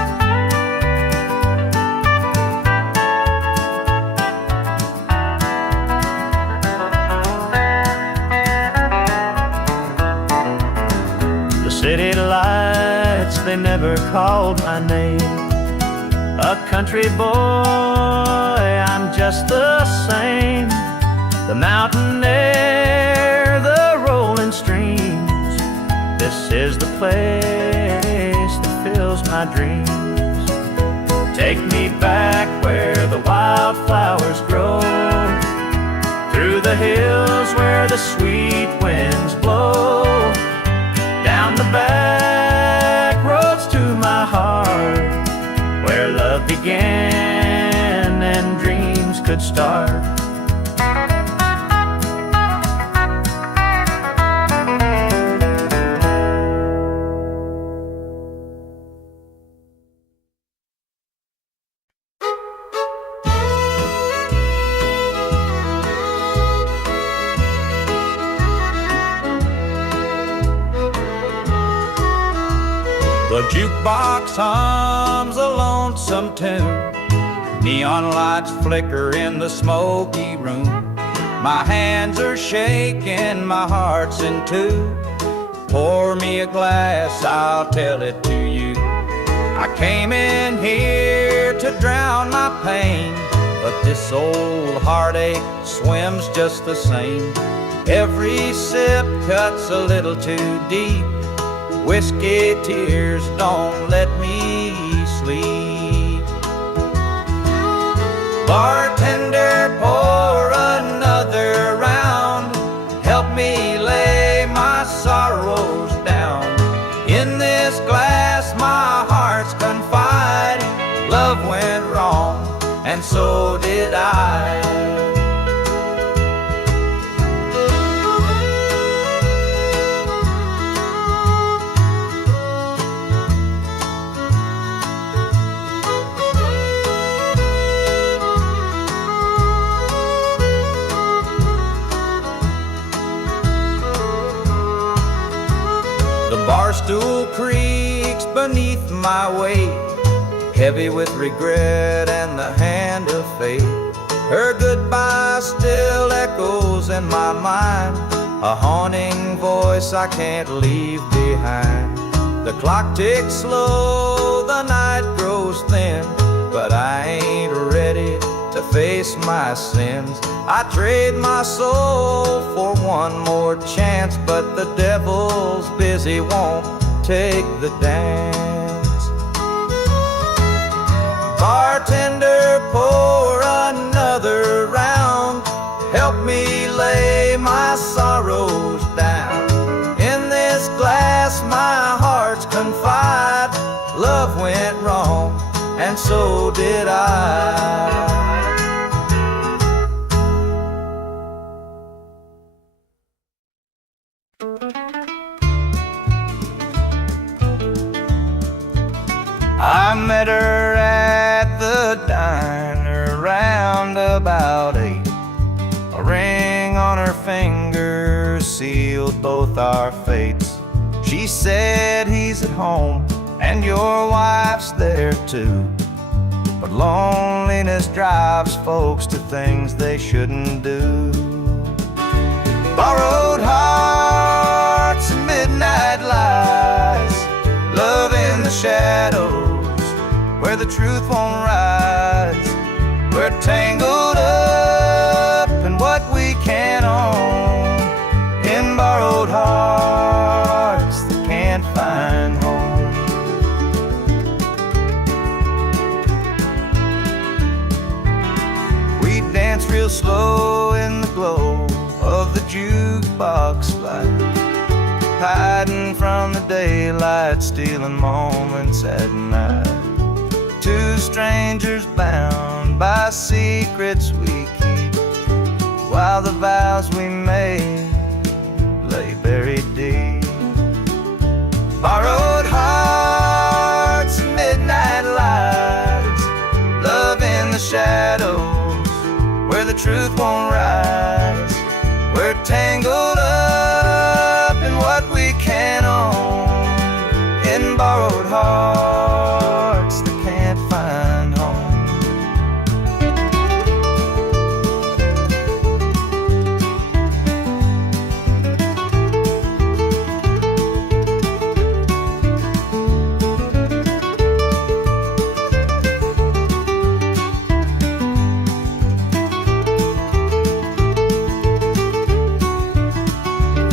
City lights, they never called my name. A country boy, I'm just the same. The mountain air, the rolling streams, this is the place that fills my dreams. Take me back where the wildflowers grow, through the hills where the sweet winds blow, down the back roads to my heart, where love began and dreams could start. The jukebox hums a lonesome tune, neon lights flicker in the smoky room. My hands are shaking, my heart's in two. Pour me a glass, I'll tell it to you. I came in here to drown my pain, but this old heartache swims just the same. Every sip cuts a little too deep. Whiskey tears don't let me sleep. Bartender, pour another round. Help me lay my sorrows down. In this glass my heart's confide. Love went wrong, and so did I. Barstool creaks beneath my weight, heavy with regret and the hand of fate. Her goodbye still echoes in my mind, a haunting voice I can't leave behind. The clock ticks slow, the night grows thin, but I ain't ready to face my sins. I trade my soul for one more chance, but the devil's busy, won't take the dance. Bartender, pour another round. Help me lay my sorrows down. In this glass my heart's confide. Love went wrong, and so did I. I met her at the diner round about 8. A ring on her finger sealed both our fates. She said he's at home and your wife's there too, but loneliness drives folks to things they shouldn't do. Borrowed hearts and midnight lies, love in the shadows where the truth won't rise. We're tangled up in what we can't own, in borrowed hearts that can't find home. We dance real slow in the glow of the jukebox light, hiding from the daylight, stealing moments at night. Two strangers bound by secrets we keep, while the vows we made lay buried deep. Borrowed hearts and midnight lights, love in the shadows where the truth won't rise. We're tangled up in what we can't own, in borrowed hearts that can't find home.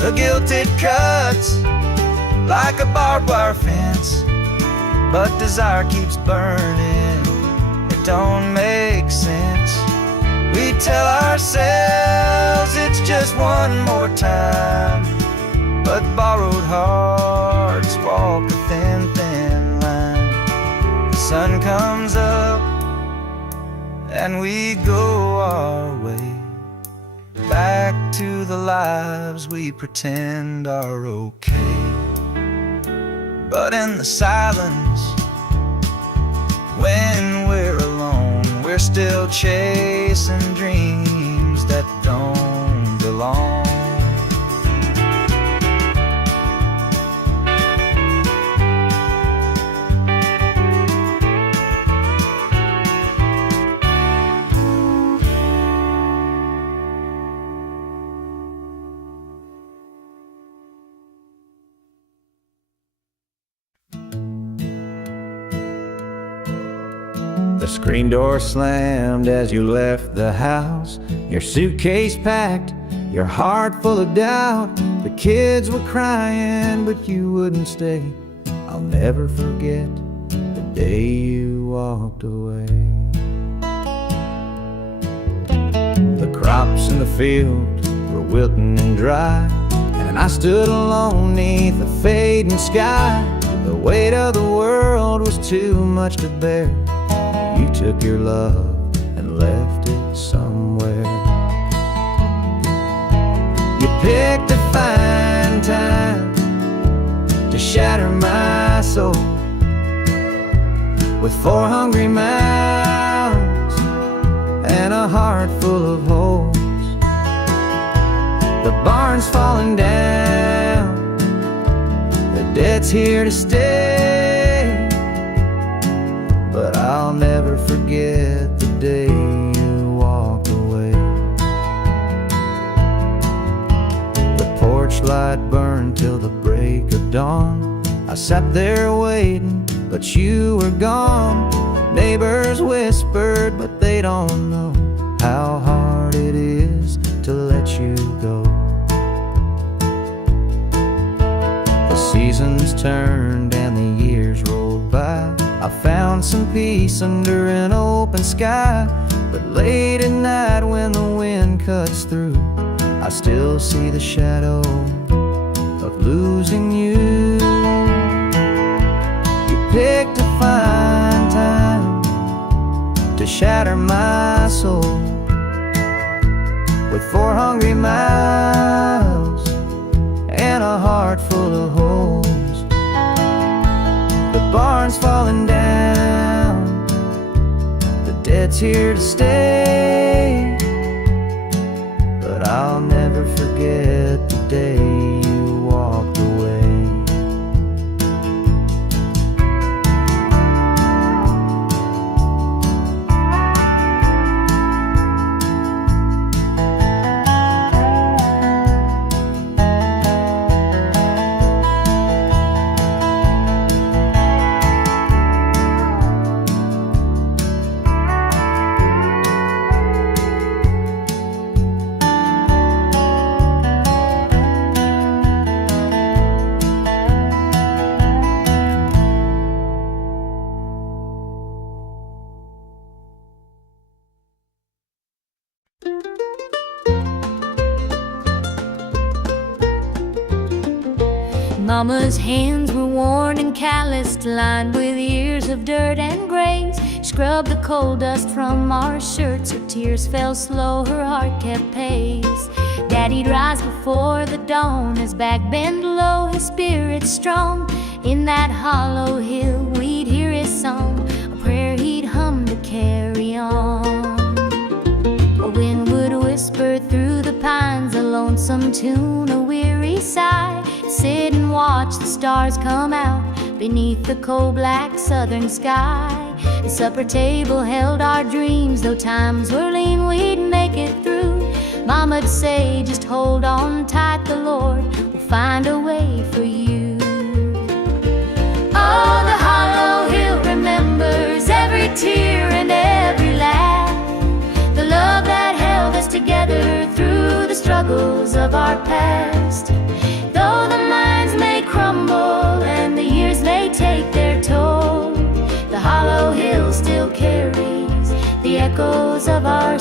The guilt it cuts like a barbed wire fence, but desire keeps burning. It don't make sense. We tell ourselves it's just one more time, but borrowed hearts walk a thin, thin line. The sun comes up and we go our way, back to the lives we pretend are okay. But in the silence, when we're alone, we're still chasing dreams that don't belong. The screen door slammed as you left the house, your suitcase packed, your heart full of doubt. The kids were crying, but you wouldn't stay. I'll never forget the day you walked away. The crops in the field were wilting and dry, and I stood alone neath the fading sky. The weight of the world was too much to bear. You took your love and left it somewhere. You picked a fine time to shatter my soul with 4 hungry mouths and a heart full of holes. The barn's falling down, the debt's here to stay, but I'll never forget the day you walked away. The porch light burned till the break of dawn. I sat there waiting, but you were gone. Neighbors whispered, but they don't know how hard it is to let you go. The seasons turned and the years rolled by. I found some peace under an open sky, but late at night when the wind cuts through, I still see the shadow of losing you. You picked a fine time to shatter my soul with 4 hungry mouths and a heart full of holes. The barn's falling down, the debt's here to stay, but I'll never forget the day you walked away. Mama's hands were worn and calloused, lined with years of dirt and grace. Scrubbed the coal dust from our shirts, her tears fell slow, her heart kept pace. Daddy'd rise before the dawn, his back bent low, his spirit strong. In that hollow hill we'd hear his song, a prayer he'd hum to carry on. A wind would whisper through the pines, a lonesome tune, a weary sigh. Sit and watch the stars come out beneath the coal-black southern sky. The supper table held our dreams, though times were lean, we'd make it through. Mama'd say, just hold on tight, the Lord will find a way for you. Oh, the hollow hill remembers every tear and every laugh, the love that held us together through the struggles of our past.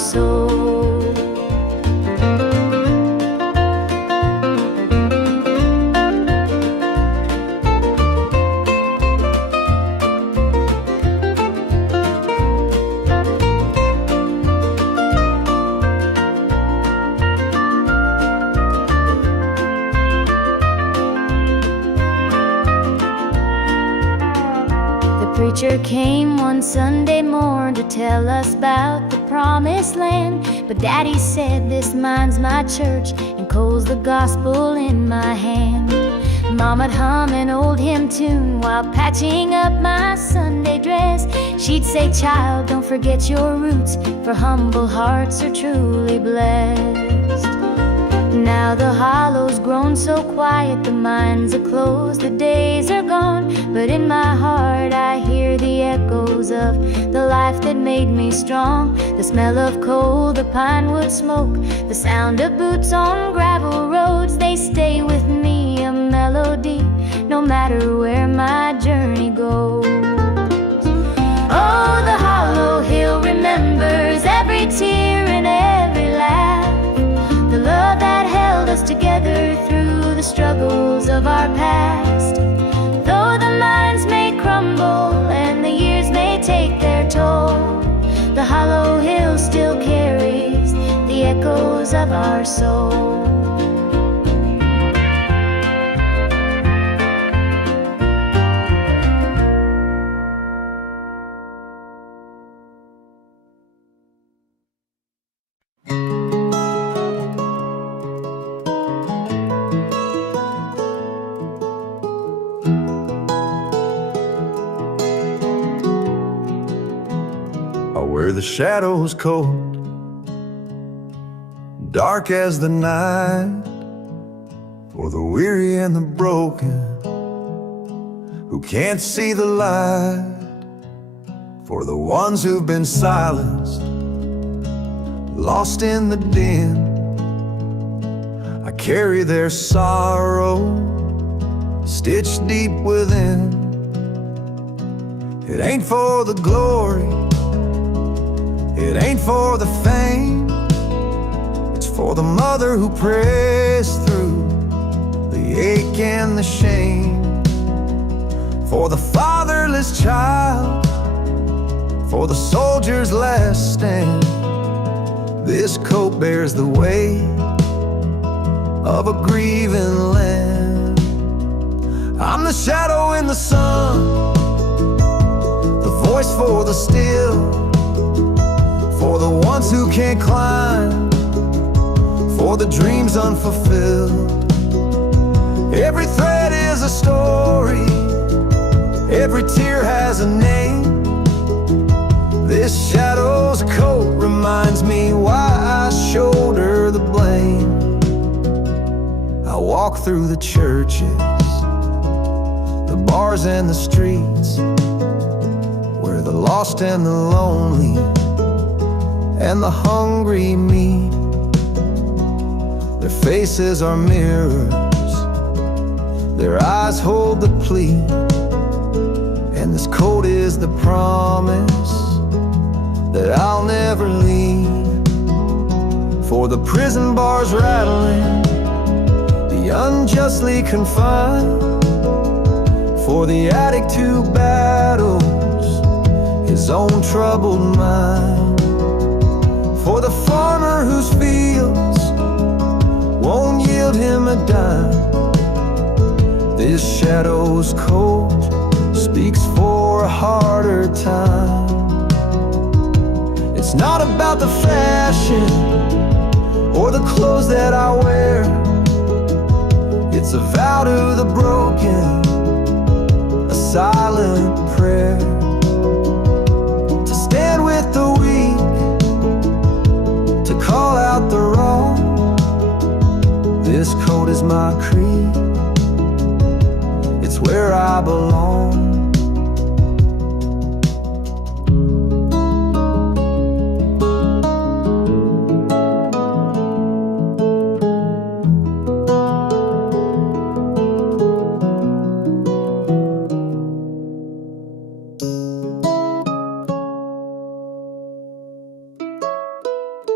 soul. The preacher came one Sunday morn to tell us about the promised land. But Daddy said, this mine's my church, and Cole's the gospel in my hand. Mama'd hum an old hymn tune while patching up my Sunday dress. She'd say, child, don't forget your roots, for humble hearts are truly blessed. Now the hollow's grown so quiet, the mines are closed, the days are gone. But in my heart I hear the echoes of the life that made me strong. The smell of coal, the pine wood smoke, the sound of boots on gravel roads, they stay with me, a melody, no matter where my journey goes. Oh, the hollow hill remembers every tear and every laugh, the love that held us together through the struggles of our past. Though the mines may crumble and the years may take their toll, the hollow hill still carries the echoes of our soul. Where the shadows cold, dark as the night, for the weary and the broken who can't see the light, for the ones who've been silenced, lost in the din. I carry their sorrow stitched deep within. It ain't for the glory, it ain't for the fame, it's for the mother who prays through the ache and the shame, for the fatherless child, for the soldier's last stand. This coat bears the weight of a grieving land. I'm the shadow in the sun, the voice for the still, for the ones who can't climb, for the dreams unfulfilled. Every thread is a story, every tear has a name. This shadow's coat reminds me why I shoulder the blame. I walk through the churches, the bars and the streets, where the lost and the lonely and the hungry meet. Their faces are mirrors, their eyes hold the plea, and this coat is the promise that I'll never leave. For the prison bars rattling, the unjustly confined, for the addict who battles his own troubled mind, for the farmer whose fields won't yield him a dime. This shadow's coat speaks for a harder time. It's not about the fashion or the clothes that I wear, it's a vow to the broken, a silent prayer, to stand with the weak, to call out the wrong. This coat is my creed, it's where I belong.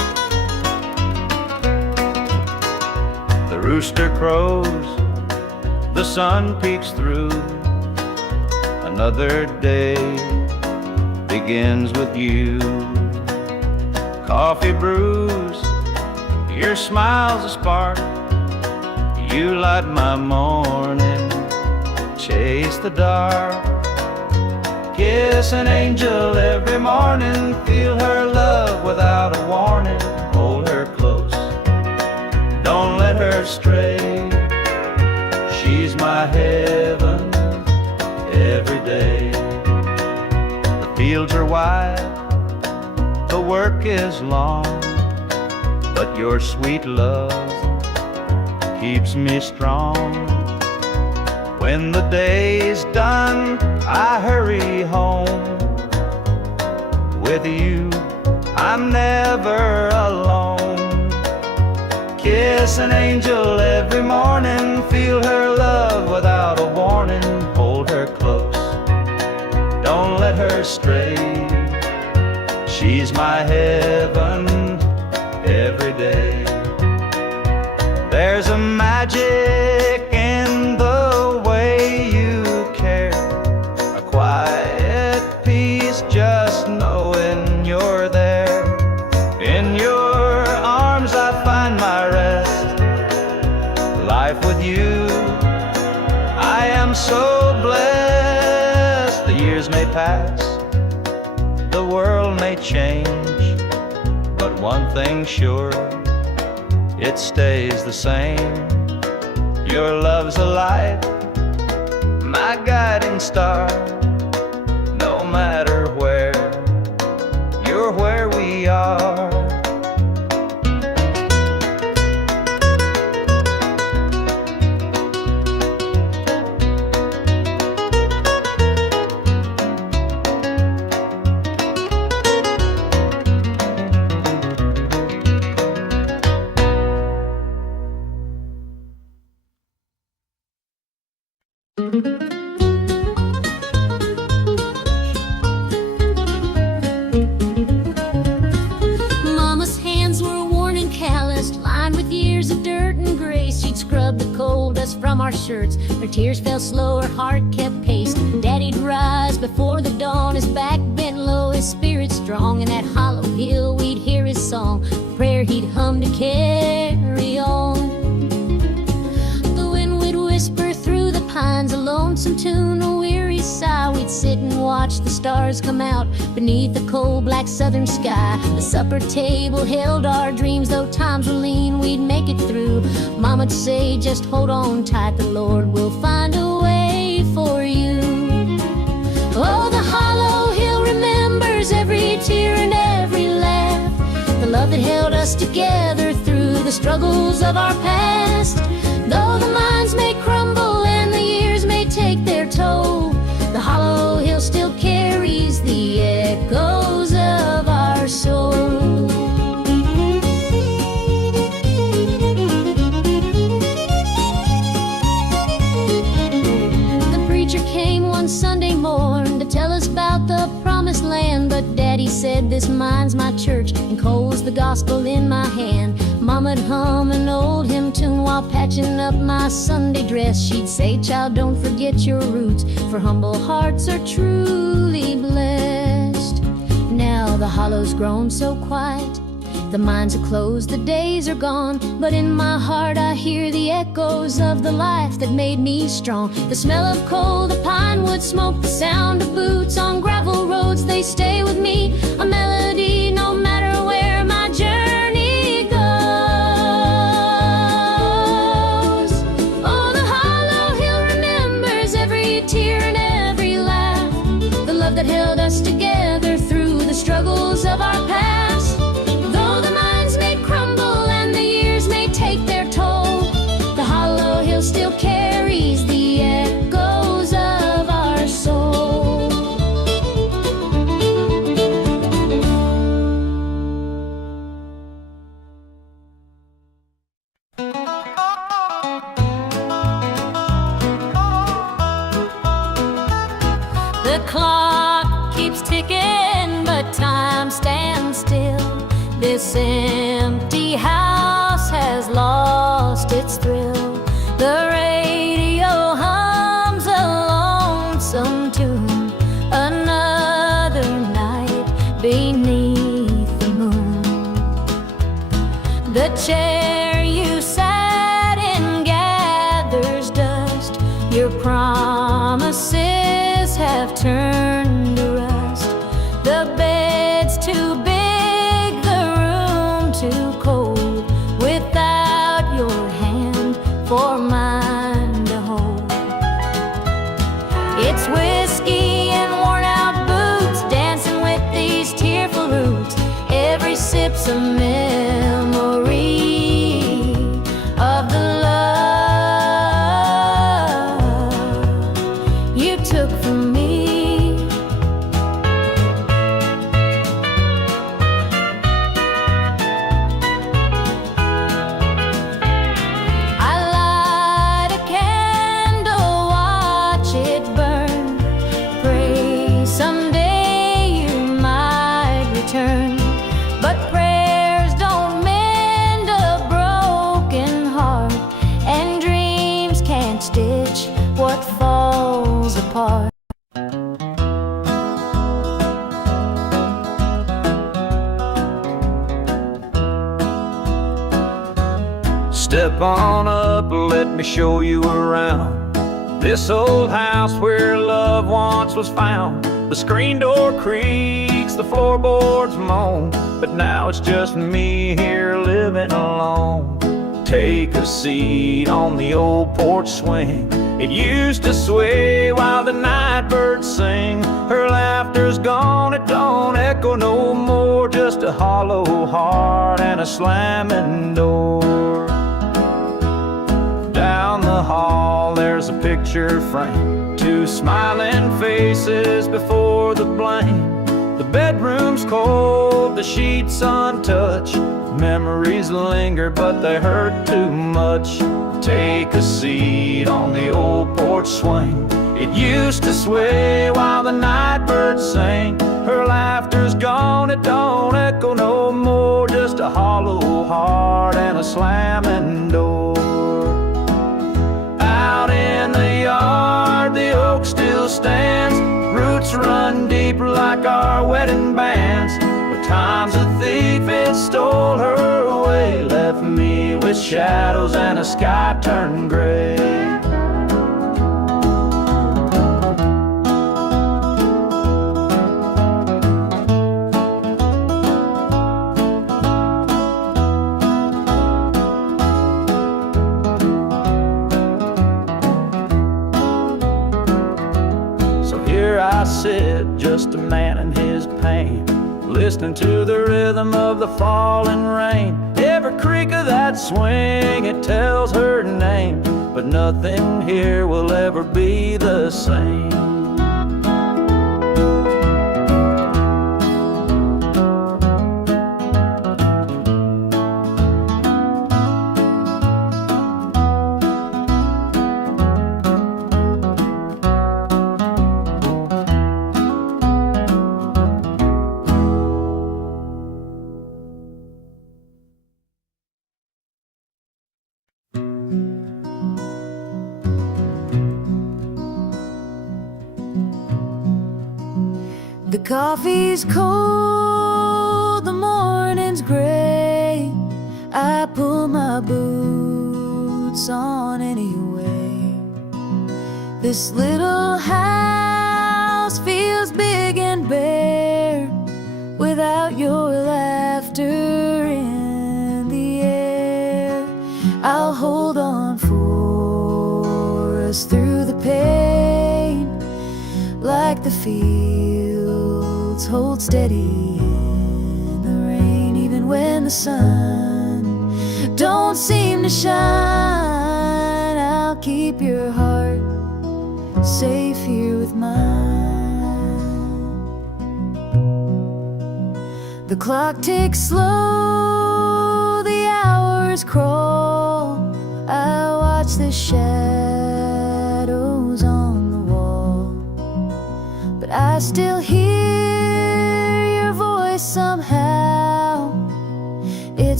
rooster crows, the sun peeks through. Another day begins with you. Coffee brews, your smile's a spark. You light my morning, chase the dark. Kiss an angel every morning, feel her love without a warning. Hold her close, don't let her stray. She's my heaven every day. The fields are wide, the work is long, but your sweet love keeps me strong. When the day's done, I hurry home. With you, I'm never alone. Kiss an angel every morning, feel her love without a warning. Hold her close, don't let her stray. She's my heaven every day. There's a magic in the way you care, a quiet peace just knowing you're there. In your arms I find my rest. Life with you, I am so blessed. The years may pass, the world may change, but one thing's sure, it stays the same. Your love's a light, my guiding star. No matter where, you're where we are. Mama's hands were worn and calloused, lined with years of dirt and grace. She'd scrub the coal dust from our shirts. Her tears fell slow, her heart kept pace. Daddy'd rise before the dawn, his back bent low, his spirit strong. In that hollow hill we'd hear his song, the prayer he'd hum to carry on. The wind would whisper through the pines, a lonesome tune, a weary sigh. We'd sit and watch the stars come out beneath the cold black southern sky. The supper table held our dreams, though times were lean, we'd make it through. Mama'd say, just hold on tight, the Lord will find a way for you. Oh, the hollow hill remembers every tear and every laugh, the love that held us together through the struggles of our past. Though the minds may crumble and the years may take their toll, the hollow hill still carries the echoes of our soul. The preacher came one Sunday morn to tell us about the promised land, but Daddy said, this mine's my church, and coal's the gospel in my hand. Mama'd hum an old hymn tune while patching up my Sunday dress. She'd say, child, don't forget your roots, for humble hearts are truly blessed. Now the hollow's grown so quiet, the mines are closed, the days are gone, but in my heart I hear the echoes of the life that made me strong. The smell of coal, the pine wood smoke, the sound of boots on gravel roads, they stay with me, a melody no matter where my journey goes. Oh, the hollow hill remembers every tear and every laugh, the love that held us together through the struggles of our past. Though the minds may crumble and the years may take their toll, the hollow hill still carries the echoes of our soul. The clock keeps ticking, but time stands still. This empty house has lost its thrill. The radio hums a lonesome tune, another night beneath the moon. The chair you sat in gathers dust. Your promises have turned to rust. The bed's too big, the room too cold, without your hand for mine to hold. It's whiskey and worn out boots, dancing with these tearful roots. Every sip's a memory of the love you took from me. What falls apart. Step on up, let me show you around this old house where love once was found. The screen door creaks, the floorboards moan, but now it's just me here living alone. Take a seat on the old porch swing. It used to sway while the night birds sing. Her laughter's gone, it don't echo no more. Just a hollow heart and a slamming door. Down the hall there's a picture frame, two smiling faces before the blame. The bedroom's cold, the sheets untouched. Memories linger, but they hurt too much. Take a seat on the old porch swing. It used to sway while the night birds sang. Her laughter's gone, it don't echo no more. Just a hollow heart and a slamming door. Out in the yard, the oak still stands. Roots run deep like our wedding bands. Time's a thief, it stole her away, left me with shadows and a sky turned gray. So here I sit, just a man in his pain, listening to the rhythm of the falling rain. Every creak of that swing, it tells her name, but nothing here will ever be the same. The coffee's cold, the morning's gray. I pull my boots on anyway. This little house feels big and bare without your laughter in the air. I'll hold on for us through the pain, like the fields hold steady in the rain. Even when the sun don't seem to shine, I'll keep your heart safe here with mine. The clock ticks slow, the hours crawl. I watch the shadows on the wall, but I still hear your voice somehow. It's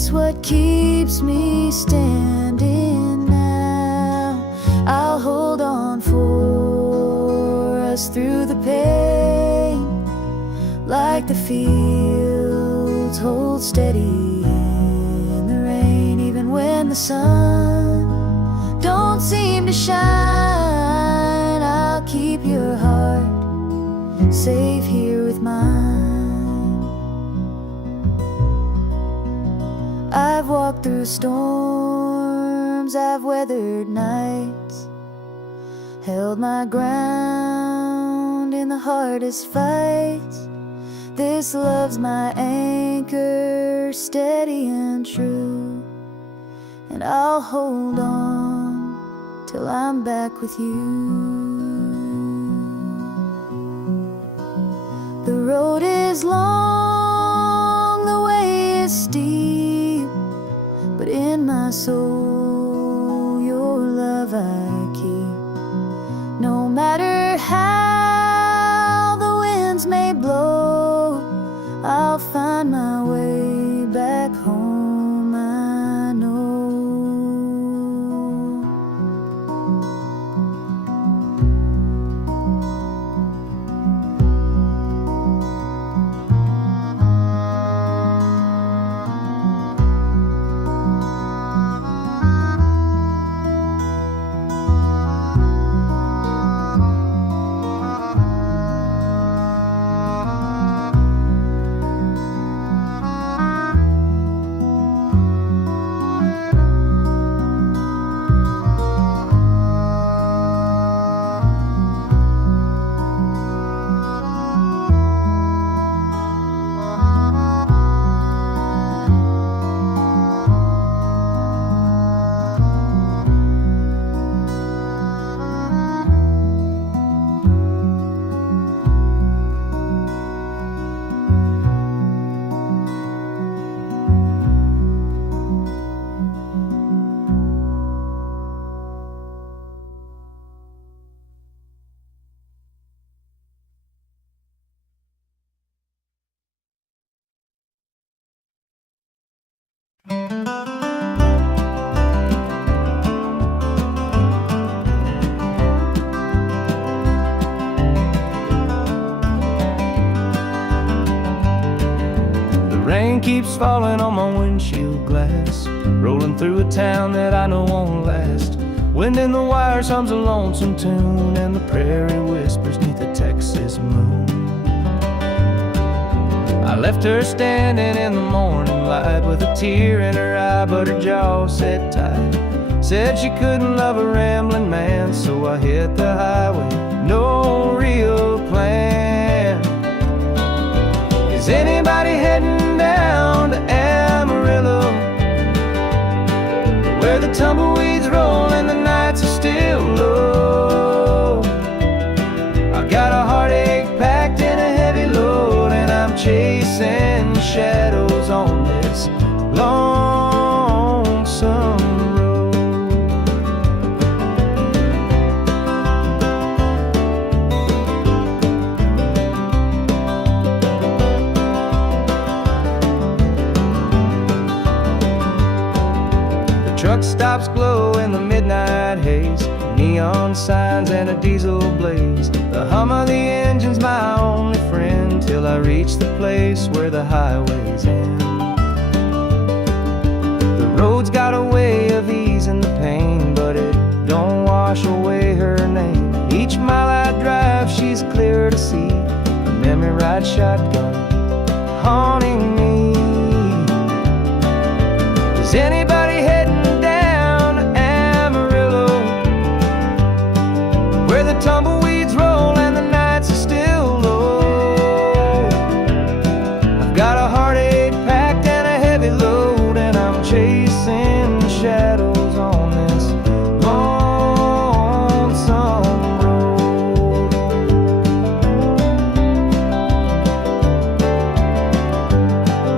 is what keeps me standing now. I'll hold on for us through the pain, like the fields hold steady in the rain. Even when the sun don't seem to shine, I'll keep your heart safe here with mine. I've walked through storms, I've weathered nights, held my ground in the hardest fights. This love's my anchor, steady and true, and I'll hold on till I'm back with you. The road is long, the way is steep, but in my soul your love I keep. No matter how the winds may blow, I'll find my way back home, I know. Rain keeps falling on my windshield glass, rolling through a town that I know won't last. Wind in the wires hums a lonesome tune, and the prairie whispers neath the Texas moon. I left her standing in the morning light with a tear in her eye, but her jaw said tight. Said she couldn't love a rambling man, so I hit the highway, no real plan. Is anybody heading down to Amarillo, where the tumbleweeds roll and the nights are still low? I got a heartache packed in a heavy load, and I'm chasing shadows on this lonesome road. The truck stops glow in the midnight haze, neon signs and a diesel blaze. The hum of the engine's my only friend, till I reach the place where the highways end. The road's got a way of easing the pain, but it don't wash away her name. Each mile I drive, she's clearer to see, a memory ride shotgun haunting me. Is anybody heading down to Amarillo, where the tumbleweeds roll and the nights are still low? I've got a heartache packed and a heavy load, and I'm chasing shadows on this lonesome road.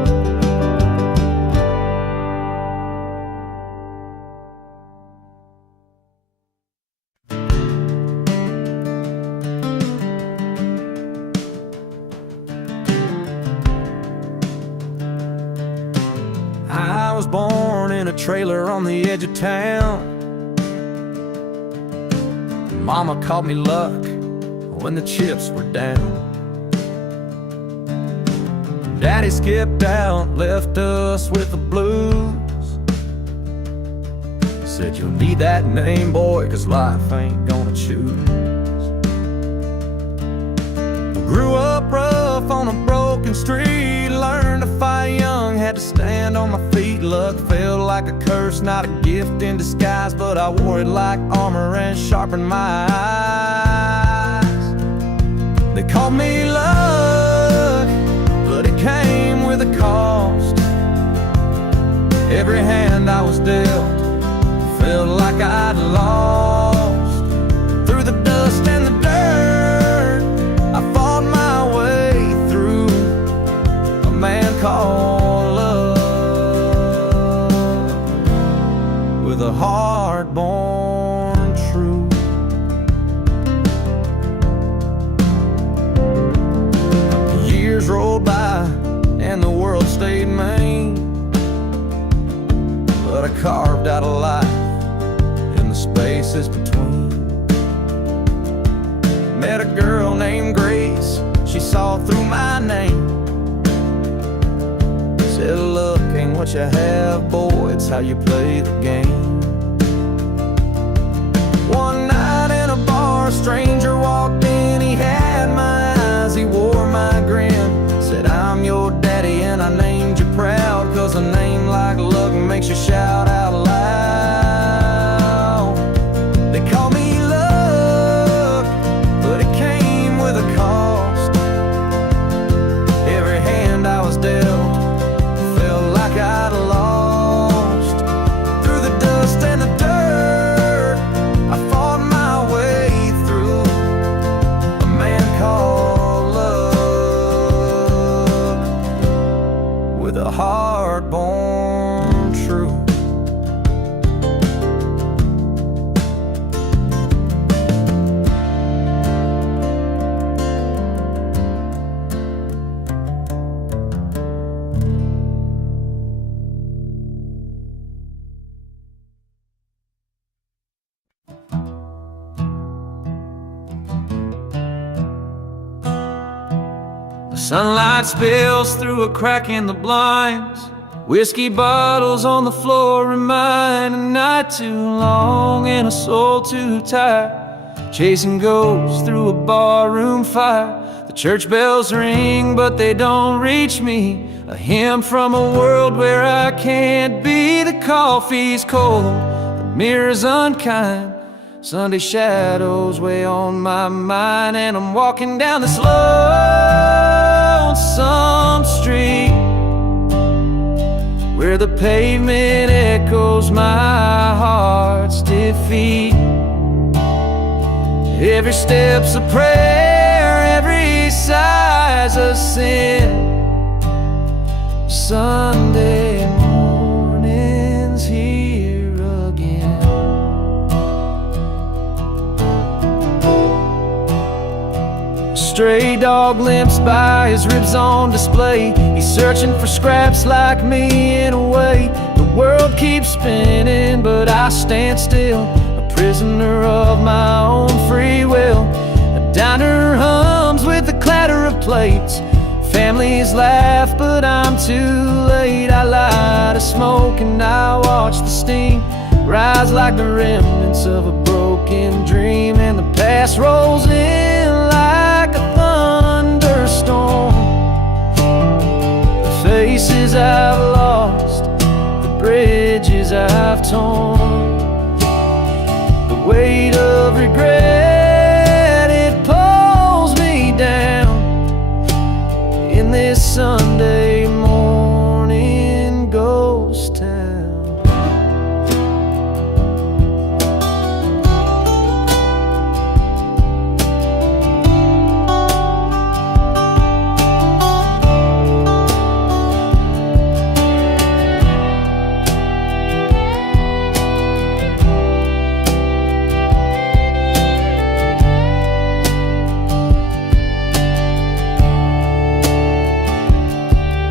trailer on the edge of town. Mama called me luck when the chips were down. Daddy skipped out, left us with the blues. Said you'll need that name, boy, 'cause life ain't gonna choose. Grew up rough on a broken street, learned to fight young, had to stand on my feet. Luck felt like a curse, not a gift in disguise, but I wore it like armor and sharpened my eyes. They called me luck, but it came with a cost. Every hand I was dealt felt like I'd lost. Through the dust and the dirt, I fought my way through. A man called love, with a heart-born truth. Years rolled by and the world stayed mean, but I carved out a life in the spaces between. Met a girl named Grace, she saw through my name. Said, look, ain't what you have, boy, it's how you play the game. One night in a bar, a stranger walked in, he had my eyes, he wore my grin. Said, I'm your daddy and I named you proud, 'cause a name like luck makes you shout out loud. They call me luck, but it came with a cost. Every hand I was dealt felt like I'd lost. Through the dust and the dirt, I fought my way through. A man called love, with a heart-born truth. The sunlight spills through a crack in the blinds. Whiskey bottles on the floor remind a night too long and a soul too tired. Chasing ghosts through a barroom fire. The church bells ring, but they don't reach me. A hymn from a world where I can't be. The coffee's cold, the mirror's unkind. Sunday shadows weigh on my mind, and I'm walking down this lonesome street where the pavement echoes my heart's defeat. Every step's a prayer, every sigh's a sin. Sunday morning's here again. A stray dog limps by, his ribs on display. He's searching for scraps like me in a way. The world keeps spinning, but I stand still, a prisoner of my own free will. A diner hums with the clatter of plates. Families laugh, but I'm too late. I light a smoke and I watch the steam rise like the remnants of a broken dream. And the past rolls in like a thunderstorm. The faces I've lost, the bridges I've torn, the weight of regret, it pulls me down in this Sunday morning ghost town.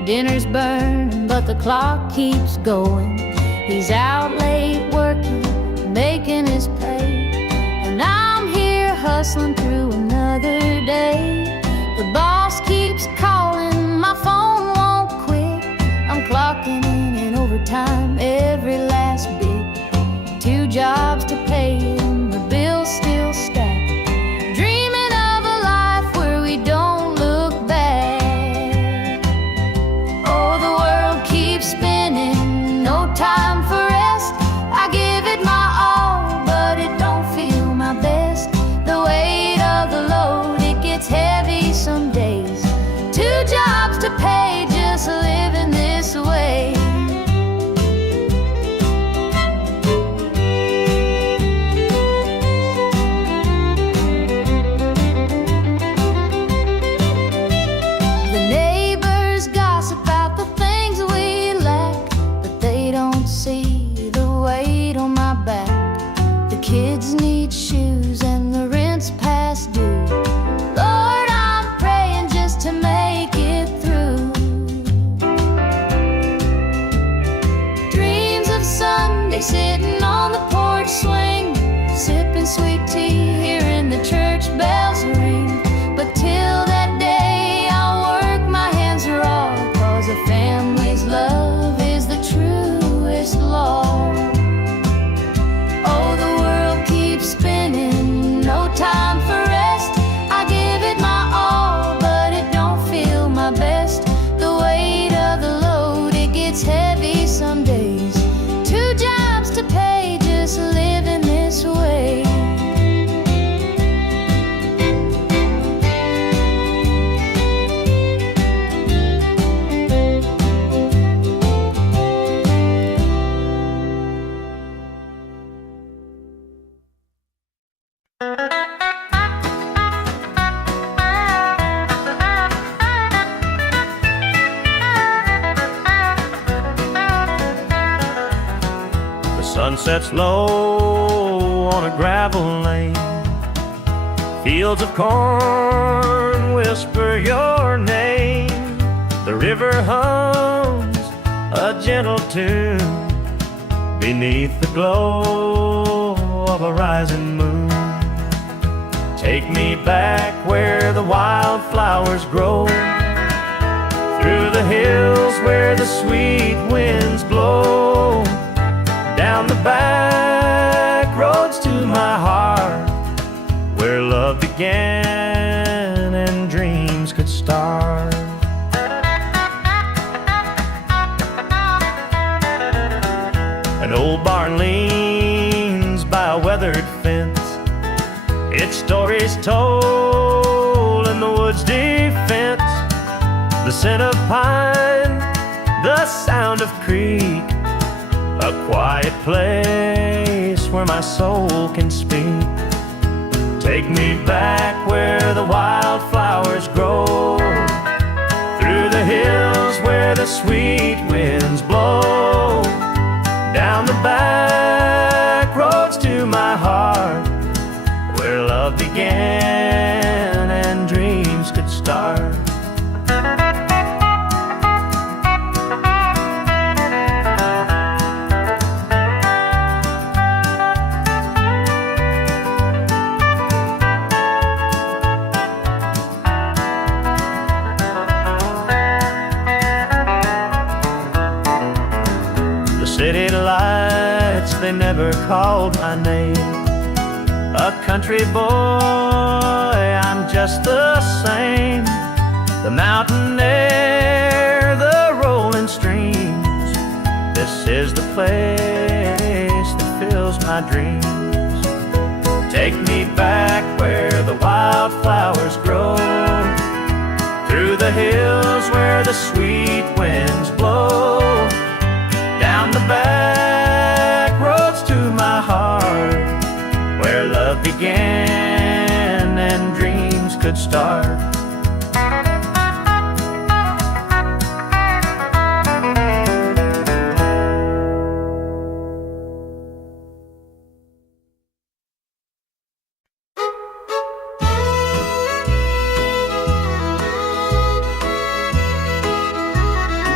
Dinner's burning, but the clock keeps going. He's out late working, making his pay, and I'm here hustling through another day. The boss keeps calling, my phone won't quit. I'm clocking in overtime every last bit. 2 jobs to pay and the bills still stack. Dreaming of a life where we don't look back. Oh, the world keeps spinning, no time for rest. I give it my all, but it don't feel my best. The weight of the load, it gets heavy some days. 2 jobs to pay, just living this way. The neighbors gossip about the things we lack, but they don't see the weight on my back. The kids need shoes and the rent's past due. Lord, I'm praying just to make it through. Dreams of Sunday sitting on the porch swing, sipping sweet tea, hearing the church bells ring. But till that day I'll work my hands raw, 'cause a family's love is the truest law. Oh, the world keeps spinning, no time for rest. I give it my all, but it don't feel my best. The weight of the load, it gets heavy some days. 2 jobs to pay, just living this way. The sun sets low on a gravel lane. Fields of corn whisper your name. The river hums a gentle tune beneath the glow of a rising moon. Take me back where the wildflowers grow, through the hills where the sweet winds blow, down the back roads to my heart, where love began and dreams could start. An old barn leans by a weathered fence, its stories told in the woods' defense. The scent of pine, the sound of creek, a quiet place where my soul can speak. Take me back where the wildflowers grow, through the hills where the sweet winds blow, down the back roads to my heart, where love began and dreams could start. City lights, they never called my name. A country boy, I'm just the same. The mountain air, the rolling streams, this is the place that fills my dreams. Take me back where the wildflowers grow, through the hills where the sweet winds blow, down the back roads to my heart, where love began and dreams could start.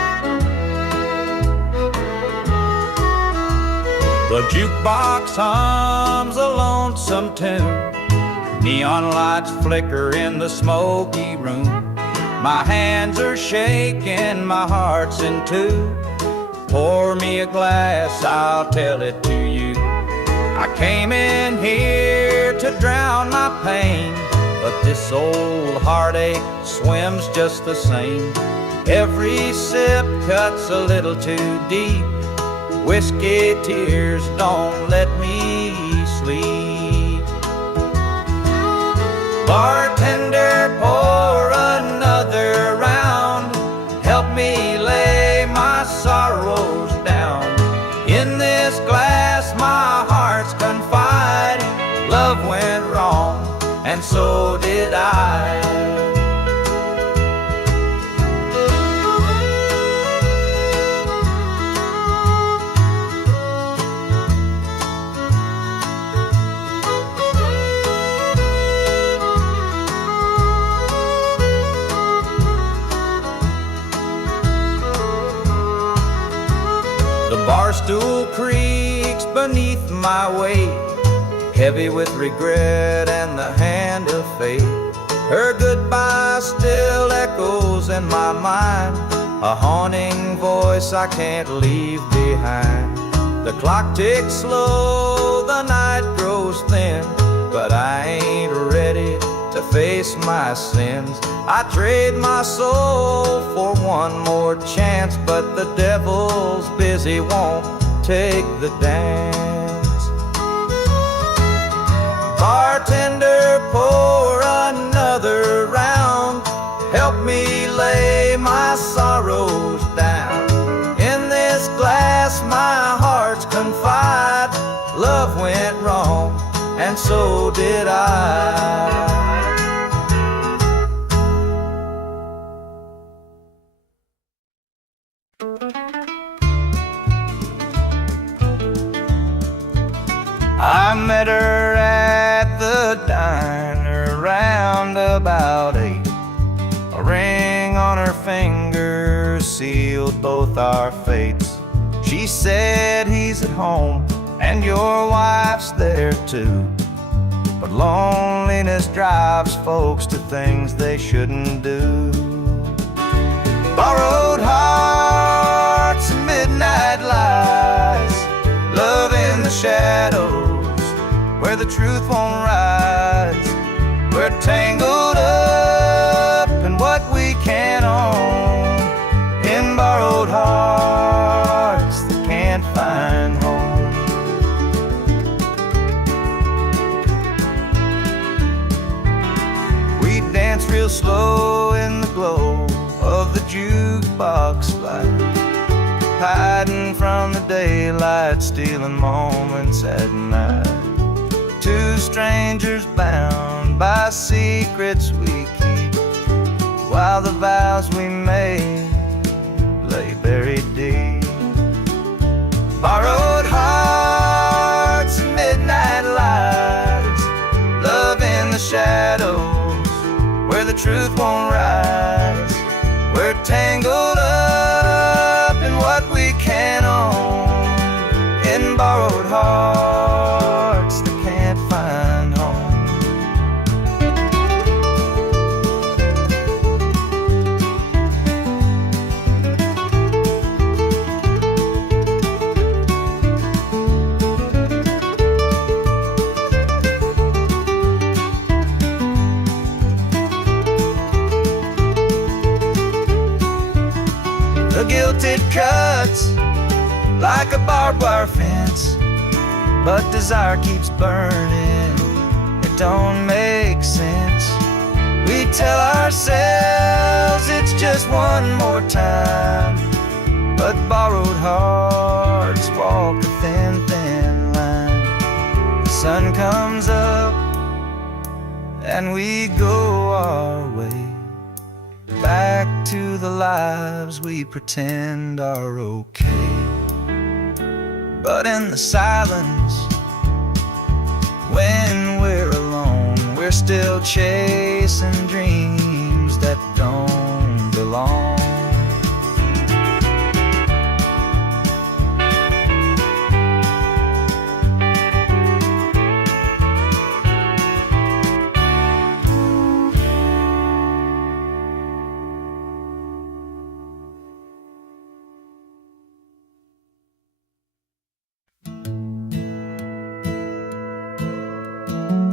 The jukebox hums a lonesome tune. Neon lights flicker in the smoky room. My hands are shaking, my heart's in two. Pour me a glass, I'll tell it to you. I came in here to drown my pain, but this old heartache swims just the same. Every sip cuts a little too deep. Whiskey tears don't let me sleep. Bartender, pour another round. Help me lay my sorrows down. In this glass my heart's confiding. Love went wrong, and so did I. The bar stool creaks beneath my weight, heavy with regret and the hand of fate. Her goodbye still echoes in my mind, a haunting voice I can't leave behind. The clock ticks slow, the night grows thin, but I ain't ready to face my sins. I trade my soul for one more chance, but the devil's busy, won't take the dance. Bartender, pour another round. Help me lay my sorrows down. In this glass my heart's confide. Love went wrong, and so did I. I met her at the diner round about 8. A ring on her finger sealed both our fates. She said he's at home and your wife's there too, but loneliness drives folks to things they shouldn't do. Borrowed hearts and midnight lies, love in the shadows where the truth won't rise. We're tangled up in what we can't own, in borrowed hearts that can't find home. We dance real slow in the glow of the jukebox light, hiding from the daylight, stealing moments at night. Two strangers bound by secrets we keep, while the vows we made lay buried deep. Borrowed hearts and midnight lights, love in the shadows where the truth won't rise. We're tangled up in what we can't own, in borrowed hearts that can't find home. The guilt it cuts like a barbed wire fence, but desire keeps burning, it don't make sense. We tell ourselves it's just one more time, but borrowed hearts walk a thin, thin line. The sun comes up and we go our way, back to the lives we pretend are okay. But in the silence, when we're alone, we're still chasing dreams that don't belong.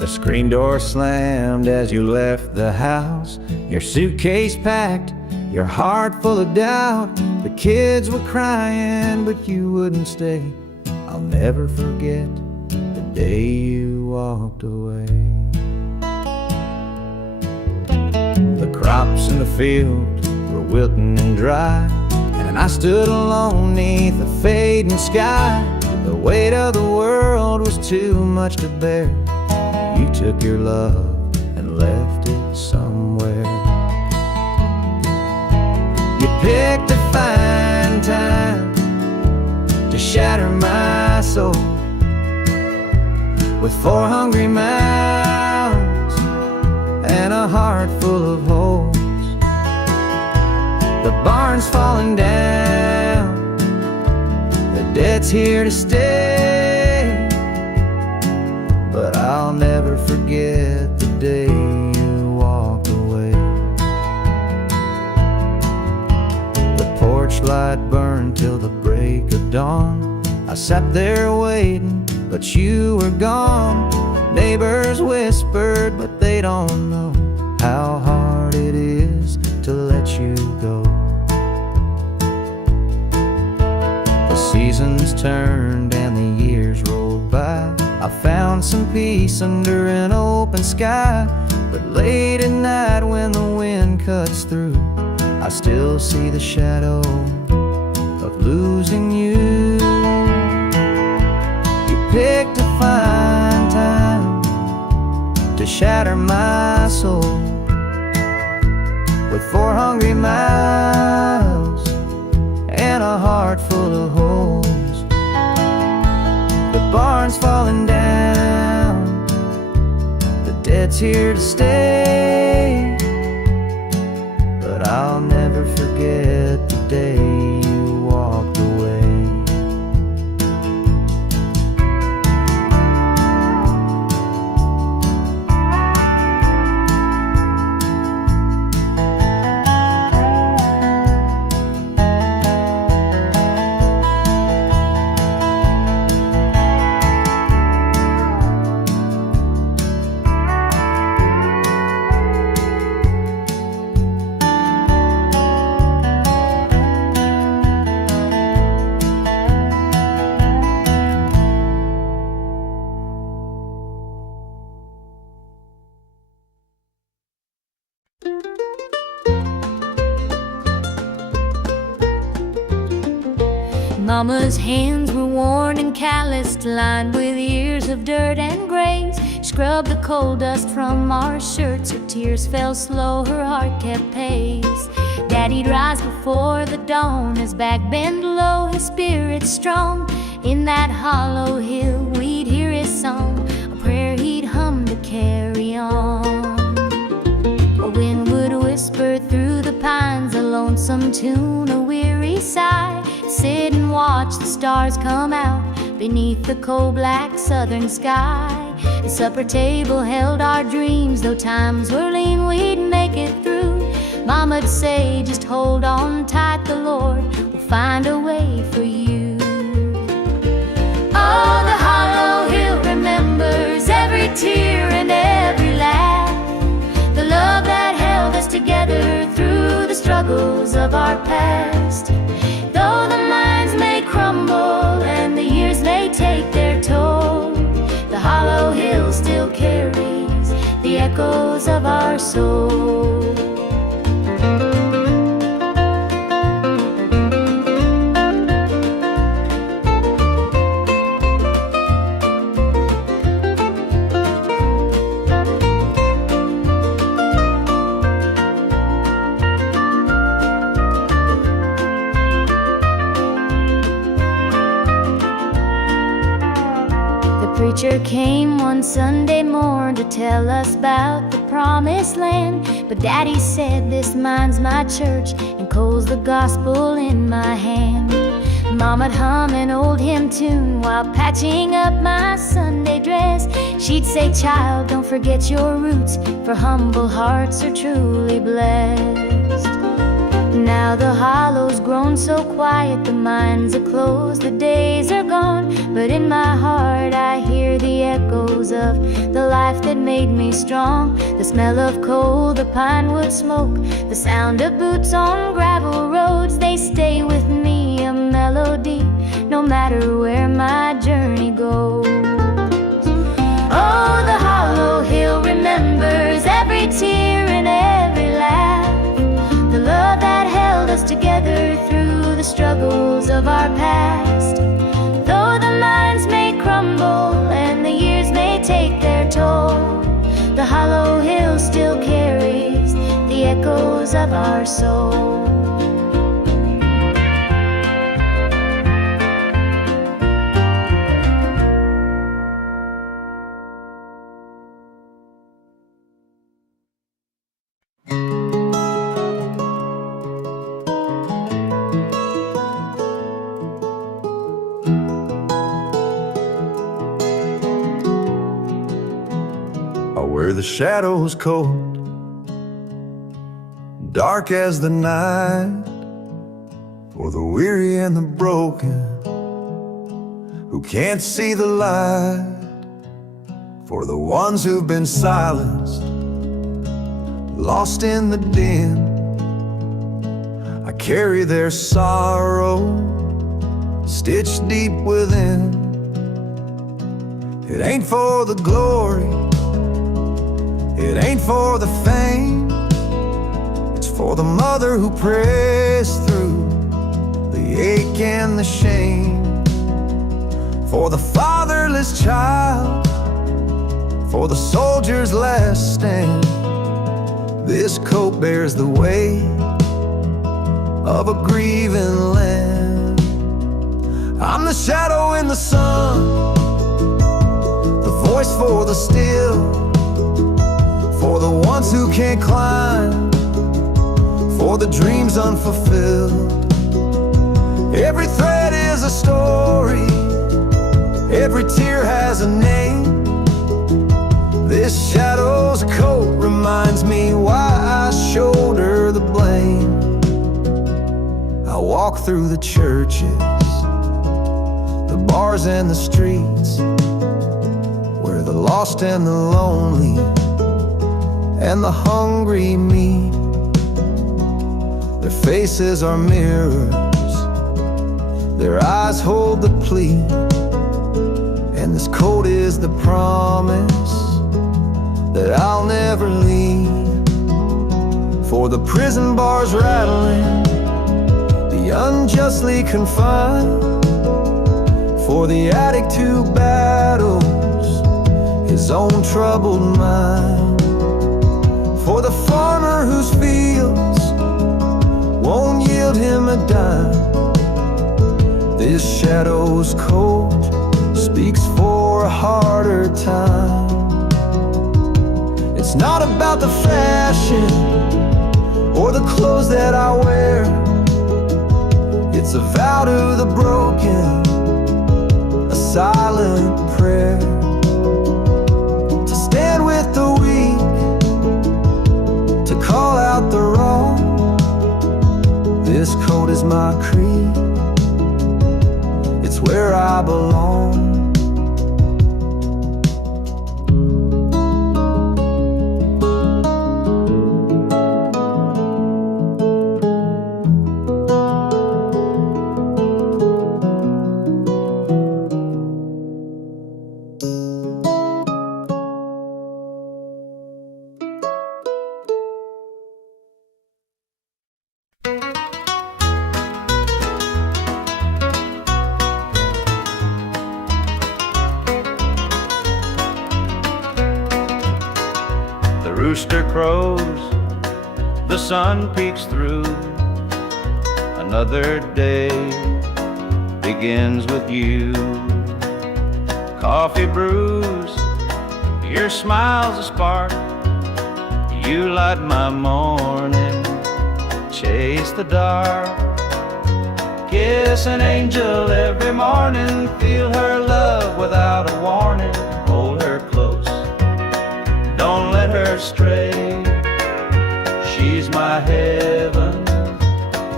The screen door slammed as you left the house, your suitcase packed, your heart full of doubt. The kids were crying, but you wouldn't stay. I'll never forget the day you walked away. The crops in the field were wilting and dry, and I stood alone neath the fading sky. The weight of the world was too much to bear. You took your love and left it somewhere. You picked a fine time to shatter my soul with 4 hungry mouths and a heart full of holes. The barn's falling down, the debt's here to stay, but I'll never forget the day you walked away. The porch light burned till the break of dawn. I sat there waiting, but you were gone. Neighbors whispered, but they don't know how hard it is to let you go. The seasons turned and the years rolled by. I found some peace under an open sky, but late at night when the wind cuts through, I still see the shadow of losing you. You picked a fine time to shatter my soul with 4 hungry mouths and a heart full of holes. The barn's falling down, the debt's here to stay, but I'll never forget the day you walked away. Mama's hands were worn and calloused, lined with years of dirt and graze. Scrubbed the coal dust from our shirts, her tears fell slow, her heart kept pace. Daddy'd rise before the dawn, his back bent low, his spirit strong. In that hollow hill we'd hear his song, a prayer he'd hum to carry on. A wind would whisper through the pines, a lonesome tune, a weary sigh. Sit and watch the stars come out beneath the coal-black southern sky. The supper table held our dreams, though times were lean, we'd make it through. Mama'd say, just hold on tight, the Lord will find a way for you. Oh, the hollow hill remembers every tear and every laugh, the love that held us together through the struggles of our past. Though the minds may crumble and the years may take their toll, the hollow hill still carries the echoes of our soul. Preacher came one Sunday morn to tell us about the promised land, but Daddy said, this mine's my church and coal's the gospel in my hand. Mama'd hum an old hymn tune while patching up my Sunday dress. She'd say, child, don't forget your roots, for humble hearts are truly blessed. now the hollow's grown so quiet, the mines are closed, the days are gone. But in my heart I hear the echoes of the life that made me strong. The smell of coal, the pine wood smoke, the sound of boots on gravel roads, they stay with me, a melody, no matter where my journey goes. Oh, the hollow hill remembers every tear and every laugh, the love that held us together through the struggles of our past. Though the mines may crumble and the years may take their toll, the hollow hill still carries the echoes of our soul. Where the shadows cold, dark as the night, for the weary and the broken who can't see the light, for the ones who've been silenced, lost in the din. I carry their sorrow stitched deep within. It ain't for the glory, it ain't for the fame, it's for the mother who prays through the ache and the shame, for the fatherless child, for the soldier's last stand. This coat bears the weight of a grieving land. I'm the shadow in the sun, the voice for the still, for the ones who can't climb, for the dreams unfulfilled. Every thread is a story, every tear has a name. This shadow's coat reminds me why I shoulder the blame. I walk through the churches, the bars and the streets, where the lost and the lonely and the hungry meet. Their faces are mirrors, their eyes hold the plea, and this coat is the promise that I'll never leave. For the prison bars rattling, the unjustly confined, for the addict who battles his own troubled mind, for the farmer whose fields won't yield him a dime. This shadow's coat speaks for a harder time. It's not about the fashion or the clothes that I wear, it's a vow to the broken, a silent prayer, to stand with the weak, to call out the wrong. This coat is my creed, it's where I belong. Rooster crows, the sun peeks through. Another day begins with you. Coffee brews, your smile's a spark. You light my morning, chase the dark. Kiss an angel every morning, feel her love without a warning. Hold her close, don't let her stray. She's my heaven,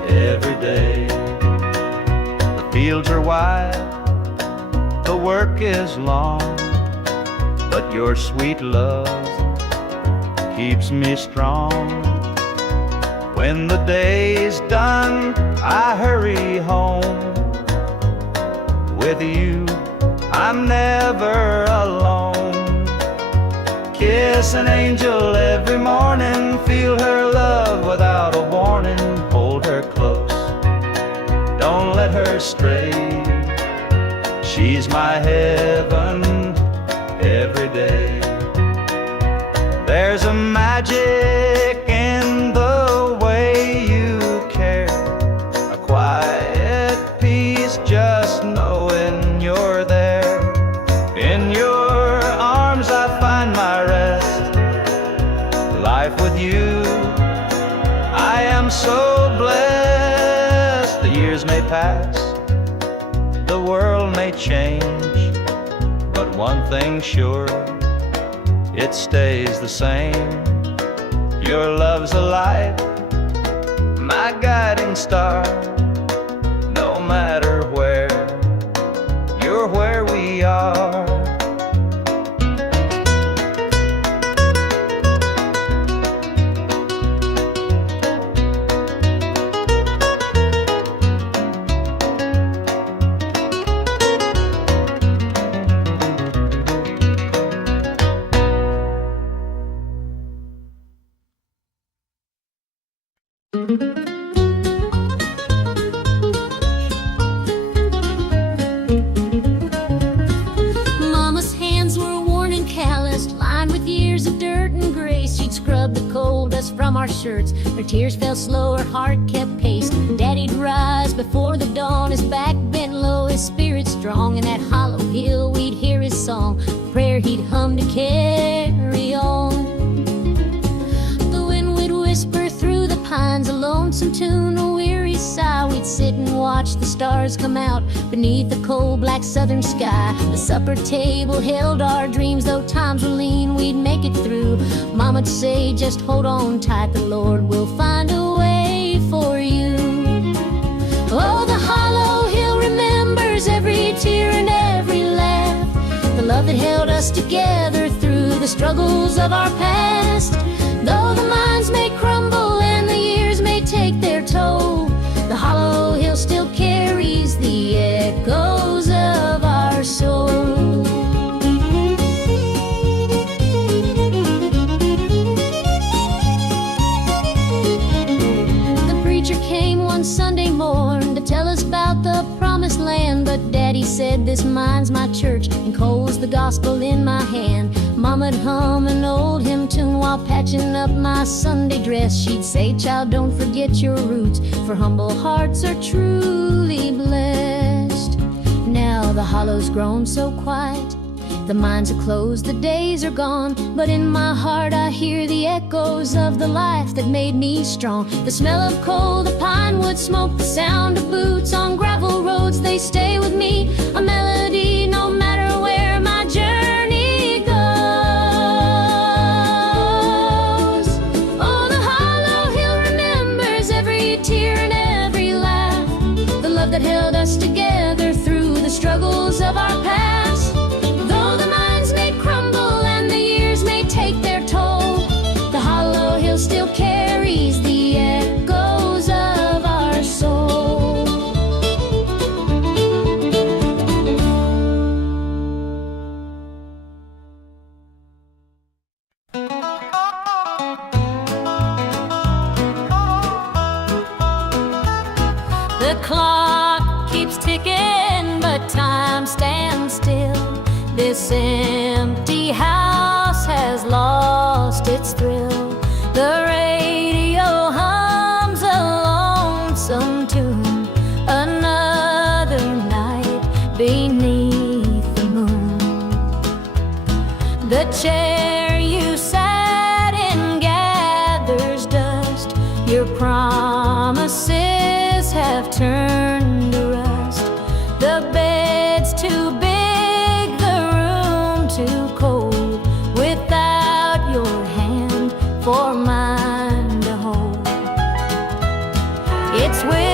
every day. The fields are wide, the work is long, but your sweet love keeps me strong. When the day's done, I hurry home. With you, I'm never alone. Kiss an angel every morning, feel her love without a warning. Hold her close, don't let her stray. She's my heaven every day. There's a magic in the way you care, a quiet peace just knowing you're there. In your arms I find my rest. Life with you, I am so blessed. The years may pass, the world may change, but one thing's sure, it stays the same. Your love's a light, my guiding star. No matter where, you're where we are. Mama's hands were worn and calloused, lined with years of dirt and grace. She'd scrub the coal dust from our shirts. Her tears fell slow, her heart kept pace. Daddy'd rise before the dawn, his back bent low, his spirit strong. In that hollow hill we'd hear his song, prayer he'd hum to carry on. The wind would whisper through the pines, a lonesome tune, a weary sigh. We'd sit and watch the stars come out beneath the cold black southern sky. The supper table held our dreams, though times were lean, we'd make it through. Mama'd say, just hold on tight, the Lord will find a way for you. Oh, the hollow hill remembers every tear and every laugh, the love that held us together through the struggles of our past. Though the minds may crumble and the years may take their toll, the hollow hill still carries the echoes of our soul. The preacher came one Sunday morn to tell us about the promised land, but Daddy said, this mine's my church, and coal's the gospel in my hand. Mama'd hum an old hymn tune while patching up my Sunday dress. She'd say, child, don't forget your roots, for humble hearts are truly blessed. Now the hollow's grown so quiet, the mines are closed, the days are gone, but in my heart I hear the echoes of the life that made me strong. The smell of coal, the pine wood smoke, the sound of boots on gravel roads, they stay with me, a melody no matter where my journey goes. Oh, the hollow hill remembers every tear and every laugh, the love that held us together through the struggles of our past. Though the minds may crumble and the years may take their toll, the hollow hill still carries the echoes of our soul. The clock keeps ticking, but time stands still. This empty house has lost its thrill. The radio hums a lonesome tune, another night beneath the moon. The chair you sat in gathers dust, your promises have turned to rust. The bed's too big, the room too cold, without your hand for mine to hold. It's with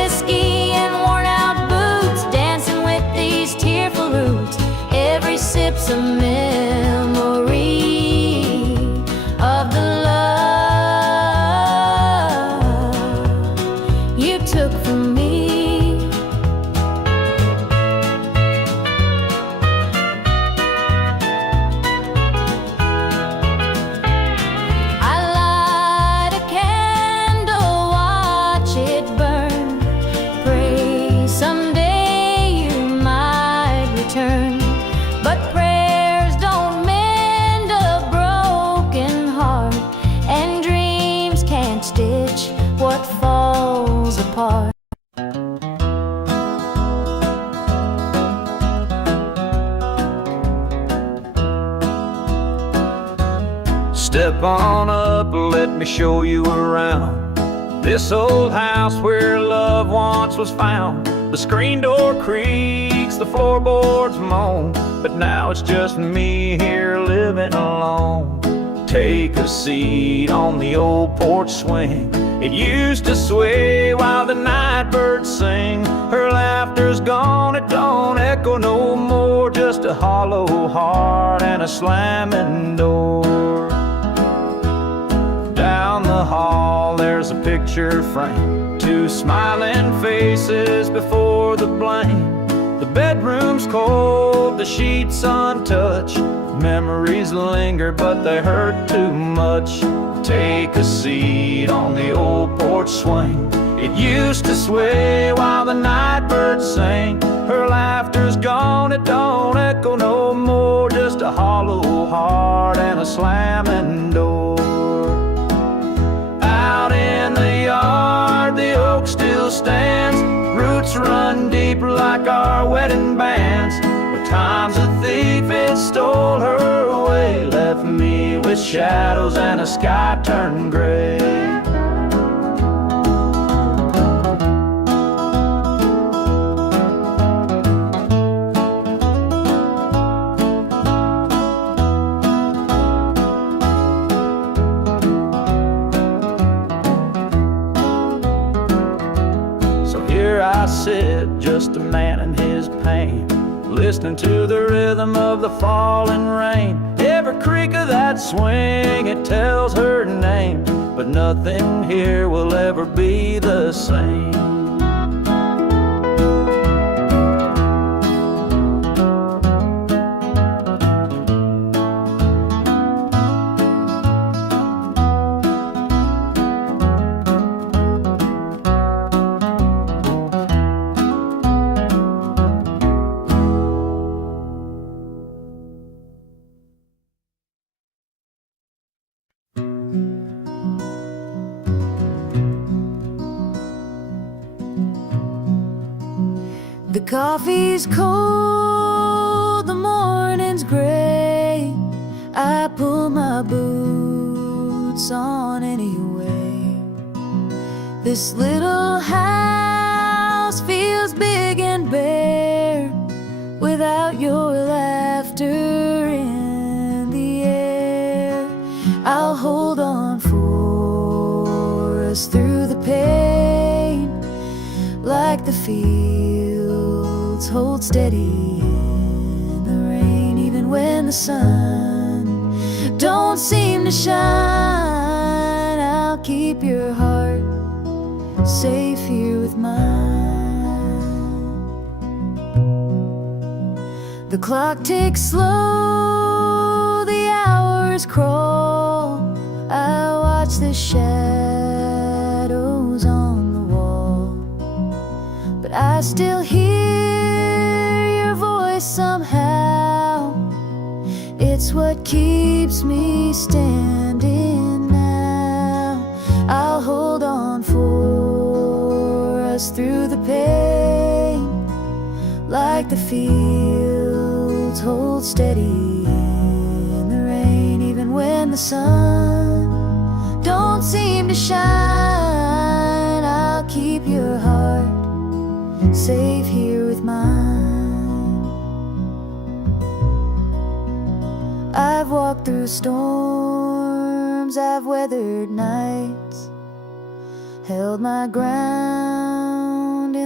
whiskey and worn out boots, dancing with these tearful roots. Every sip's a memory of the love you took from me. What falls apart. Step on up, let me show you around this old house where love once was found. The screen door creaks, the floorboards moan, but now it's just me here living alone. Take a seat on the old porch swing. It used to sway while the night birds sing. Her laughter's gone, it don't echo no more. Just a hollow heart and a slamming door. Down the hall there's a picture frame, two smiling faces before the blame. The bedroom's cold, the sheets untouched. Memories linger, but they hurt too much. Take a seat on the old porch swing. It used to sway while the night birds sang. Her laughter's gone, it don't echo no more. Just a hollow heart and a slamming door. Out in the yard, the oak still stands. Roots run deep like our wedding bands. But time's a thief, it stole her away. Left me with shadows and a sky turned gray. I sit, just a man in his pain, listening to the rhythm of the falling rain. Every creak of that swing, it tells her name, but nothing here will ever be the same. The coffee's cold, the morning's gray. I pull my boots on anyway. This little house feels big and bare without your laughter in the air. I'll hold on for us through the pain, like the fields hold steady in the rain. Even when the sun don't seem to shine, I'll keep your heart safe here with mine. The clock ticks slow, the hours crawl. I watch the shadows on the wall, but I still hear your voice somehow. It's what keeps me standing now. I'll hold on for us through the pain, like the fields hold steady in the rain. Even when the sun don't seem to shine, I'll keep your heart safe here with mine. I've walked through storms, I've weathered nights, held my ground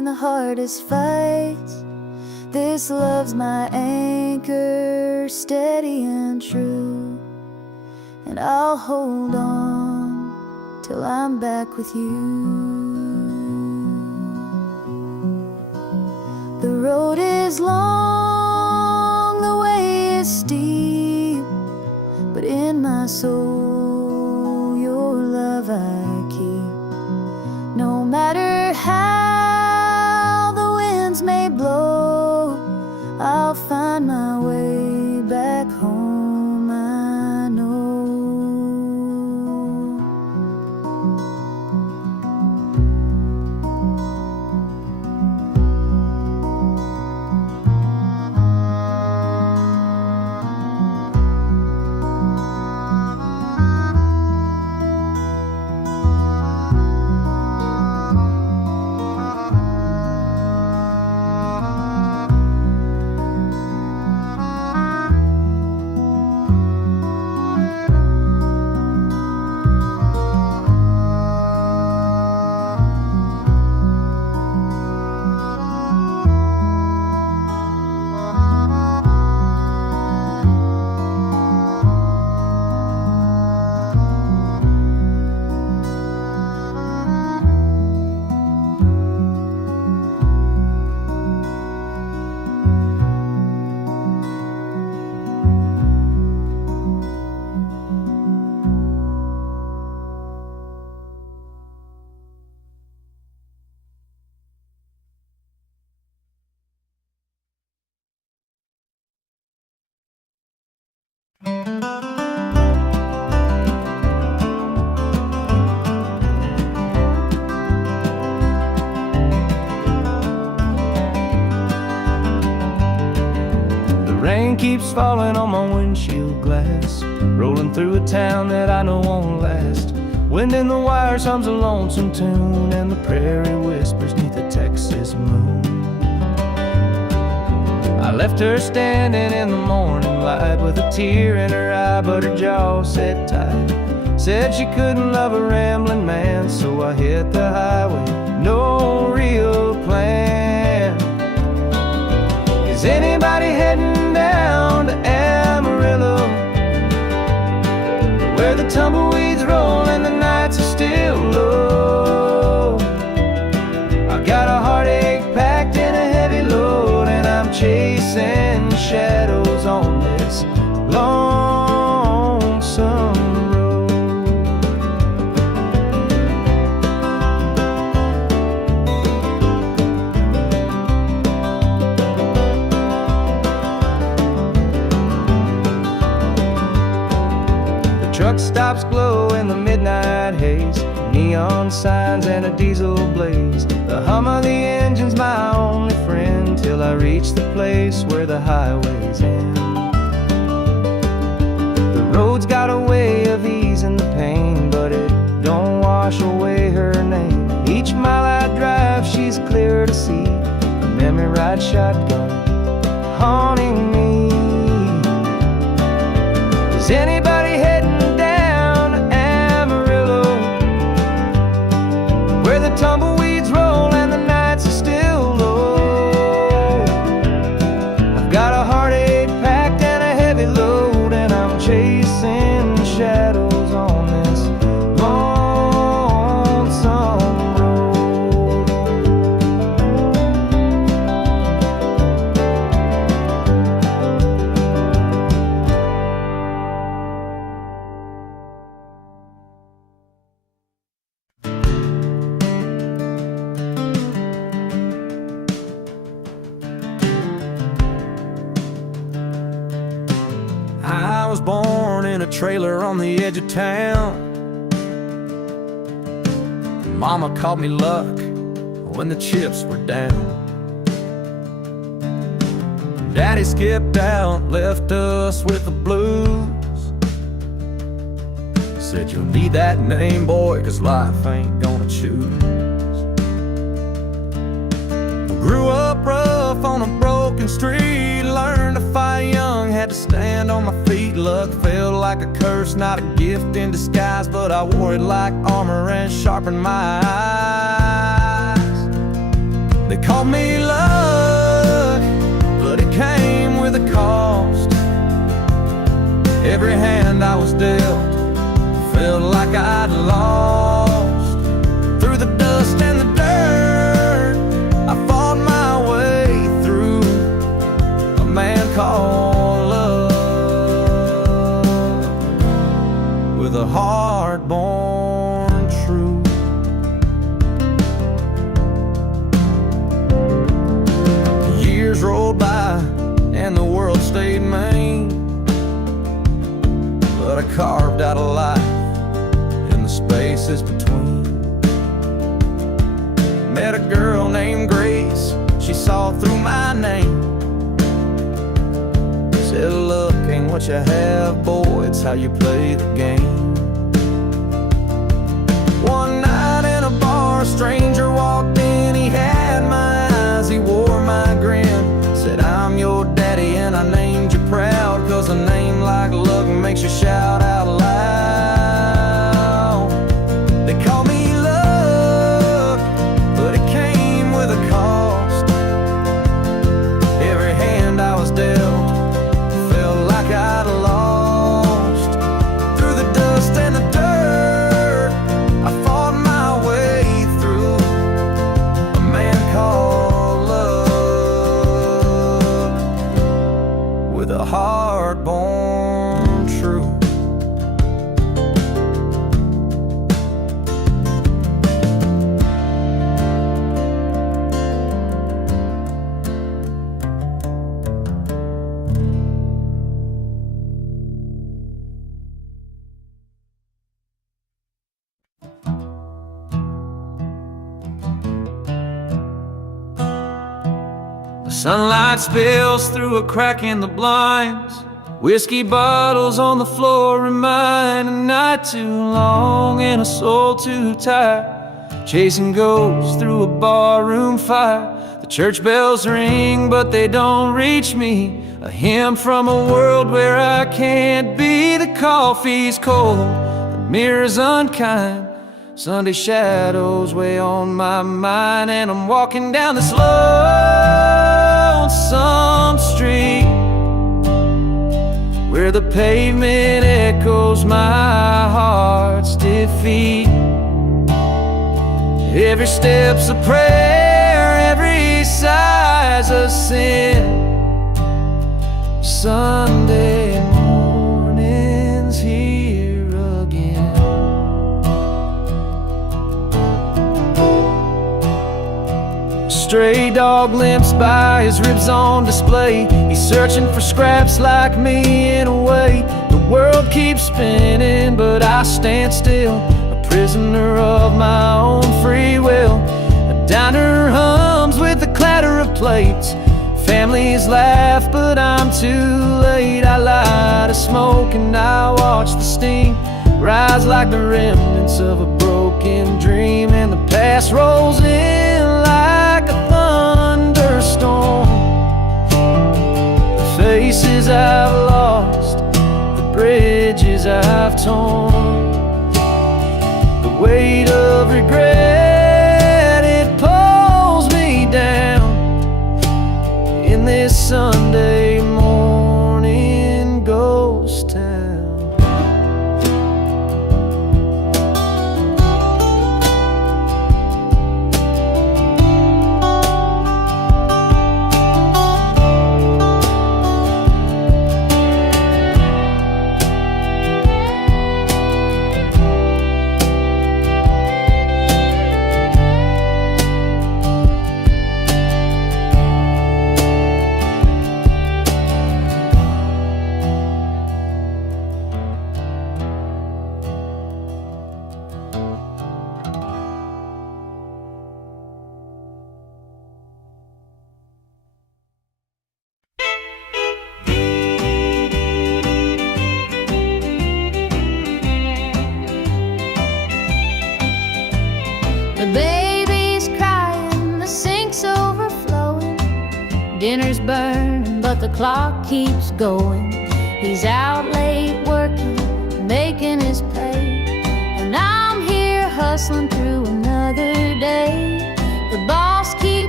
hardest fights. This love's my anchor, steady and true, and I'll hold on till I'm back with you. The road is long, the way is steep, but in my soul your love I keep. No matter how the winds may blow, I'll find my way back home, I know. Rain keeps falling on my windshield glass, rolling through a town that I know won't last. Wind in the wires hums a lonesome tune, and the prairie whispers neath the Texas moon. I left her standing in the morning light with a tear in her eye, but her jaw set tight. Said she couldn't love a rambling man, so I hit the highway, no real plan. Is anybody heading down to Amarillo, where the tumbleweeds roll and the nights are still low? I got a heartache packed in a heavy load, and I'm chasing shadows on this lonesome road. The truck stops glow in the midnight haze, neon signs and a diesel blaze. The hum of the engine's my only friend, till I reach the place where the highways end. The road's got a way of easing the pain, but it don't wash away her name. Each mile I drive, she's clear to see, a memory ride shotgun haunting me. Is anybody heading down to Amarillo, where the tumbleweeds roll and the nights are still low? I've got a heartache packed and a heavy load, and I'm chasing shadows on this lonesome road. I was born in a trailer on the edge of town. Mama called me luck when the chips were down. Daddy skipped out, left us with the blues. Said you'll need that name, boy, 'cause life ain't gonna choose. Grew up rough on a broken street, learned to fight young, had to stand on my feet. Luck felt like a curse, not a gift in disguise, but I wore it like armor and sharpened my eyes. They called me luck, but it came with a cost. Every hand I was dealt felt like I'd lost. Through the dust and the dirt, I fought my way through a man called love, with a heart born true. Years rolled by and the world stayed mean, but I carved out a life in the spaces between. Met a girl named Grace, she saw through my name. Said, look, ain't what you have, boy, it's how you play the game. One night in a bar, a stranger walked in, he had my eyes, he wore my grin. Said, I'm your daddy and I named you proud, 'cause a name like luck makes you shout out loud. They call me luck, but it came with a cost. Every hand I was dealt felt like I'd lost. Through the dust and the dirt, I fought my way through a man called love, with a heart born true. The sunlight spills through a crack in the blinds. Whiskey bottles on the floor remind a night too long and a soul too tired, chasing ghosts through a barroom fire. The church bells ring, but they don't reach me. A hymn from a world where I can't be. The coffee's cold, the mirror's unkind. Sunday shadows weigh on my mind, and I'm walking down this lonesome street where the pavement echoes my heart's defeat. Every step's a prayer, every sigh's a sin. Sunday morning's here again. A stray dog limps by, his ribs on display. He's searching for scraps like me in a way. The world keeps spinning, but I stand still, a prisoner of my own free will. A diner hums with the clatter of plates. Families laugh, but I'm too late. I light a smoke and I watch the steam rise like the remnants of a broken dream. And the past rolls in like a thunderstorm. The faces I've lost, the bridges I've torn, the weight of regret, it pulls me down in this Sunday morning ghost town. The baby's crying, the sink's overflowing. Dinner's burning, but the clock keeps going. He's out late working, making his pay, and I'm here hustling through another day. The boss keeps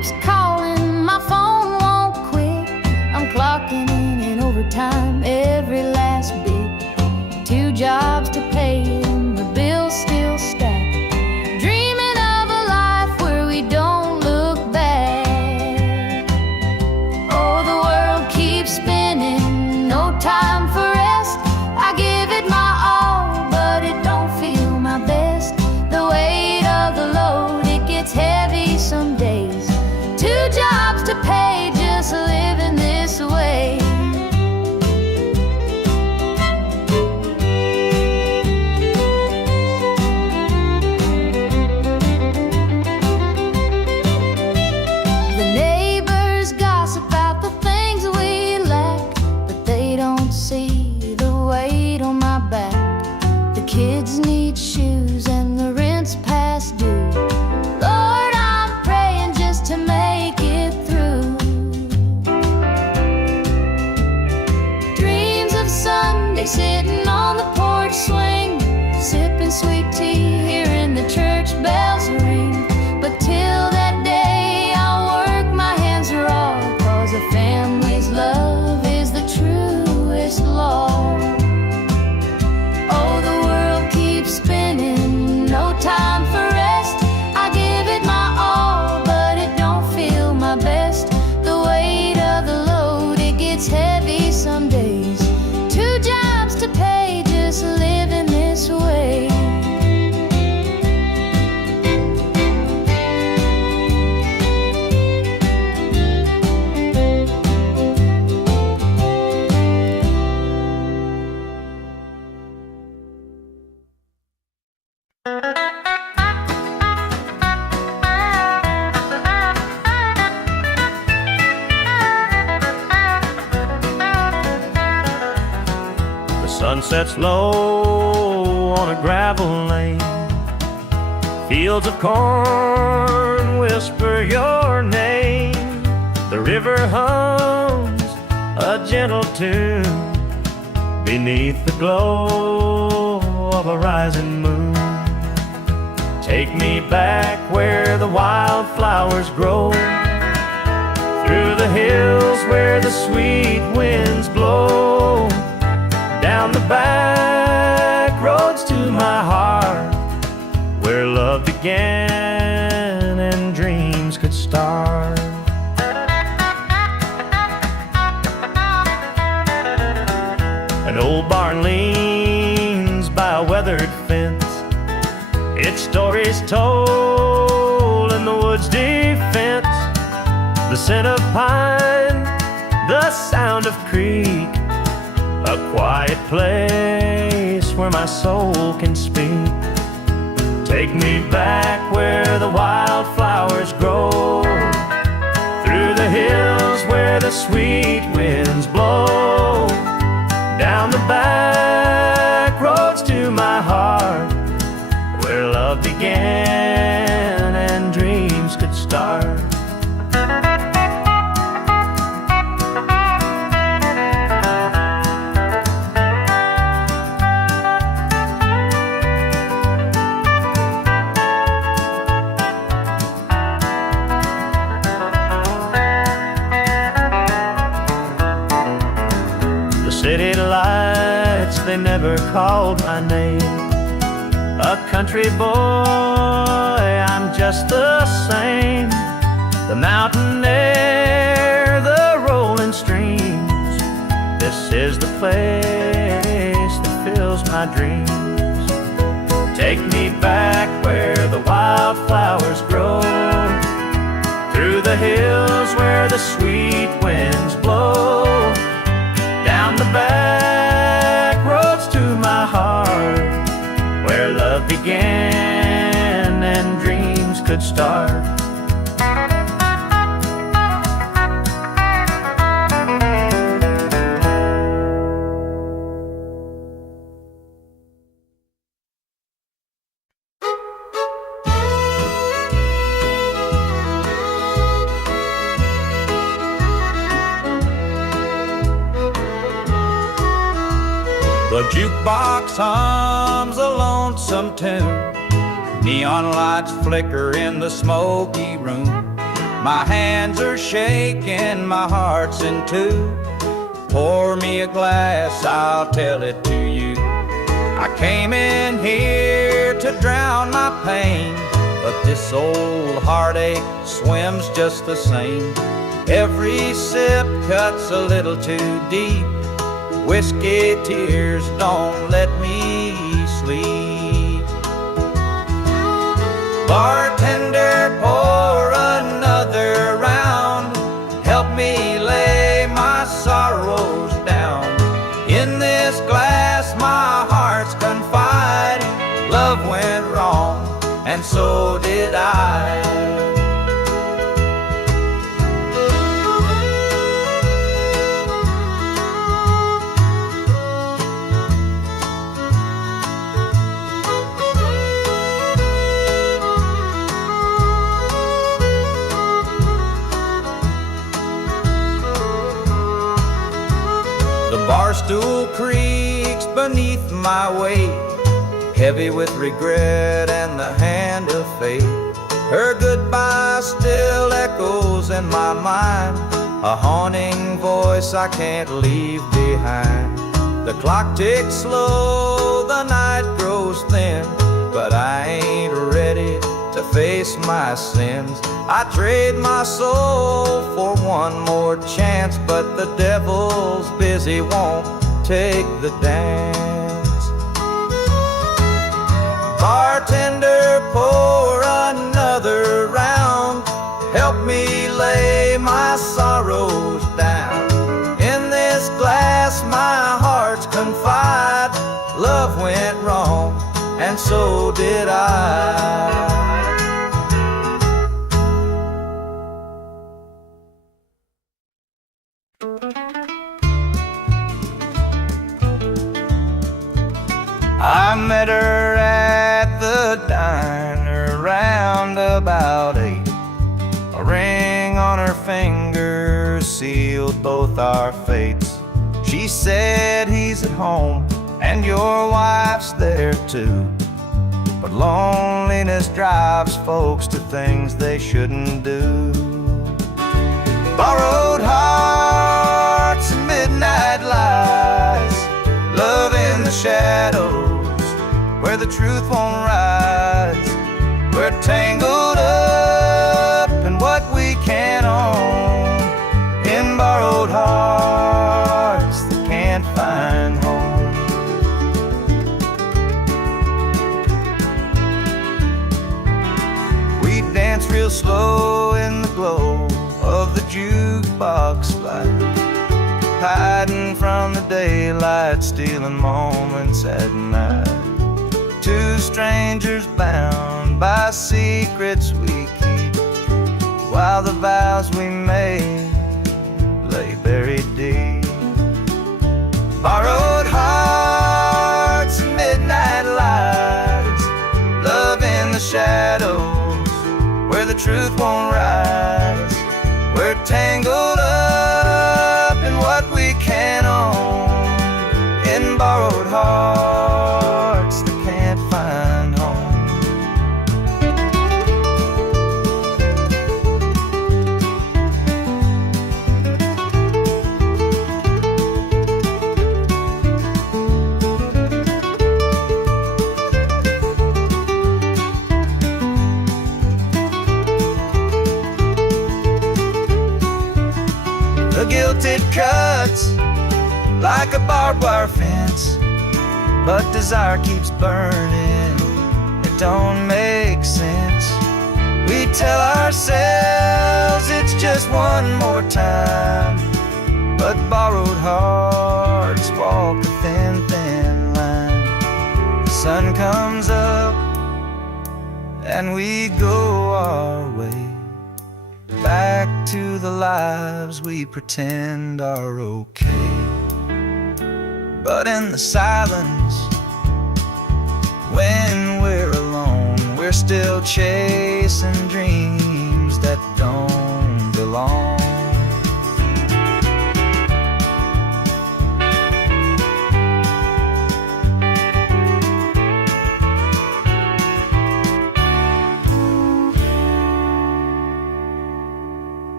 keeps calling, my phone won't quit. I'm clocking in and overtime every last bit. 2 jobs to pay and the bills still stack. Dreaming of a life where we don't look back. Oh, the world keeps spinning, no time for rest. I give it my all, but it don't feel my best. The weight of the load, it gets heavy some days. 2 jobs to pay, just living this way. The neighbors gossip about the things we lack, but they don't see the weight on my back. The kids need shoes and the rent's past due. Lord, I'm praying just to make it through. Dreams of Sunday sitting on the porch swing, sipping sweet tea, hearing the church bells ring. But till that day I'll work my hands raw, 'cause a family's love is the truest law. Oh, the world keeps spinning, no time for rest. I give it my all, but it don't feel my best. The weight of the load, it gets heavy some days. 2 jobs to pay, just living this way. The sun sets low on a gravel lane. Fields of corn whisper your name. The river hums a gentle tune beneath the glow of a rising moon. Take me back where the wildflowers grow, through the hills where the sweet winds blow, down the back roads to my heart, where love began and dreams could start. An old barn leans by a weathered fence, its stories told in the woods' defense. The scent of pine, the sound of creek, a quiet place where my soul can speak. Take me back where the wildflowers grow, through the hills where the sweet winds blow, down the back roads to my heart, where love began and dreams could start. City lights, they never called my name. A country boy, I'm just the same. The mountain air, the rolling streams, this is the place that fills my dreams. Take me back where the wildflowers grow, through the hills where the sweet winds blow, down the back roads to my heart, where love began and dreams could start. The jukebox hums a lonesome tune. Neon lights flicker in the smoky room. My hands are shaking, my heart's in two. Pour me a glass, I'll tell it to you. I came in here to drown my pain, but this old heartache swims just the same. Every sip cuts a little too deep. Whiskey tears don't let me sleep. Bartender, pour another round. Help me lay my sorrows down. In this glass my heart's confide. Love went wrong, and so did I. Barstool creaks beneath my weight, heavy with regret and the hand of fate. Her goodbye still echoes in my mind, a haunting voice I can't leave behind. The clock ticks slow, the night grows thin, but I ain't ready to face my sins. I trade my soul for one more chance, but the devil's busy, won't take the dance. Bartender, pour another round. Help me lay my sorrows down. In this glass my heart's confide. Love went wrong, and so did I. I met her at the diner round about 8. A ring on her finger sealed both our fates. She said he's at home and your wife's there too, but loneliness drives folks to things they shouldn't do. Borrowed hearts and midnight lies, love in the shadows where the truth won't rise. We're tangled up in what we can't own, in borrowed hearts that can't find home. We dance real slow in the glow of the jukebox light, hiding from the daylight, stealing moments at night. Two strangers bound by secrets we keep, while the vows we made lay buried deep. Borrowed hearts and midnight lights, love in the shadows where the truth won't rise. We're tangled up in what we can't own, in borrowed hearts that can't find home. The guilt it cuts like a barbed wire fence, but desire keeps burning, it don't make sense. We tell ourselves it's just one more time, but borrowed hearts walk a thin, thin line. The sun comes up and we go our way, back to the lives we pretend are okay. But in the silence, when we're alone, we're still chasing dreams that don't belong.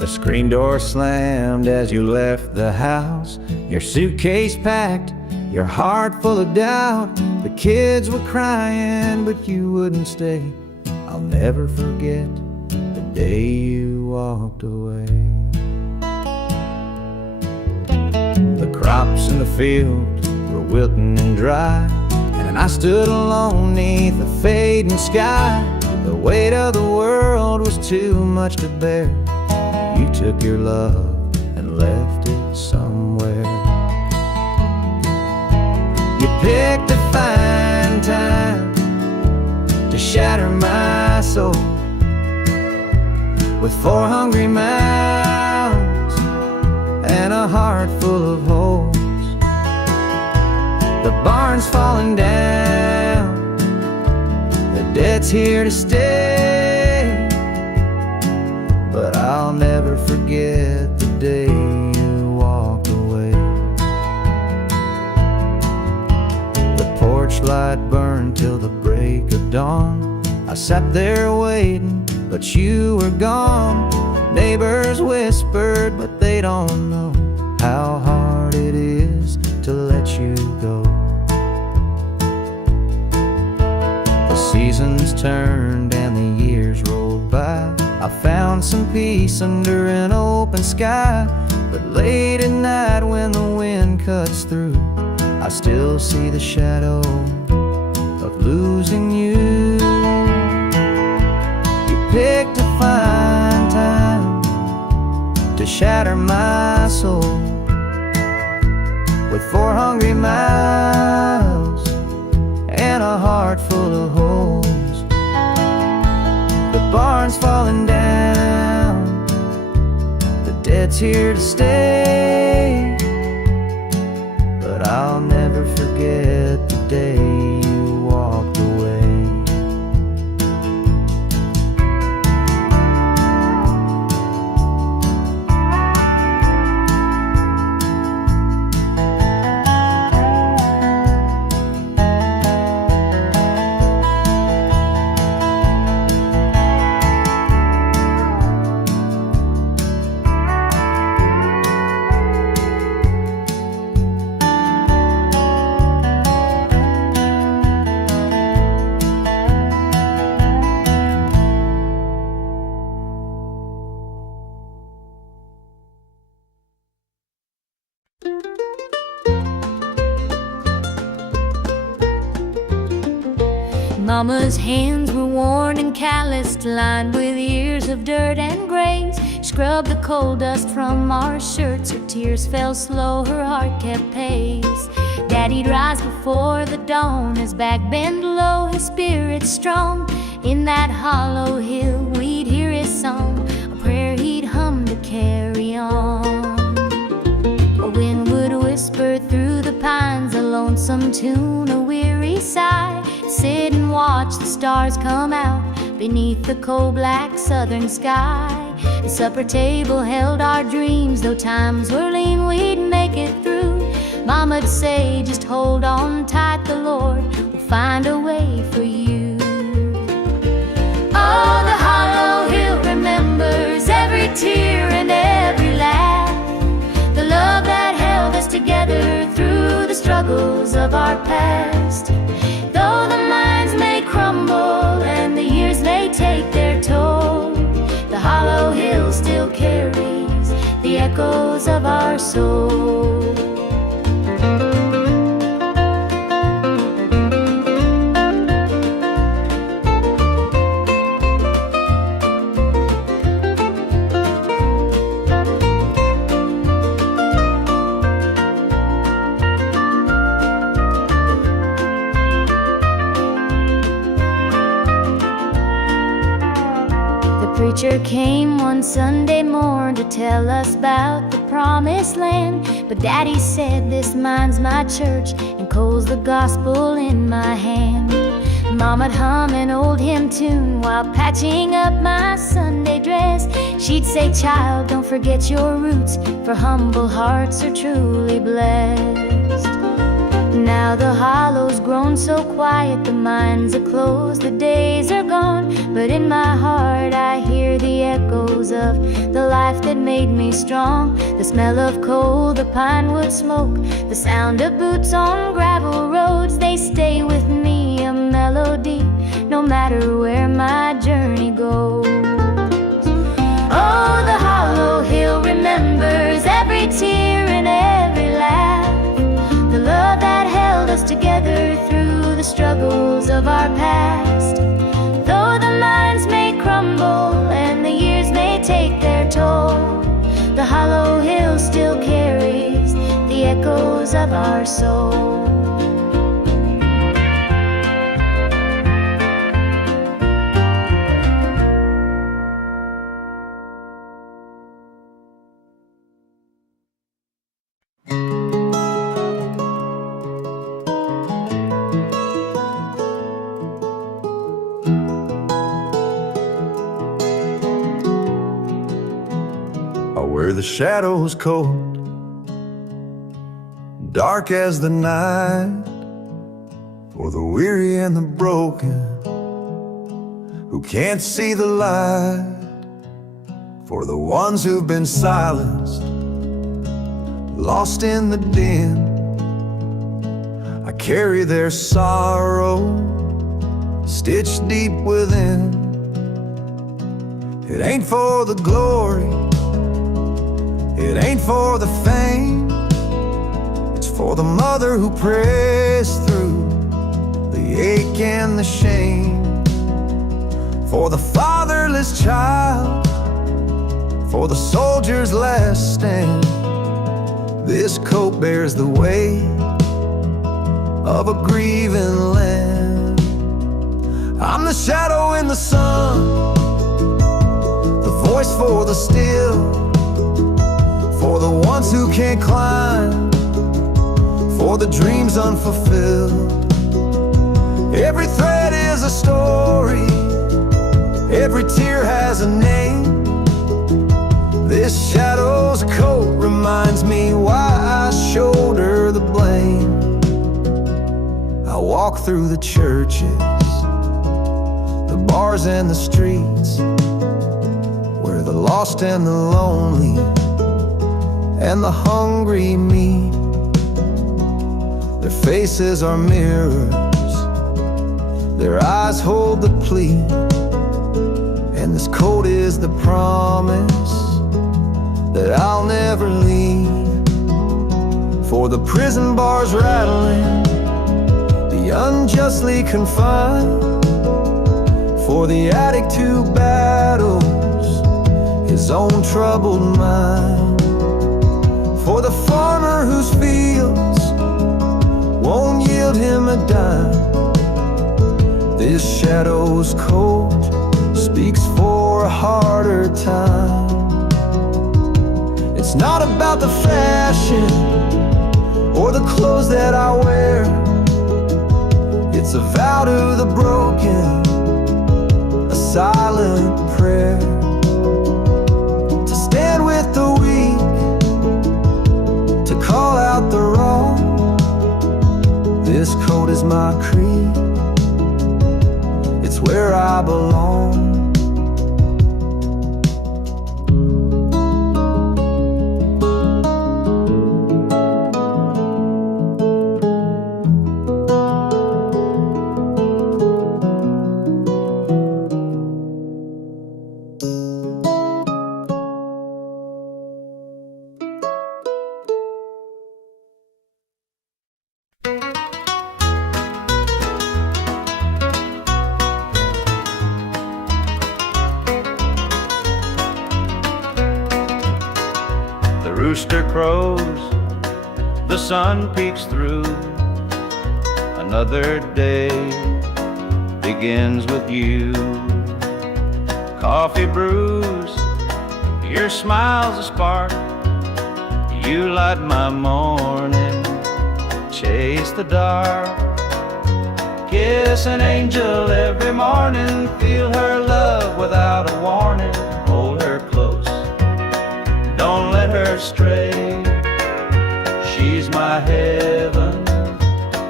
The screen door slammed as you left the house, your suitcase packed, your heart full of doubt. The kids were crying, but you wouldn't stay. I'll never forget the day you walked away. The crops in the field were wilting and dry, and I stood alone neath the fading sky. The weight of the world was too much to bear. You took your love and left it somewhere. You picked a fine time to shatter my soul with 4 hungry mouths and a heart full of holes. The barn's falling down, the debt's here to stay, but I'll never forget the day you walked away. The porch light burned till the break of dawn. I sat there waiting, but you were gone. Neighbors whispered, but they don't know how hard it is to let you go. The seasons turned and the years rolled by. I found some peace under an open sky, but late at night when the wind cuts through, I still see the shadow of losing you. You picked a fine time to shatter my soul with 4 hungry mouths and a heart full of holes. The barn's falling down, the debt's here to stay, but I'll never forget the day you walked away. Mama's hands were worn and calloused, lined with years of dirt and graze. Scrubbed the coal dust from our shirts, her tears fell slow, her heart kept pace. Daddy'd rise before the dawn, his back bent low, his spirit strong. In that hollow hill we'd hear his song, a prayer he'd hum to carry on. A wind would whisper through the pines, a lonesome tune, a weary sigh. Sit and watch the stars come out beneath the coal-black southern sky. The supper table held our dreams, though times were lean, we'd make it through. Mama'd say, just hold on tight, the Lord will find a way for you. Oh, the hollow hill remembers every tear and every laugh, the love that held us together through the struggles of our past. Though the minds may crumble and the years may take their toll, the hollow hill still carries the echoes of our soul. Preacher came one Sunday morn to tell us about the promised land. But Daddy said, this mine's my church, and coal's the gospel in my hand. Mama'd hum an old hymn tune while patching up my Sunday dress. She'd say, child, don't forget your roots, for humble hearts are truly blessed. Now the hollow's grown so quiet, the mines are closed, the days are gone. But in my heart I hear the echoes of the life that made me strong. The smell of coal, the pine wood smoke, the sound of boots on gravel roads, they stay with me, a melody, no matter where my journey goes. Oh, the hollow hill remembers every tear and every laugh, the love that held us together through the struggles of our past. Though the mines may crumble and the years may take their toll, the hollow hill still carries the echoes of our soul. Where the shadows cold, dark as the night, for the weary and the broken who can't see the light, for the ones who've been silenced, lost in the din. I carry their sorrow stitched deep within. It ain't for the glory, it ain't for the fame, it's for the mother who prays through the ache and the shame, for the fatherless child, for the soldier's last stand. This coat bears the weight of a grieving land. I'm the shadow in the sun, the voice for the still, for the ones who can't climb, for the dreams unfulfilled. Every thread is a story, every tear has a name. This shadow's coat reminds me why I shoulder the blame. I walk through the churches, the bars and the streets, where the lost and the lonely and the hungry meet. Their faces are mirrors, their eyes hold the plea, and this coat is the promise that I'll never leave. For the prison bars rattling, the unjustly confined, for the addict who battles his own troubled mind, for the farmer whose fields won't yield him a dime. This shadow's coat speaks for a harder time. It's not about the fashion or the clothes that I wear, it's a vow to the broken, a silent prayer, to stand with the weak, to call out the wrong. This coat is my creed, it's where I belong. Rooster crows, the sun peeks through. Another day begins with you. Coffee brews, your smile's a spark. You light my morning, chase the dark. Kiss an angel every morning, feel her love without a warning. Hold her close, don't let her stray. She's my heaven,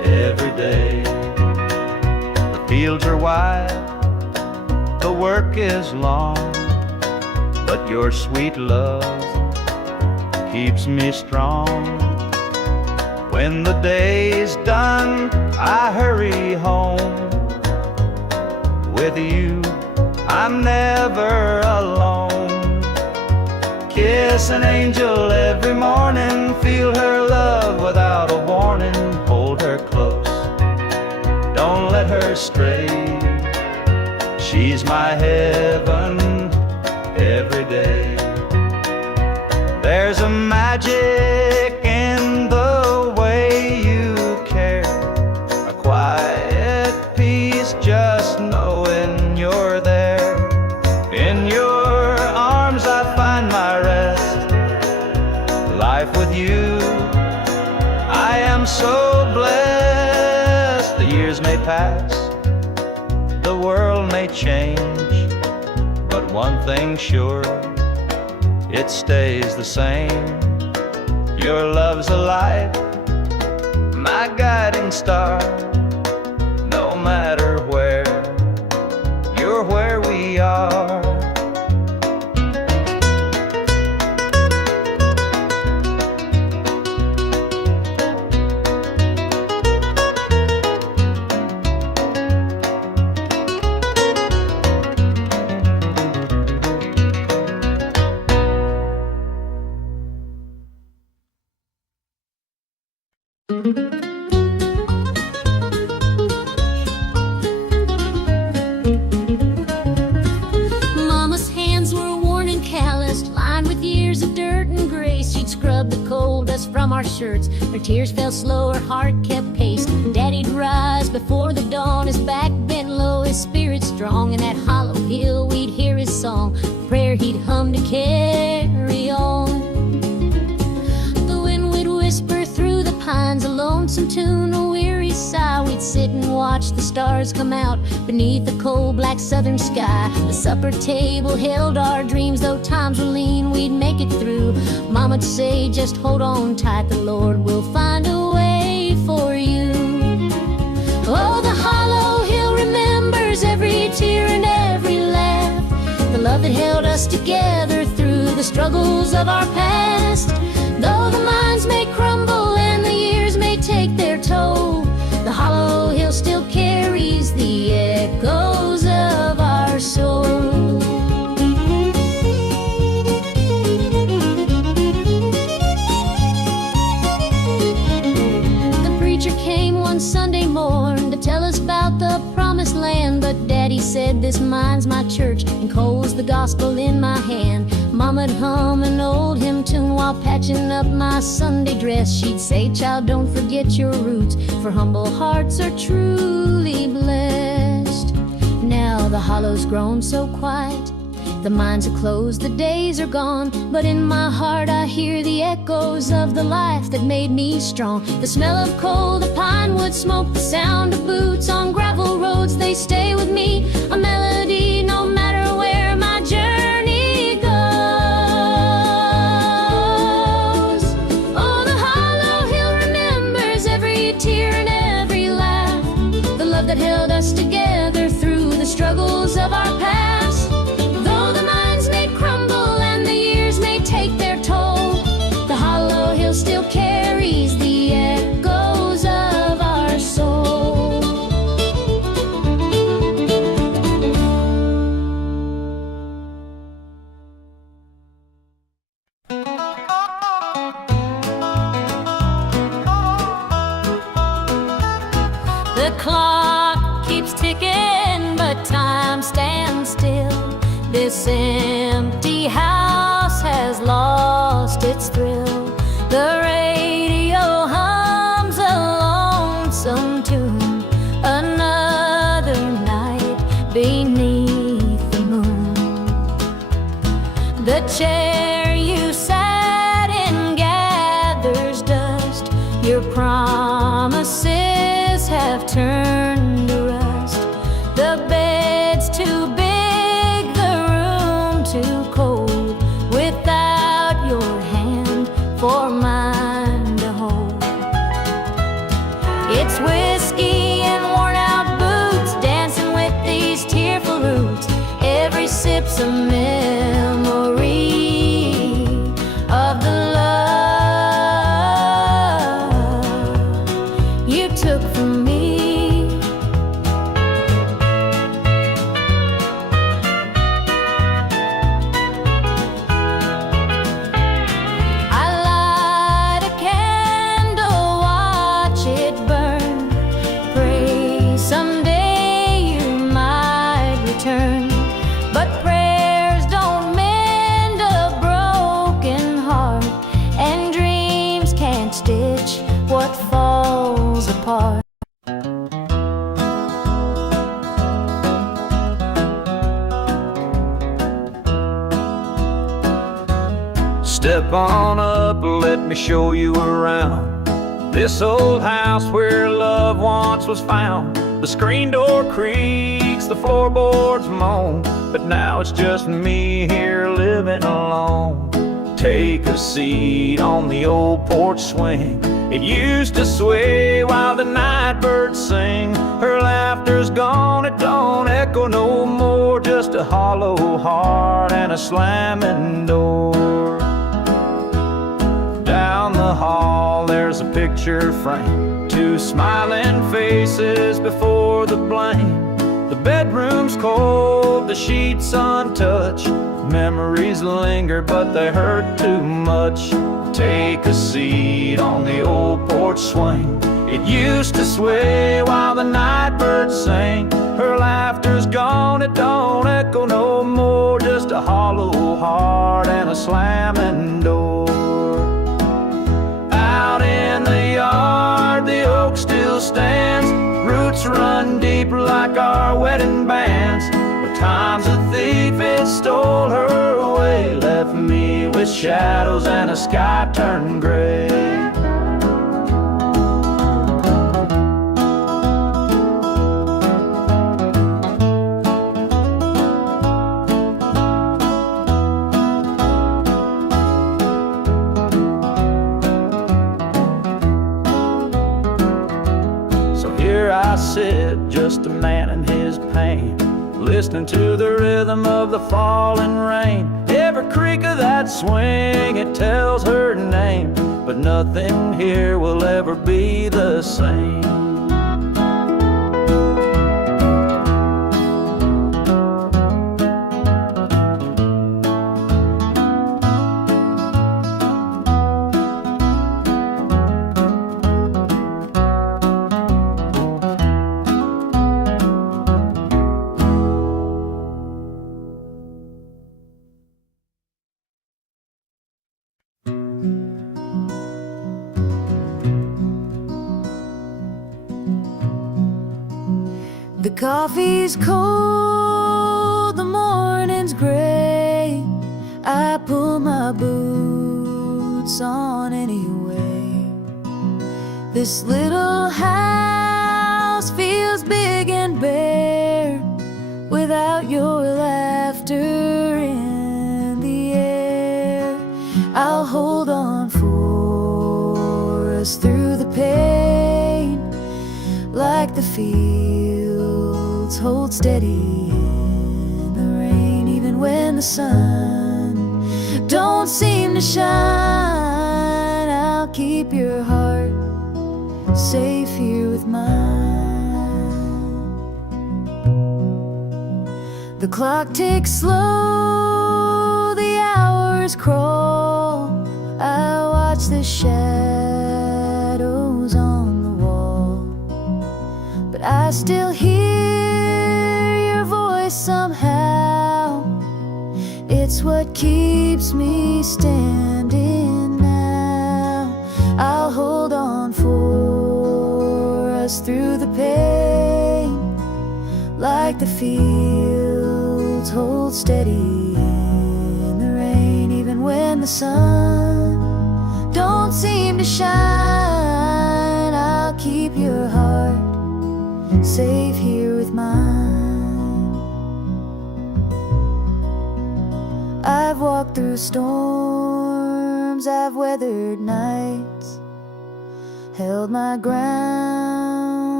every day. The fields are wide, the work is long, but your sweet love keeps me strong. When the day's done, I hurry home. With you, I'm never alone. Kiss an angel every morning, feel her love without a warning. Hold her close, don't let her stray. She's my heaven every day. There's a magic in the way you care, a quiet peace just knowing you're there. In your arms I find my rest. Life with you, I am so blessed. The years may pass, the world may change, but one thing's sure, it stays the same. Your love's a light, my guiding star. No matter where, you're where we are. Mama's hands were worn and calloused, lined with years of dirt and grace. She'd scrub the coal dust from our shirts. Her tears fell slow, her heart kept pace. Daddy'd rise before the dawn, his back bent low, his spirit strong. In that hollow hill we'd hear his song, a prayer he'd hum to carry on. The wind would whisper through the pines, a lonesome tune, a weary sigh. We'd sit and watch the stars come out beneath the cold black southern sky. The supper table held our dreams, though times were lean, we'd make it through. Mama'd say, just hold on tight, the Lord will find a way for you. Oh, the hollow hill remembers every tear and every laugh, the love that held us together through the struggles of our past. Though the minds may crumble and the years may take their toll, the hollow hill still carries the echoes of our soul. The preacher came one Sunday morn to tell us about the promised land, but Daddy said, this mine's my church, and coal's the gospel in my hand. Mama'd hum an old hymn tune while patching up my Sunday dress. She'd say, child, don't forget your roots, for humble hearts are truly blessed. Now the hollow's grown so quiet, the mines are closed, the days are gone, but in my heart I hear the echoes of the life that made me strong. The smell of coal, the pine wood smoke, the sound of boots on gravel roads, they stay with me, a melody no matter where my journey goes. Oh, the hollow hill remembers every tear and every laugh, the love that held us together through the struggles of our past. Though the minds may crumble and the years may take their toll, the hollow hill still carries the echoes of our soul. The clock keeps ticking, but time stands still. This empty house has lost its thrill. The radio hums a lonesome tune, another night beneath the moon. The chair you sat in gathers dust, your promises have turned to rust. The bed's too big, the room too cold, without your hand for mine to hold. It's whiskey and worn out boots, dancing with these tearful roots. Every sip's a memory of the love you took from me. What falls apart. Step on up, let me show you around this old house where love once was found. The screen door creaks, the floorboards moan, but now it's just me here living alone. Take a seat on the old porch swing. It used to sway while the night birds sing. Her laughter's gone, it don't echo no more. Just a hollow heart and a slamming door. Down the hall there's a picture frame, two smiling faces before the blame. The bedroom's cold, the sheets untouched. Memories linger, but they hurt too much. Take a seat on the old porch swing. It used to sway while the night birds sang. Her laughter's gone, it don't echo no more. Just a hollow heart and a slamming door. Out in the yard, the oak still stands. Roots run deep like our wedding bands. But time's a thief, it stole her away. Left me with shadows and a sky turned gray. I sit, just a man in his pain, listening to the rhythm of the falling rain. Every creak of that swing, it tells her name, but nothing here will ever be the same. The coffee's cold, the morning's gray. I pull my boots on anyway. This little house feels big and bare without your laughter in the air. I'll hold on for us through the pain, like the fields hold steady in the rain. Even when the sun don't seem to shine, I'll keep your heart safe here with mine. The clock ticks slow, the hours crawl. I watch the shadows on the wall, but I still hear your voice somehow. It's what keeps me standing now. I'll hold on for us through the pain, like the fields hold steady in the rain. Even when the sun don't seem to shine, I'll keep your heart safe here with mine. I've walked through storms, I've weathered nights, held my ground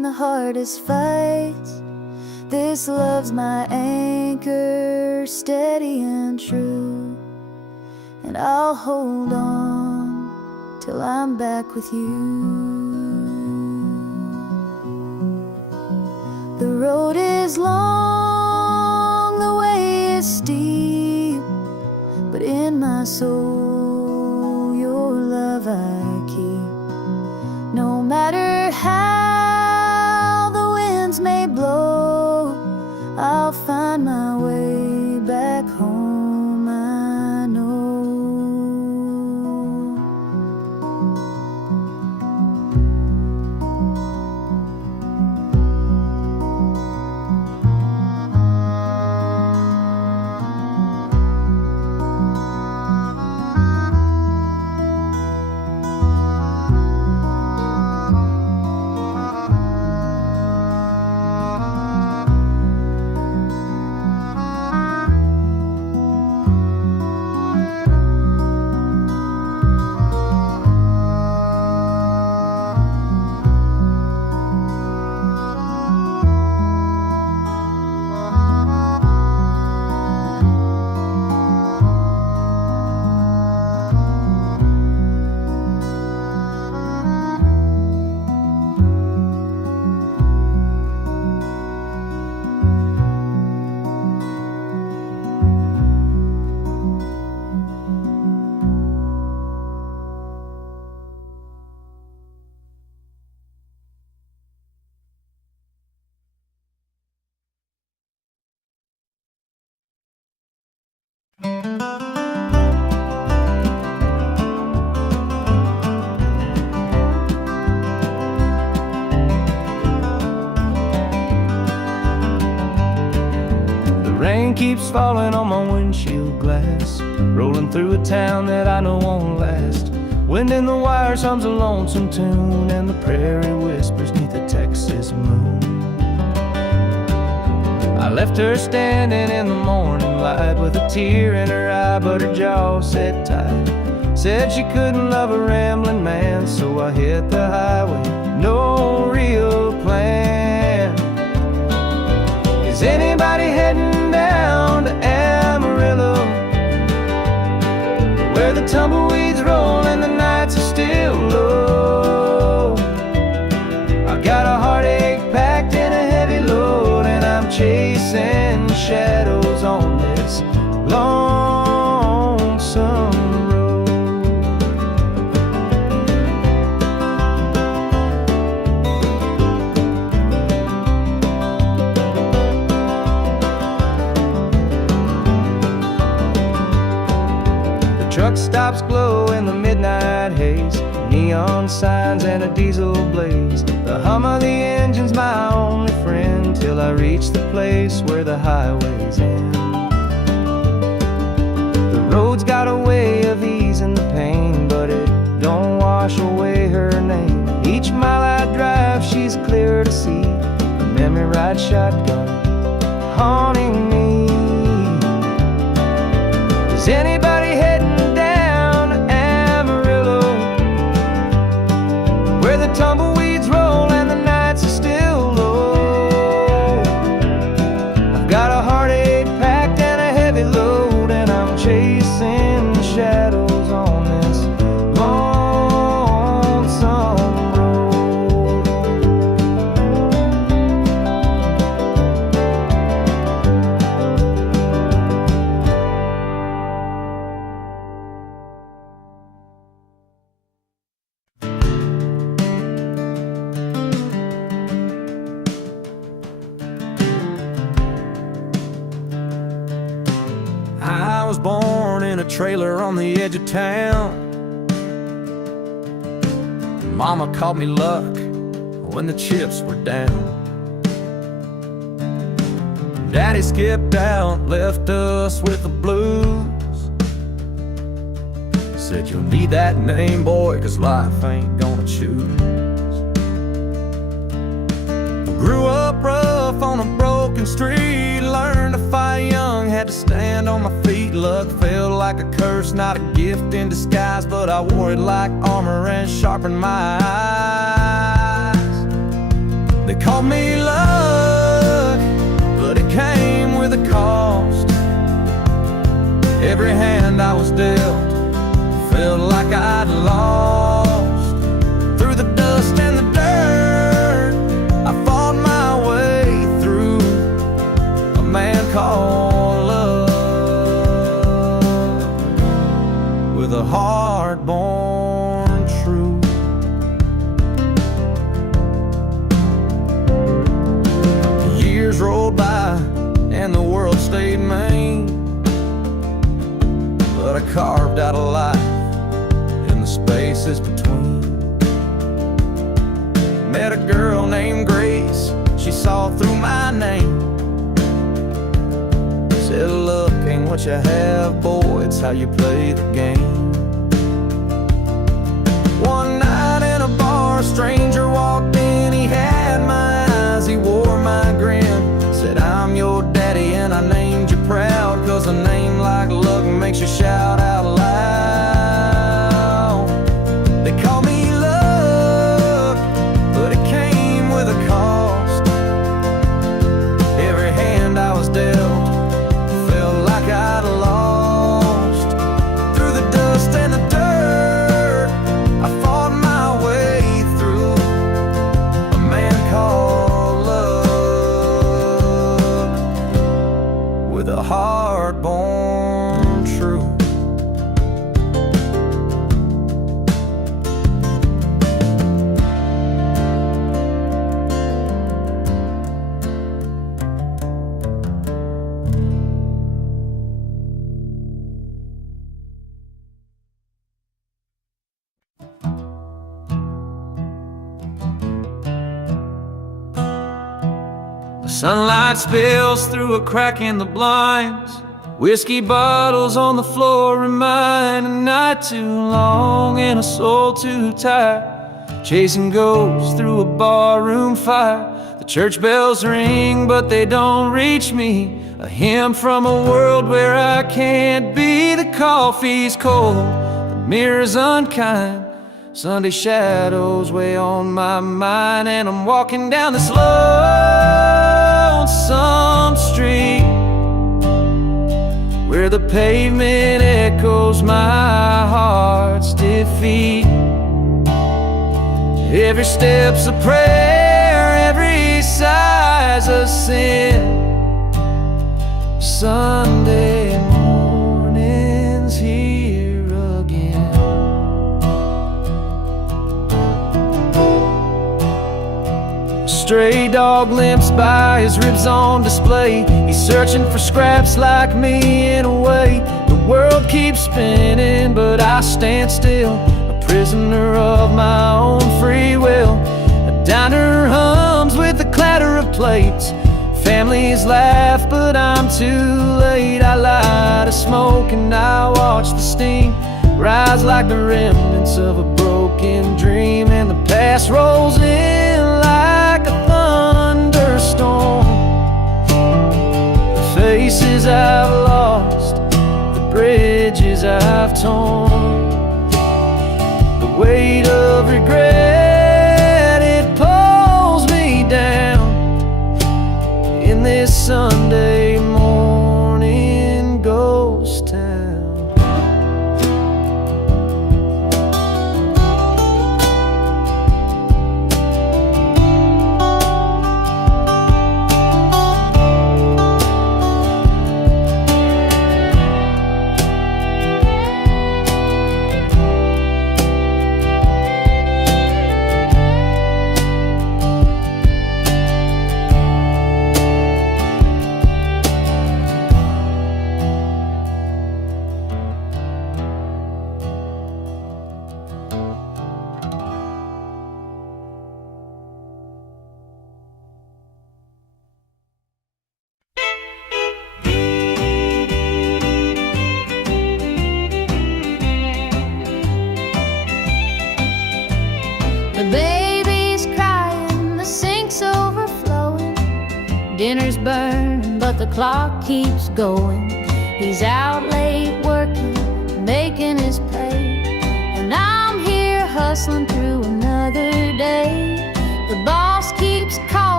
in the hardest fights. This love's my anchor, steady and true, and I'll hold on till I'm back with you. The road is long, the way is steep, but in my soul your love I keep. No matter how the winds may blow, I'll find my way back home, I know. Rain keeps falling on my windshield glass, rolling through a town that I know won't last. Wind in the wires hums a lonesome tune, and the prairie whispers neath the Texas moon. I left her standing in the morning light with a tear in her eye, but her jaw set tight. Said she couldn't love a rambling man, so I hit the highway, no real plan. Is anybody heading down to Amarillo, where the tumbleweeds roll and the nights are still low? I got a heartache packed in a heavy load, and I'm chasing shadows on this lonesome road. The truck stops glow in the midnight haze, neon signs and a diesel blaze. The hum of the engine's my only friend, till I reach the place where the highways end. The road's got a way of easing the pain, but it don't wash away her name. Each mile I drive, she's clear to see, a memory ride shotgun haunting me. Is anybody heading down to Amarillo, where the tumbleweeds roll and the nights are still low? I've got a heartache packed and a heavy load, and I'm chasing shadows on this lonesome road. I was born in a trailer on the edge of town. Mama called me luck when the chips were down. Daddy skipped out, left us with the blues. Said you'll need that name, boy, 'cause life ain't gonna choose. Grew up rough on a broken street, learned to fight young, had to stand on my feet. Luck felt like a curse, not a gift in disguise, but I wore it like armor and sharpened my eyes. They called me luck, but it came with a cost. Every hand I was dealt felt like I'd lost. Through the dust and the dirt, I fought my way through a man called love, with a heart born true. Years rolled by and the world stayed mean, but I carved out a life in the spaces between. Met a girl named Grace, she saw through my name. Said, look, ain't what you have, boy, it's how you play the game. One night in a bar, a stranger walked in, he had my eyes, he wore my grin. Said, I'm your daddy and I named you proud, 'cause a name like luck makes you shout out loud. They call me luck, but it came with a cost. Every hand I was dealt felt like I'd lost. Through the dust and the dirt, I fought my way through a man called love, with a heart born true. Sunlight spills through a crack in the blinds. Whiskey bottles on the floor remind a night too long and a soul too tired. Chasing ghosts through a barroom fire. The church bells ring, but they don't reach me. A hymn from a world where I can't be. The coffee's cold, the mirror's unkind. Sunday shadows weigh on my mind, and I'm walking down this lonesome street where the pavement echoes my heart's defeat. Every step's a prayer, every sigh's a sin. Sunday morning's here again. Stray dog limps by, his ribs on display. He's searching for scraps like me in a way. The world keeps spinning, but I stand still, a prisoner of my own free will. A diner hums with the clatter of plates. Families laugh, but I'm too late. I light a smoke and I watch the steam rise like the remnants of a broken dream. And the past rolls in like a thunderstorm. The faces I've lost, the bridges I've torn, the weight of regret, it pulls me down in this Sunday morning ghost town. The baby's crying, the sink's overflowing. Dinner's burning, but the clock keeps going. He's out late working, making his pay, and I'm here hustling through another day. The boss keeps calling.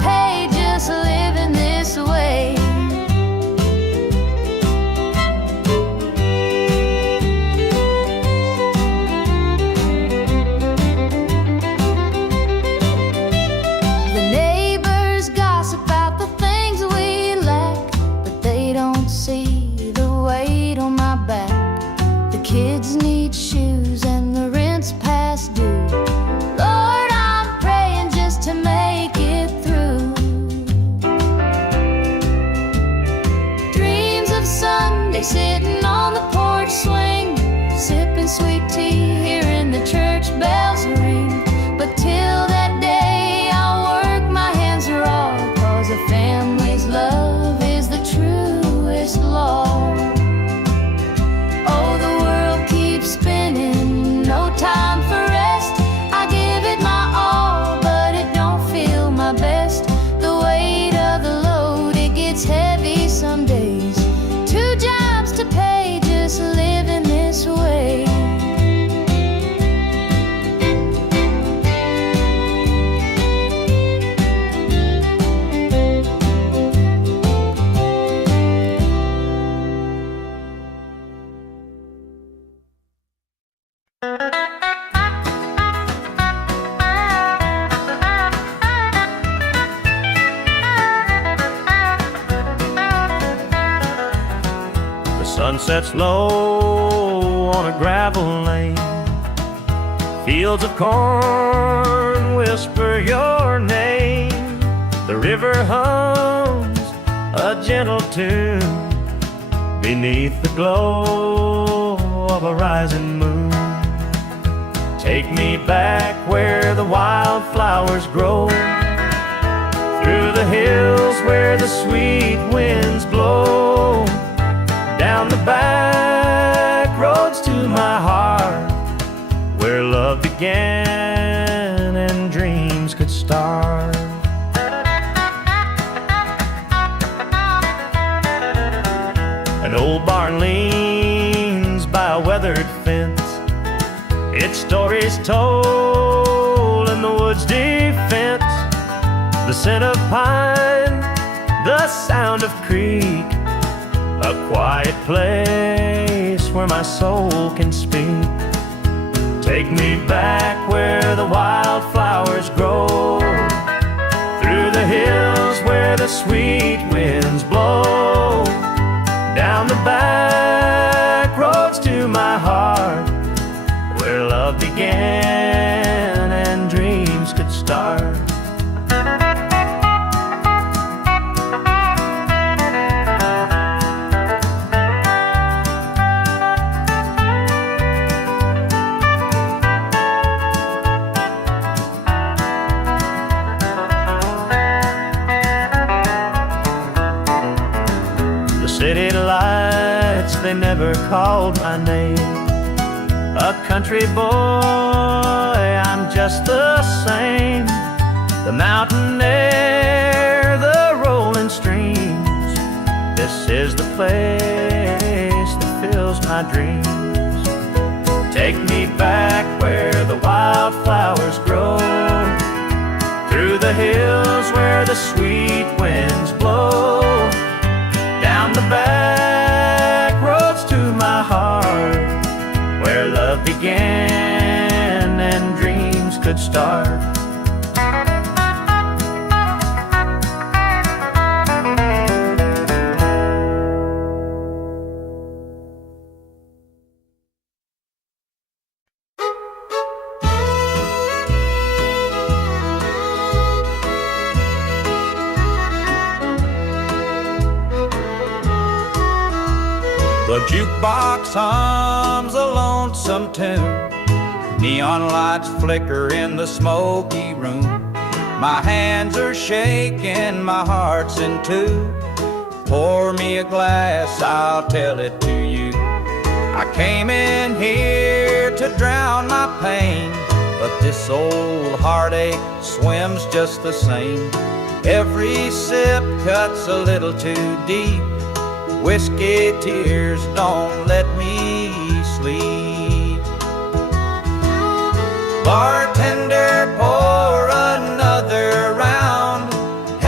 pay just living this way. The neighbors gossip about the things we lack, but they don't see the weight on my back. The kids need shoes and the rent's past due. Lord, I'm praying just to make it through. Dreams of Sunday sitting on the porch swing, sipping sweet tea, hearing the church bells ring. But till that day I'll work my hands raw, 'cause a family's love is the truest law. Oh, the world keeps spinning, no time for rest. I give it my all, but it don't feel my best. The weight of the load, it gets heavy some days. 2 jobs to pay, just living this way. The sun sets low on a gravel lane. Fields of corn whisper your name. The river hums a gentle tune beneath the glow of a rising moon. Take me back where the wildflowers grow, through the hills where the sweet winds blow, down the back roads to my heart, where love began and dreams could start. An old barn leans by a weathered fence, its stories told in the woods' defense. The scent of pine, the sound of creek, a quiet place where my soul can speak. Take me back where the wildflowers grow, through the hills where the sweet winds blow, down the back roads to my heart, where love began and dreams could start. The city lights, they never called my name. A country boy, I'm just the same. The mountain air, the rolling streams, this is the place that fills my dreams. Take me back where the wildflowers grow, through the hills where the sweet winds blow, down the back roads to my heart, where love began and dreams could start. The jukebox hums a lonesome tune, neon lights flicker in the smoky room. My hands are shaking, my heart's in two. Pour me a glass, I'll tell it to you. I came in here to drown my pain, but this old heartache swims just the same. Every sip cuts a little too deep. Whiskey tears don't let me sleep. Bartender, pour another round.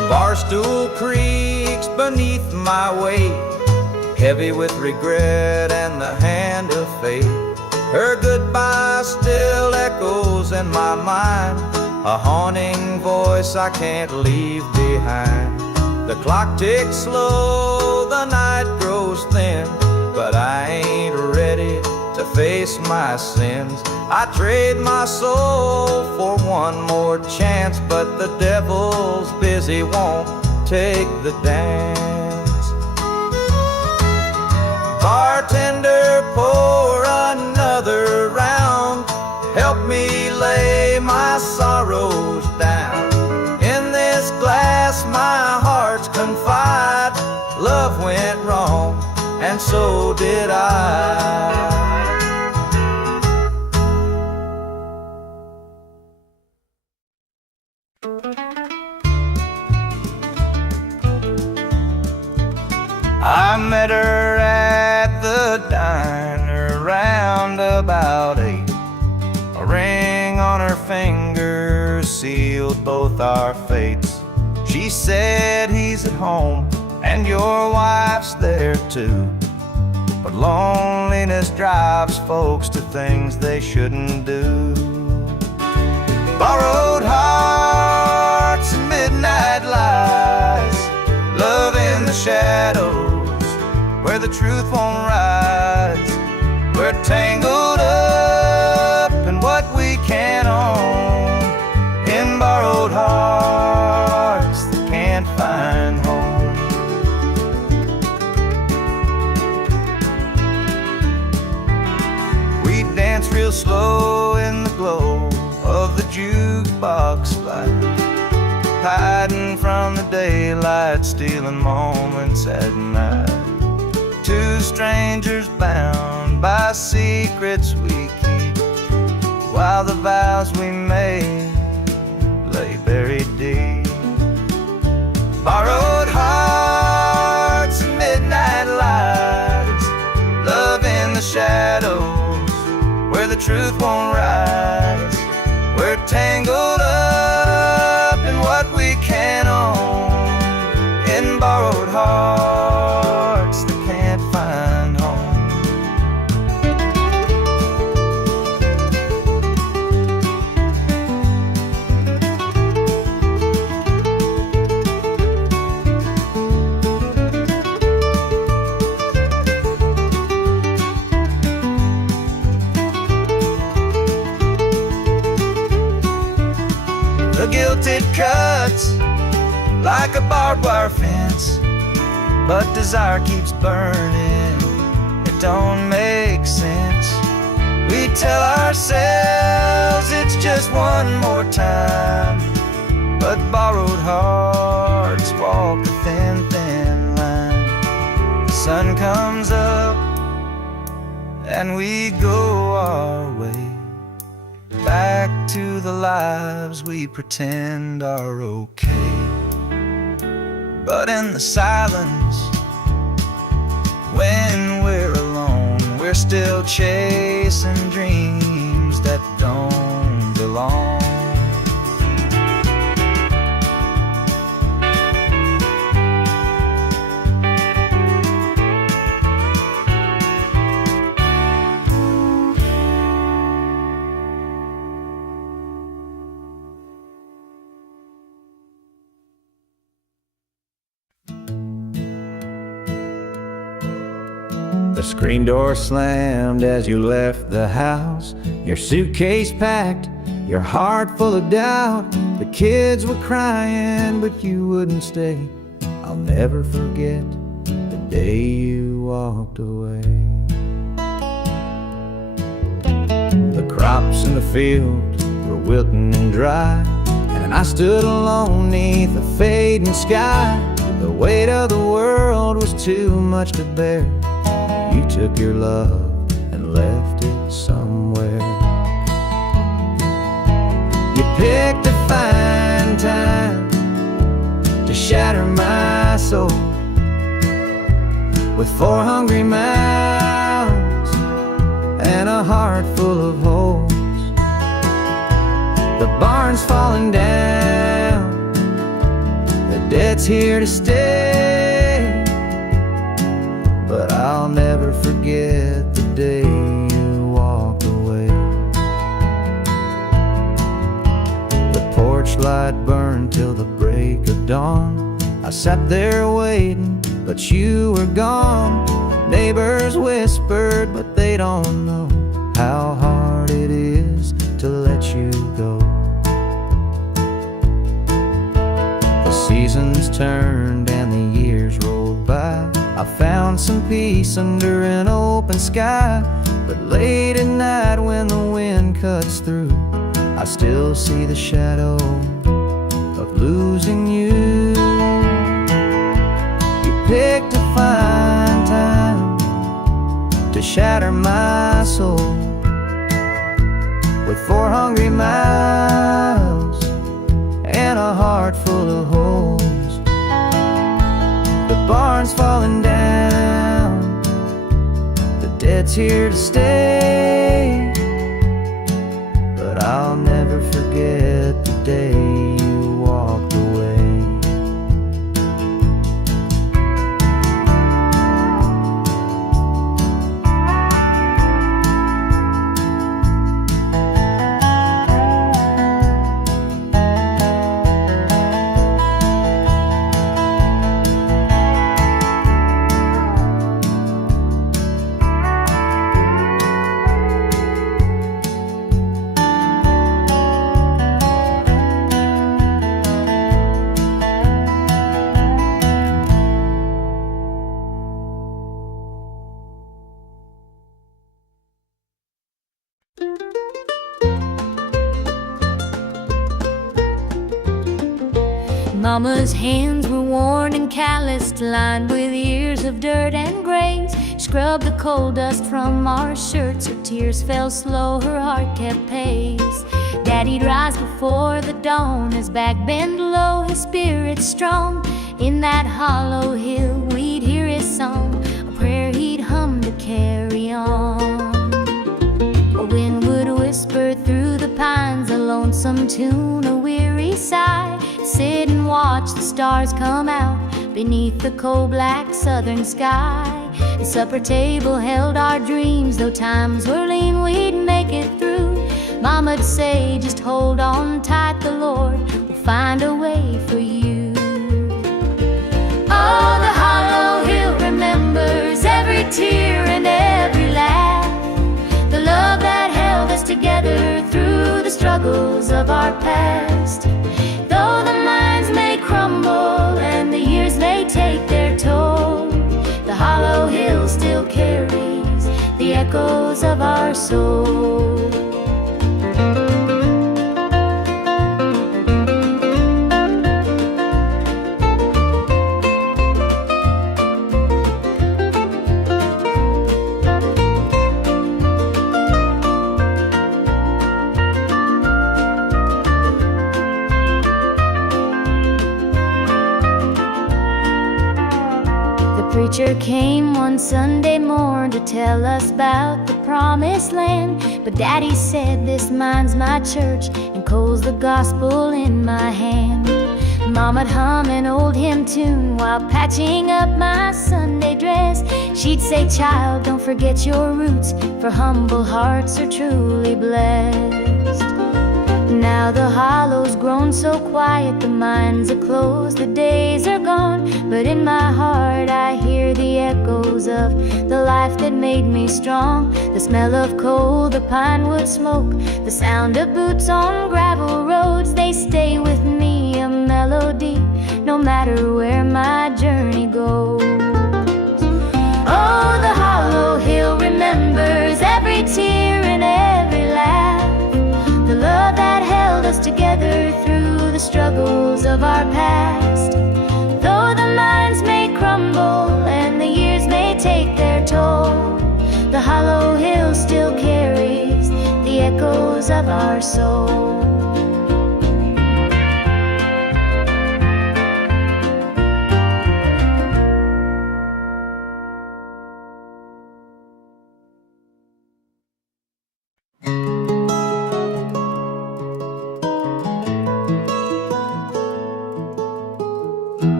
Barstool creaks beneath my weight, heavy with regret and the hand of fate. Her goodbye still echoes in my mind, a haunting voice I can't leave behind. The clock ticks slow, the night grows thin, but I ain't ready to face my sins. I trade my soul for one more chance, but the devil's busy, won't take the dance. Bartender, pour another round, help me lay my sorrows down. In this glass my heart's confide, love went wrong, and so did I. I met her at the diner round about 8. A ring on her finger sealed both our fates. She said he's at home and your wife's there too, but loneliness drives folks to things they shouldn't do. Borrowed hearts and midnight lies, love in the shadows where the truth won't rise. We're tangled up in what we can't own, in borrowed hearts that can't find home. We dance real slow in the glow of the jukebox light, hiding from the daylight, stealing moments at night. Two strangers bound by secrets we keep, while the vows we made lay buried deep. Borrowed hearts and midnight lights, love in the shadows where the truth won't rise. We're tangled up in what we can't own, in borrowed hearts that can't find home. The guilt it cuts like a barbed wire fence, but desire keeps burning, it don't make sense. We tell ourselves it's just one more time, but borrowed hearts walk a thin, thin line. The sun comes up and we go our way, back to the lives we pretend are okay. But in the silence, when we're alone, we're still chasing dreams that don't belong. The screen door slammed as you left the house, your suitcase packed, your heart full of doubt. The kids were crying, but you wouldn't stay. I'll never forget the day you walked away. The crops in the field were wilting and dry, and I stood alone neath the fading sky. The weight of the world was too much to bear. You took your love and left it somewhere. You picked a fine time to shatter my soul with 4 hungry mouths and a heart full of holes. The barn's falling down, the debt's here to stay, but I'll never forget the day you walked away. The porch light burned till the break of dawn. I sat there waiting, but you were gone. Neighbors whispered, but they don't know how hard it is to let you go. The seasons turned and the years rolled by. I found some peace under an open sky, but late at night when the wind cuts through, I still see the shadow of losing you. You picked a fine time to shatter my soul with 4 hungry miles and a heart full of holes. The barn's falling down, the debt's here to stay, but I'll never forget the day you walked away. Mama's hands were worn and calloused, lined with years of dirt and grains. Scrubbed the coal dust from our shirts. Her tears fell slow, her heart kept pace. Daddy'd rise before the dawn, his back bent low, his spirit strong. In that hollow hill we'd hear his song, a prayer he'd hum to carry on. A wind would whisper through the pines, a lonesome tune, a weary sigh. Sit and watch the stars come out beneath the coal black southern sky. The supper table held our dreams, though times were lean, we'd make it through. Mama'd say, just hold on tight, the Lord will find a way for you. Oh, the hollow hill remembers every tear and every laugh, the love that held us together through the struggles of our past. Though the minds may crumble and the years may take their toll, the hollow hill still carries the echoes of our soul. Preacher came one Sunday morn to tell us about the promised land. But Daddy said, this mine's my church, and coal's the gospel in my hand. Mama'd hum an old hymn tune while patching up my Sunday dress. She'd say, child, don't forget your roots, for humble hearts are truly blessed. Now the hollow's grown so quiet, the mines are closed, the days are gone. But in my heart I hear the echoes of the life that made me strong. The smell of coal, the pine wood smoke, the sound of boots on gravel roads, they stay with me, a melody, no matter where my journey goes. Oh, the hollow hill remembers every tear and every laugh, the love that held us together through the struggles of our past. Though the minds may crumble and the years may take their toll, the hollow hill still carries the echoes of our soul.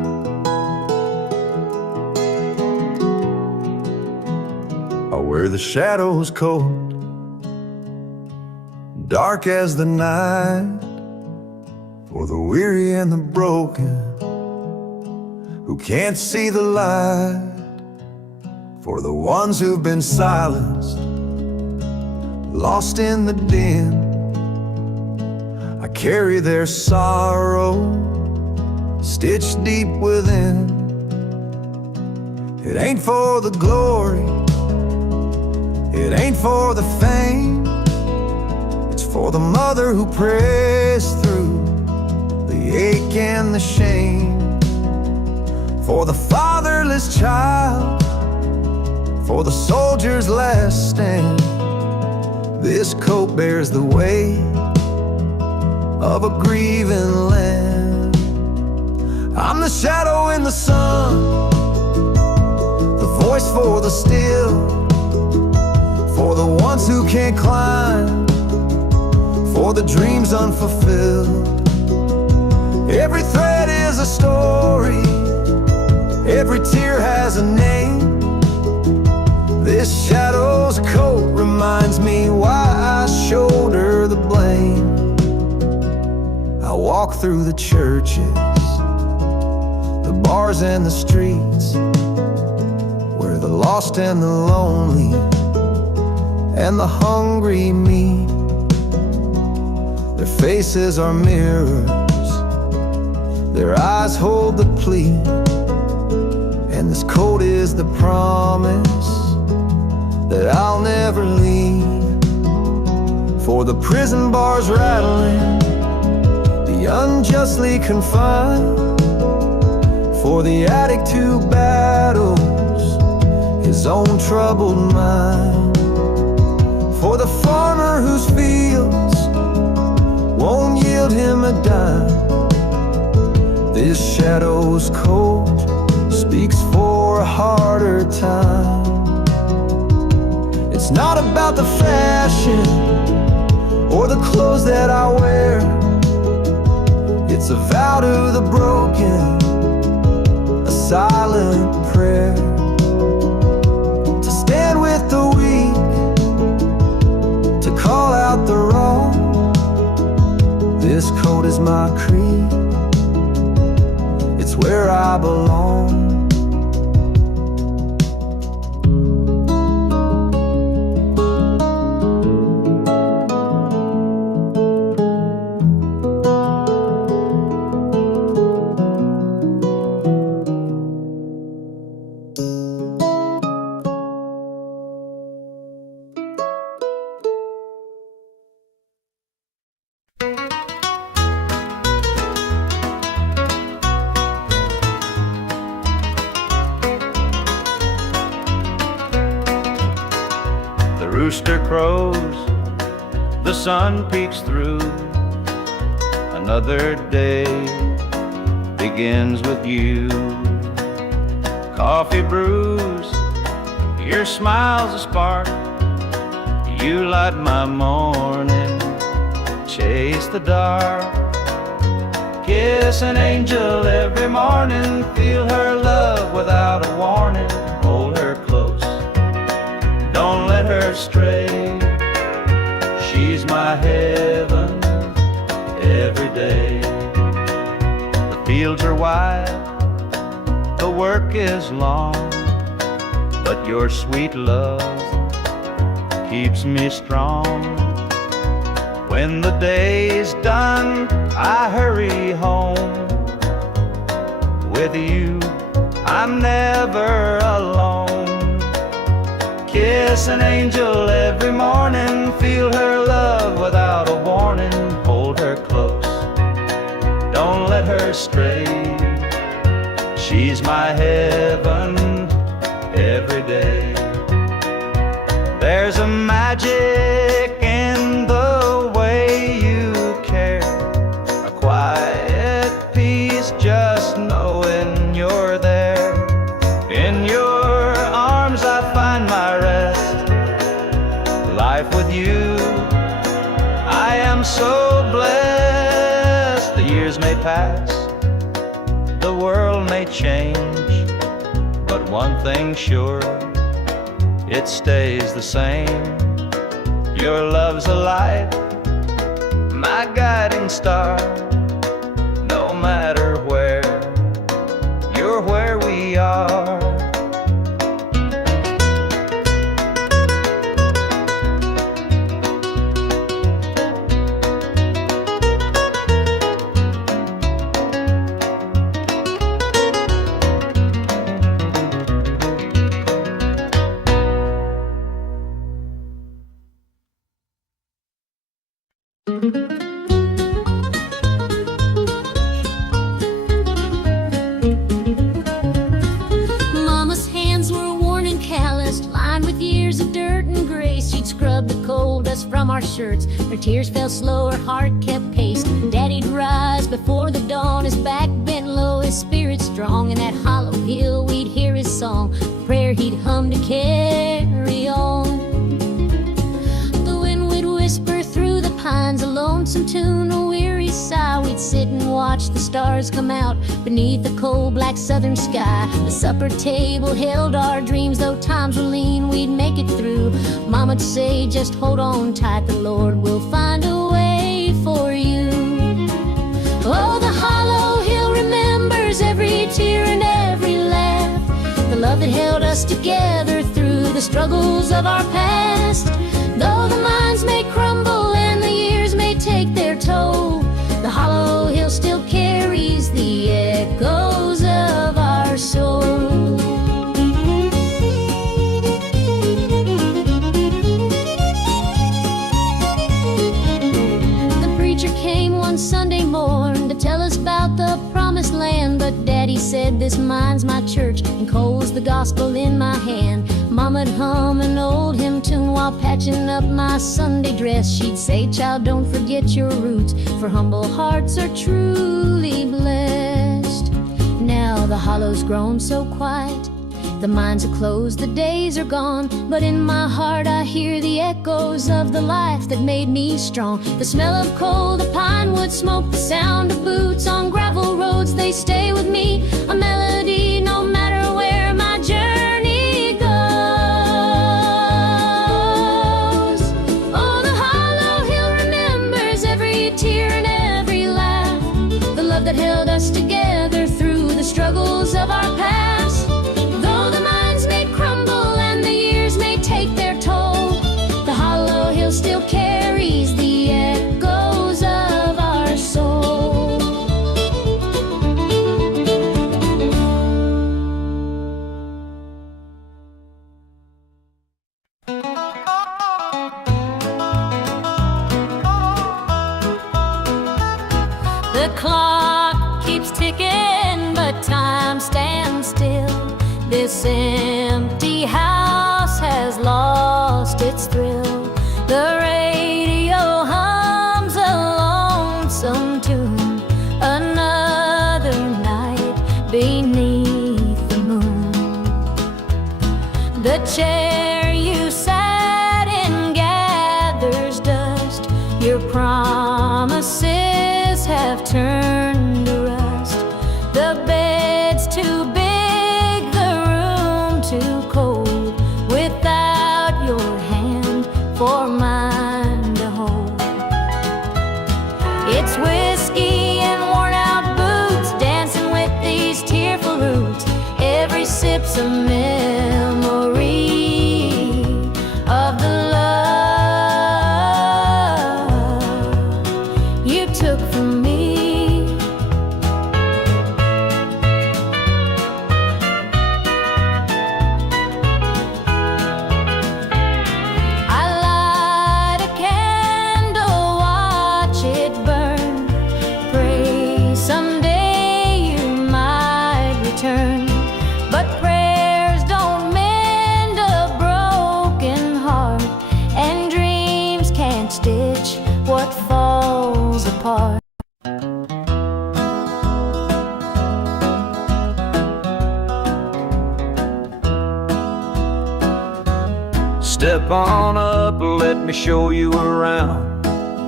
the shadows cold, dark as the night, for the weary and the broken who can't see the light, for the ones who've been silenced, lost in the din. I carry their sorrow stitched deep within. It ain't for the glory, it ain't for the fame, it's for the mother who prays through the ache and the shame, for the fatherless child, for the soldier's last stand. This coat bears the weight of a grieving land. I'm the shadow in the sun, the voice for the still, for the ones who can't climb, for the dreams unfulfilled. Every thread is a story, every tear has a name. This shadow's coat reminds me why I shoulder the blame. I walk through the churches, the bars and the streets, where the lost and the lonely and the hungry meet. Their faces are mirrors, their eyes hold the plea, and this coat is the promise that I'll never leave. For the prison bars rattling, the unjustly confined, for the addict who battles his own troubled mind, for the farmer whose fields won't yield him a dime. This shadow's coat speaks for a harder time. It's not about the fashion or the clothes that I wear, it's a vow to the broken, a silent prayer, to stand with the weak, to call out the wrong. This coat is my creed, it's where I belong. The rooster crows, the sun peeks through. Another day begins with you. Coffee brews, your smile's a spark. You light my morning, chase the dark. Kiss an angel every morning, feel her love without a warning. Hold her close, don't let her stray. She's my heaven every day. The fields are wide, the work is long, but your sweet love keeps me strong. When the day's done, I hurry home. With you, I'm never alone. Kiss an angel every morning, feel her love without a warning. Hold her close, don't let her stray. She's my heaven every day. There's a magic in the way you care, a quiet peace just knowing you're there. In your arms I find my rest. Life with you, I am so blessed. The years may pass, the world may change, but one thing's sure, it stays the same. Your love's a light, my guiding star. No matter where, you're where we are. Mama's hands were worn and calloused, lined with years of dirt and grace. She'd scrub the coal dust from our shirts. Her tears fell slow, her heart kept pace. Daddy'd rise before the dawn, his back bent low, his spirit strong. In that hollow hill we'd hear his song, a prayer he'd hum to carry on. The wind would whisper through the pines, a lonesome tune, a weary sigh. We'd sit and watch the stars come out beneath the cold black southern sky. The supper table held our dreams, though times were lean, we'd make it through. Mama'd say, just hold on tight, the Lord will find a way for you. Oh, the hollow hill remembers every tear and every laugh, the love that held us together through the struggles of our past. Though the minds may crumble and the years may take their toll, the hollow hill still carries the echoes of our soul. The preacher came one Sunday morn to tell us about the promised land, but Daddy said, this mine's my church and coal's the gospel in my hand. Mama'd hum an old hymn tune while patching up my Sunday dress. She'd say, child, don't forget your roots, for humble hearts are truly blessed. Now the hollow's grown so quiet, the mines are closed, the days are gone, but in my heart I hear the echoes of the life that made me strong. The smell of coal, the pine wood smoke, the sound of boots on gravel roads, they stay with me, a melody no matter where my journey goes. Oh, the hollow hill remembers every tear and every laugh, the love that held us together through the struggles of our past. Though the minds may crumble and the years may take their toll, the hollow hill still carries the echoes of our soul. The clock keeps ticking, but time stands still. This empty house has lost its thrill. The radio hums a lonesome tune, another night beneath the moon. The chair you sat in gathers dust, your promises have turned to rust. The bed's too big, the room too cold, without your hand for mine to hold. It's whiskey and worn out boots, dancing with these tearful roots. Every sip's a memory of the love you took from me. I light a candle, watch it burn, pray someday you might return. But prayers don't mend a broken heart, and dreams can't stitch what falls apart. Step on up, let me show you around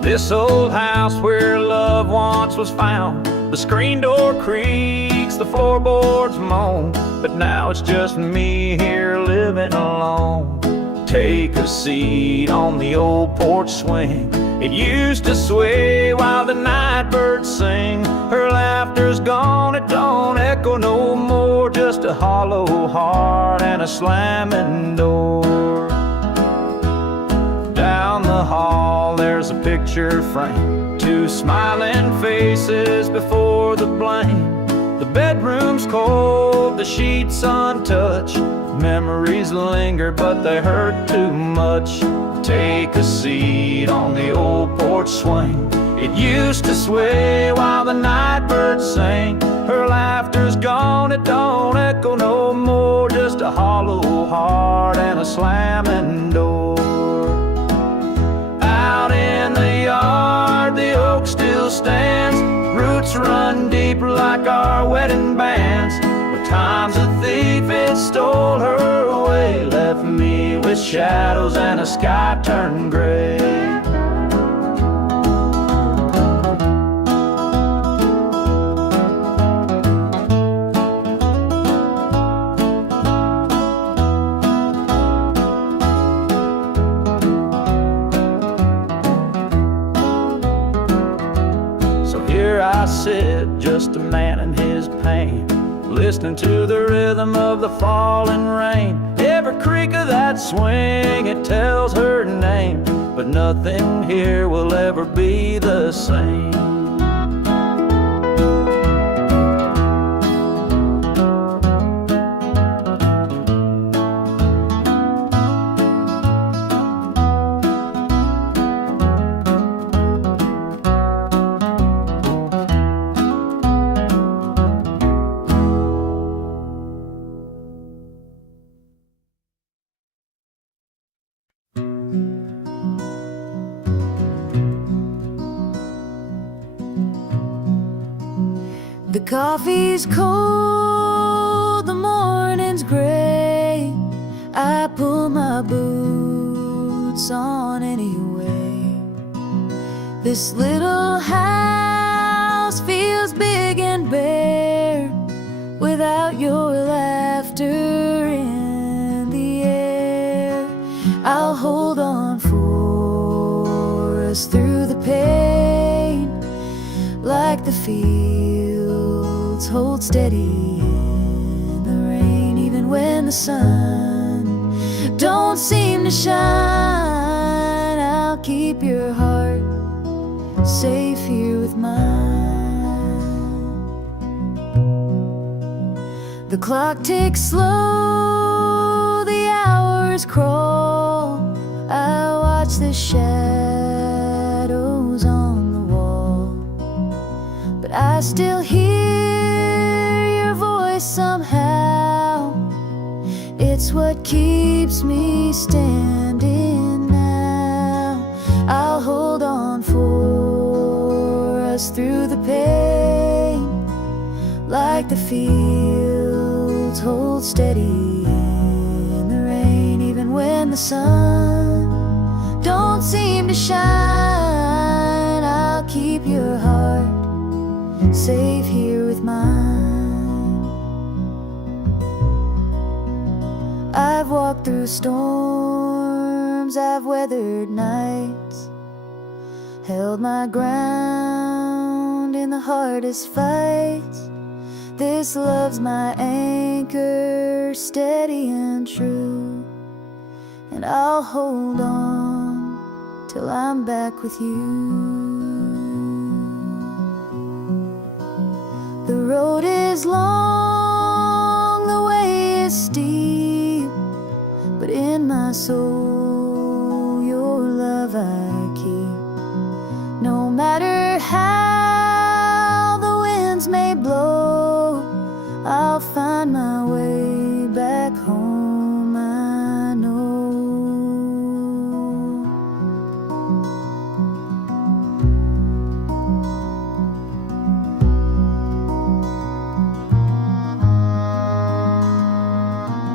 This old house where love once was found. The screen door creaks, the floorboards moan, but now it's just me here living alone. Take a seat on the old porch swing. It used to sway while the night birds sing. Her laughter's gone, it don't echo no more. Just a hollow heart and a slamming door. Down the hall there's a picture frame, two smiling faces before the blame. The bedroom's cold, the sheets untouched. Memories linger but they hurt too much. Take a seat on the old porch swing. It used to sway while the night birds sang. Her laughter's gone, it don't echo no more. Just a hollow heart and a slamming door. Out in the yard the oak still stands. Roots run deep like our wedding bands. But time's a thief, it stole her away. Left me with shadows and a sky turned gray. I sit, just a man in his pain, listening to the rhythm of the falling rain. Every creak of that swing, it tells her name, but nothing here will ever be the same. The coffee's cold, the morning's gray. I pull my boots on anyway. This little house feels big and bare without your laughter in the air. I'll hold on for us through the pain, like the fields hold steady in the rain. Even when the sun don't seem to shine, I'll keep your heart safe here with mine. The clock ticks slow, the hours crawl. I watch the shadows on the wall, but I still hear your voice somehow. It's what keeps me standing now. I'll hold on for us through the pain, like the fields hold steady in the rain. Even when the sun don't seem to shine, I'll keep your heart safe here with mine. I've walked through storms, I've weathered nights, held my ground in the hardest fights. This love's my anchor, steady and true, and I'll hold on till I'm back with you. The road is long, the way is steep, but in my soul your love I keep. No matter how the winds may blow, I'll find my way back home, I know.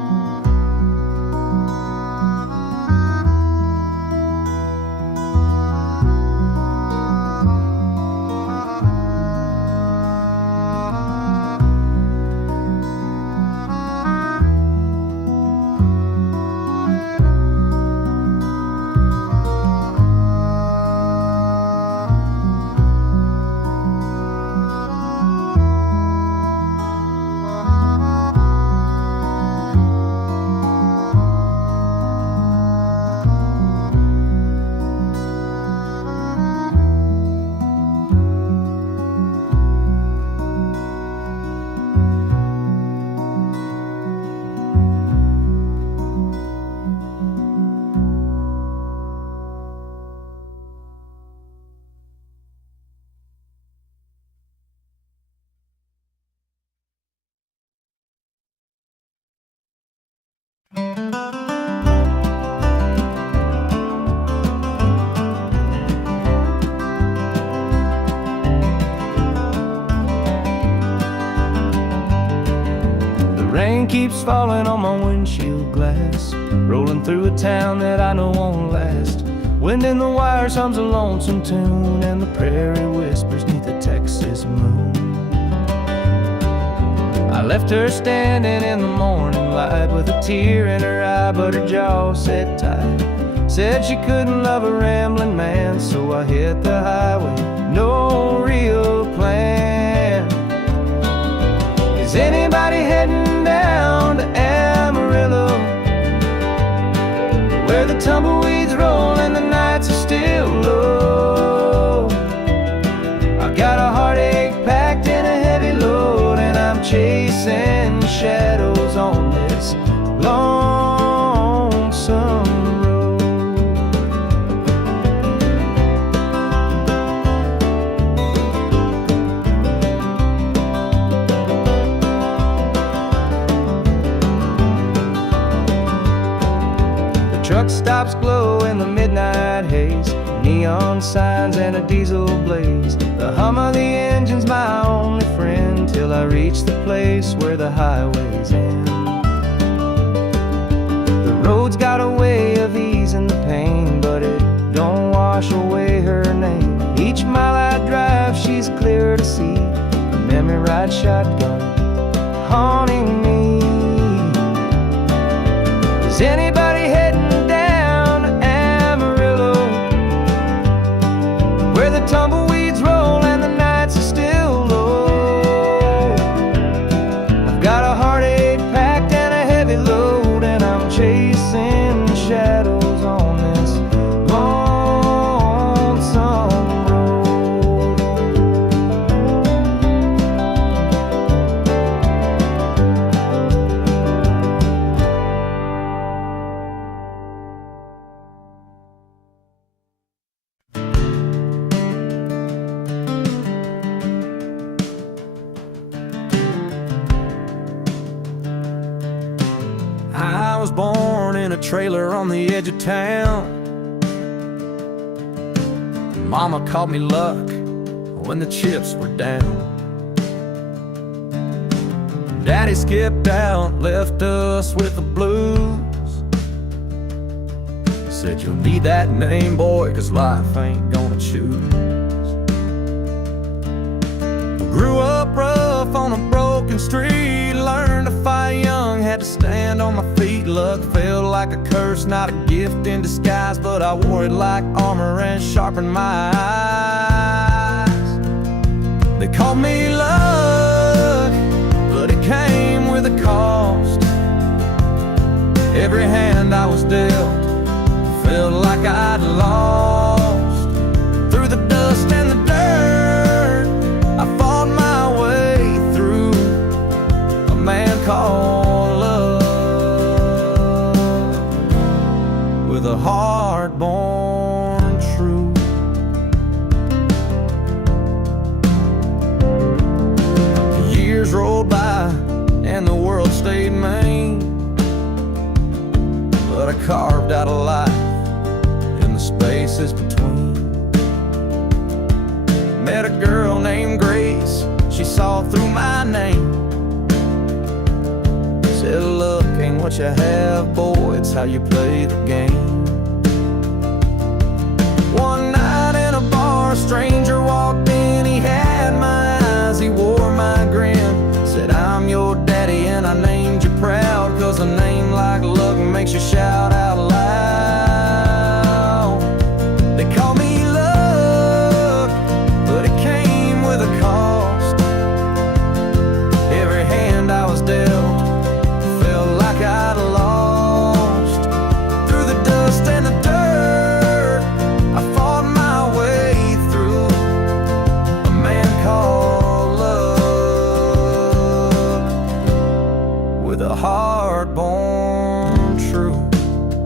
Rain keeps falling on my windshield glass, rolling through a town that I know won't last. Wind in the wires hums a lonesome tune, and the prairie whispers neath the Texas moon. I left her standing in the morning light with a tear in her eye, but her jaw said tight. Said she couldn't love a rambling man, so I hit the highway, no real plan. Is anybody heading down to Amarillo, where the tumbleweeds roll and the nights are still low? I've got a heartache packed in a heavy load, and I'm chasing shadows on this lonesome road. The truck stops glow in the midnight haze, neon signs and a diesel blaze. The hum of the engine's my only friend, till I reach the place where the highways end. The road's got a way of easing the pain, but it don't wash away her name. Each mile I drive, she's clear to see, a memory ride shotgun haunting me. Is anybody heading down to Amarillo, where the tumbleweeds roll and the nights are still low? I've got a heartache packed and a heavy load, and I'm chasing shadows on this lonesome road. I was born in a trailer on the edge of town. Mama called me luck when the chips were down. Daddy skipped out, left us with the blues. Said you'll need that name, boy, 'cause life ain't gonna choose. Grew up rough on a broken street, learned to fight young, had to stand on my feet. Luck felt like a curse, not a gift in disguise, but I wore it like armor and sharpened my eyes. They called me luck, but it came with a cost. Every hand I was dealt felt like I'd lost. Through the dust and the dirt, I fought my way through a man called love, with a heart-born truth. Years rolled by and the world stayed mean, but I carved out a life in the spaces between. Met a girl named Grace, she saw through my name. Said, look, ain't what you have, boy, it's how you play the game. One night in a bar, a stranger walked in, he had my eyes, he wore my grin. Said, I'm your daddy and I named you proud, 'cause a name like luck makes you shout out loud. They call me luck, but it came with a cost. Every hand I was dealt felt like I'd lost. Through the dust and the dirt, I fought my way through a man called love, with a heart-born truth.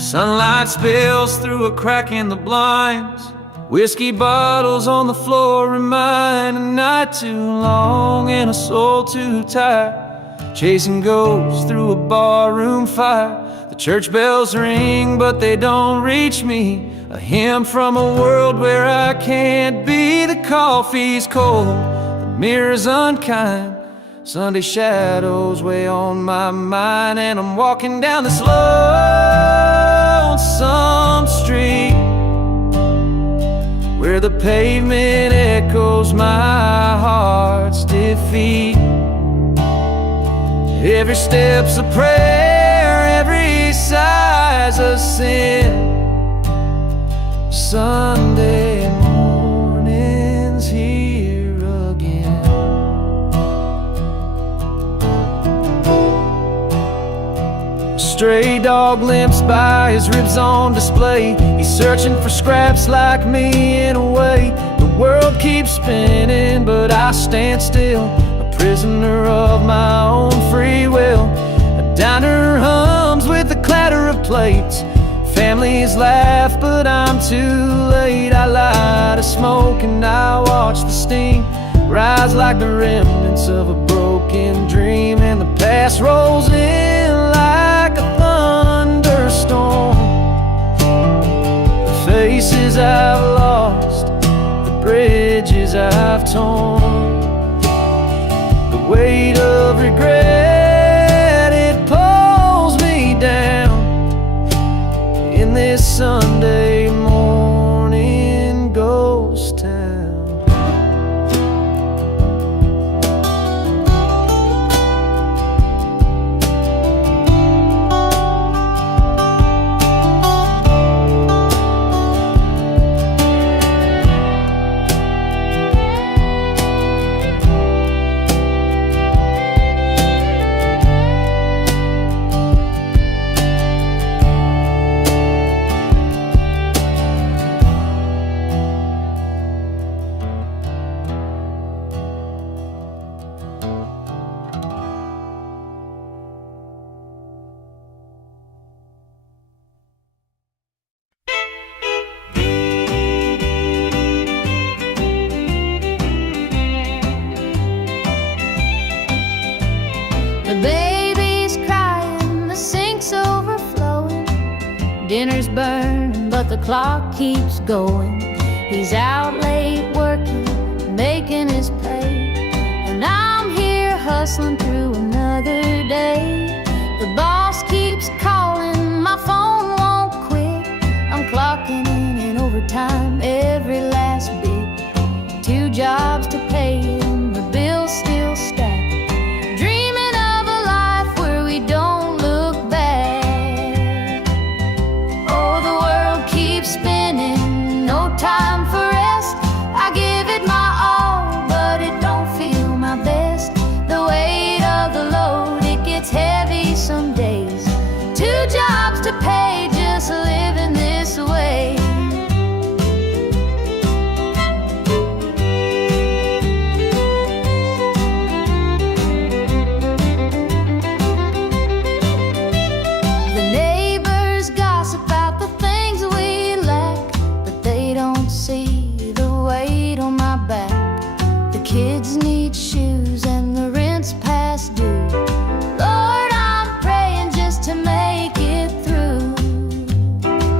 Sunlight spills through a crack in the blinds. Whiskey bottles on the floor remind a night too long and a soul too tired, chasing ghosts through a barroom fire. The church bells ring but they don't reach me, a hymn from a world where I can't be. The coffee's cold, the mirror's unkind, Sunday shadows weigh on my mind, and I'm walking down this lonesome street where the pavement echoes my heart's defeat. Every step's a prayer, every sigh's a sin. Sunday morning's here again. A stray dog limps by, his ribs on display. He's searching for scraps like me in a way. The world keeps spinning but I stand still, a prisoner of my own free will. A diner hums with the clatter of plates. Families laugh but I'm too late. I light a smoke and I watch the steam rise like the remnants of a broken dream. And the past rolls in like a thunderstorm. The faces I've lost, the bridges I've torn, the weight of regret, it pulls me down in this Sunday morning ghost town. The baby's crying, the sink's overflowing. Dinner's burning, but the clock keeps going. He's out late working, making his pay, and I'm here hustling through another day. The boss keeps calling, my phone won't quit. I'm clocking in overtime every last bit. 2 jobs to pay and the bills still stack. Dreaming of a life where we don't look back. Oh, the world keeps spinning, no time for rest. I give it my all, but it don't feel my best. The weight of the load, it gets heavy some days. 2 jobs to pay, just living this way. The neighbors gossip about the things we lack, but they don't see the weight on my back. The kids need shoes and the rent's past due. Lord, I'm praying just to make it through.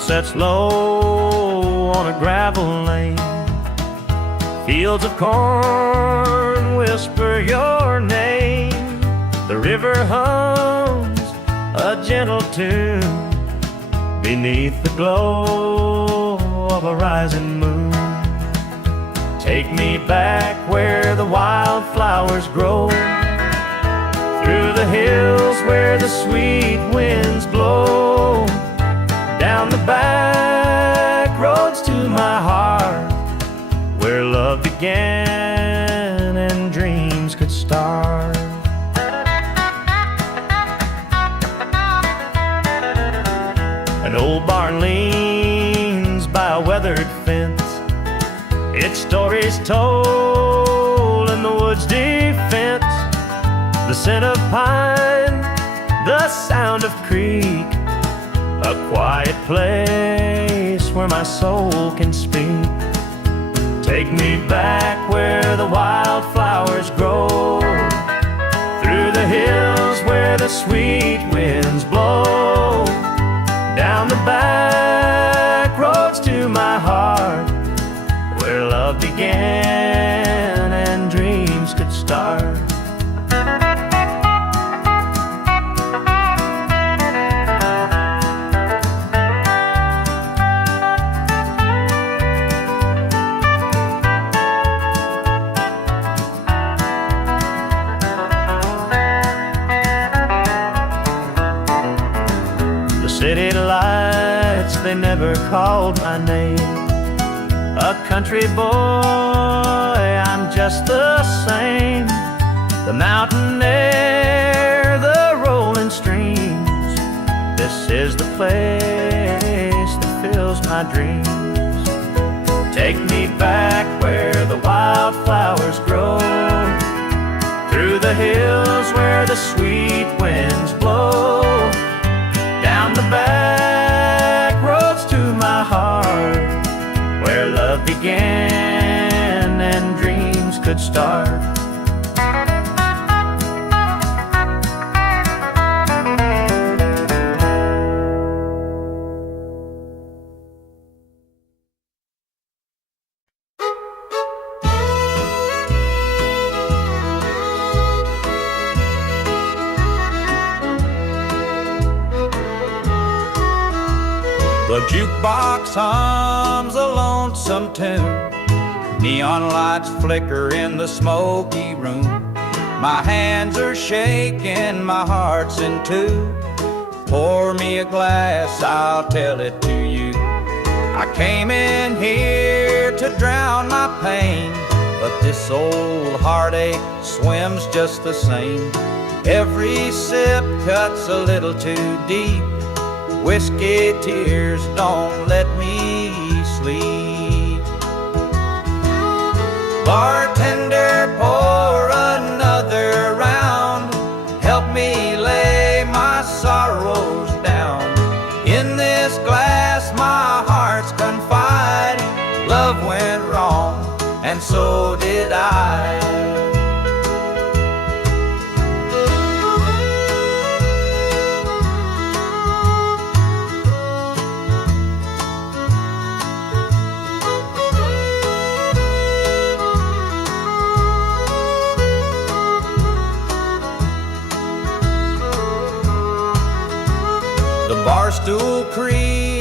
sets low on a gravel lane. Fields of corn whisper your name. The river hums a gentle tune beneath the glow of a rising moon. Take me back where the wildflowers grow, through the hills where the sweet winds blow, down the back roads to my heart, where love began and dreams could start. An old barn leans by a weathered fence, its stories told in the woods' defense. The scent of pine, the sound of creek, a quiet place where my soul can speak. Take me back where the wildflowers grow, through the hills where the sweet winds blow, down the back roads to my heart, where love began and dreams could start. City lights, they never called my name. A country boy, I'm just the same. The mountain air, the rolling streams, this is the place that fills my dreams. Take me back where the wildflowers grow, through the hills where the sweet winds blow, down the back roads to my heart, where love began and dreams could start. The jukebox hums a lonesome tune, neon lights flicker in the smoky room. My hands are shaking, my heart's in two. Pour me a glass, I'll tell it to you. I came in here to drown my pain, but this old heartache swims just the same. Every sip cuts a little too deep. Whiskey tears don't let me sleep. Bartender, pour another round. Help me lay my sorrows down. In this glass my heart's confiding. Love went wrong, and so did I. The barstool creaks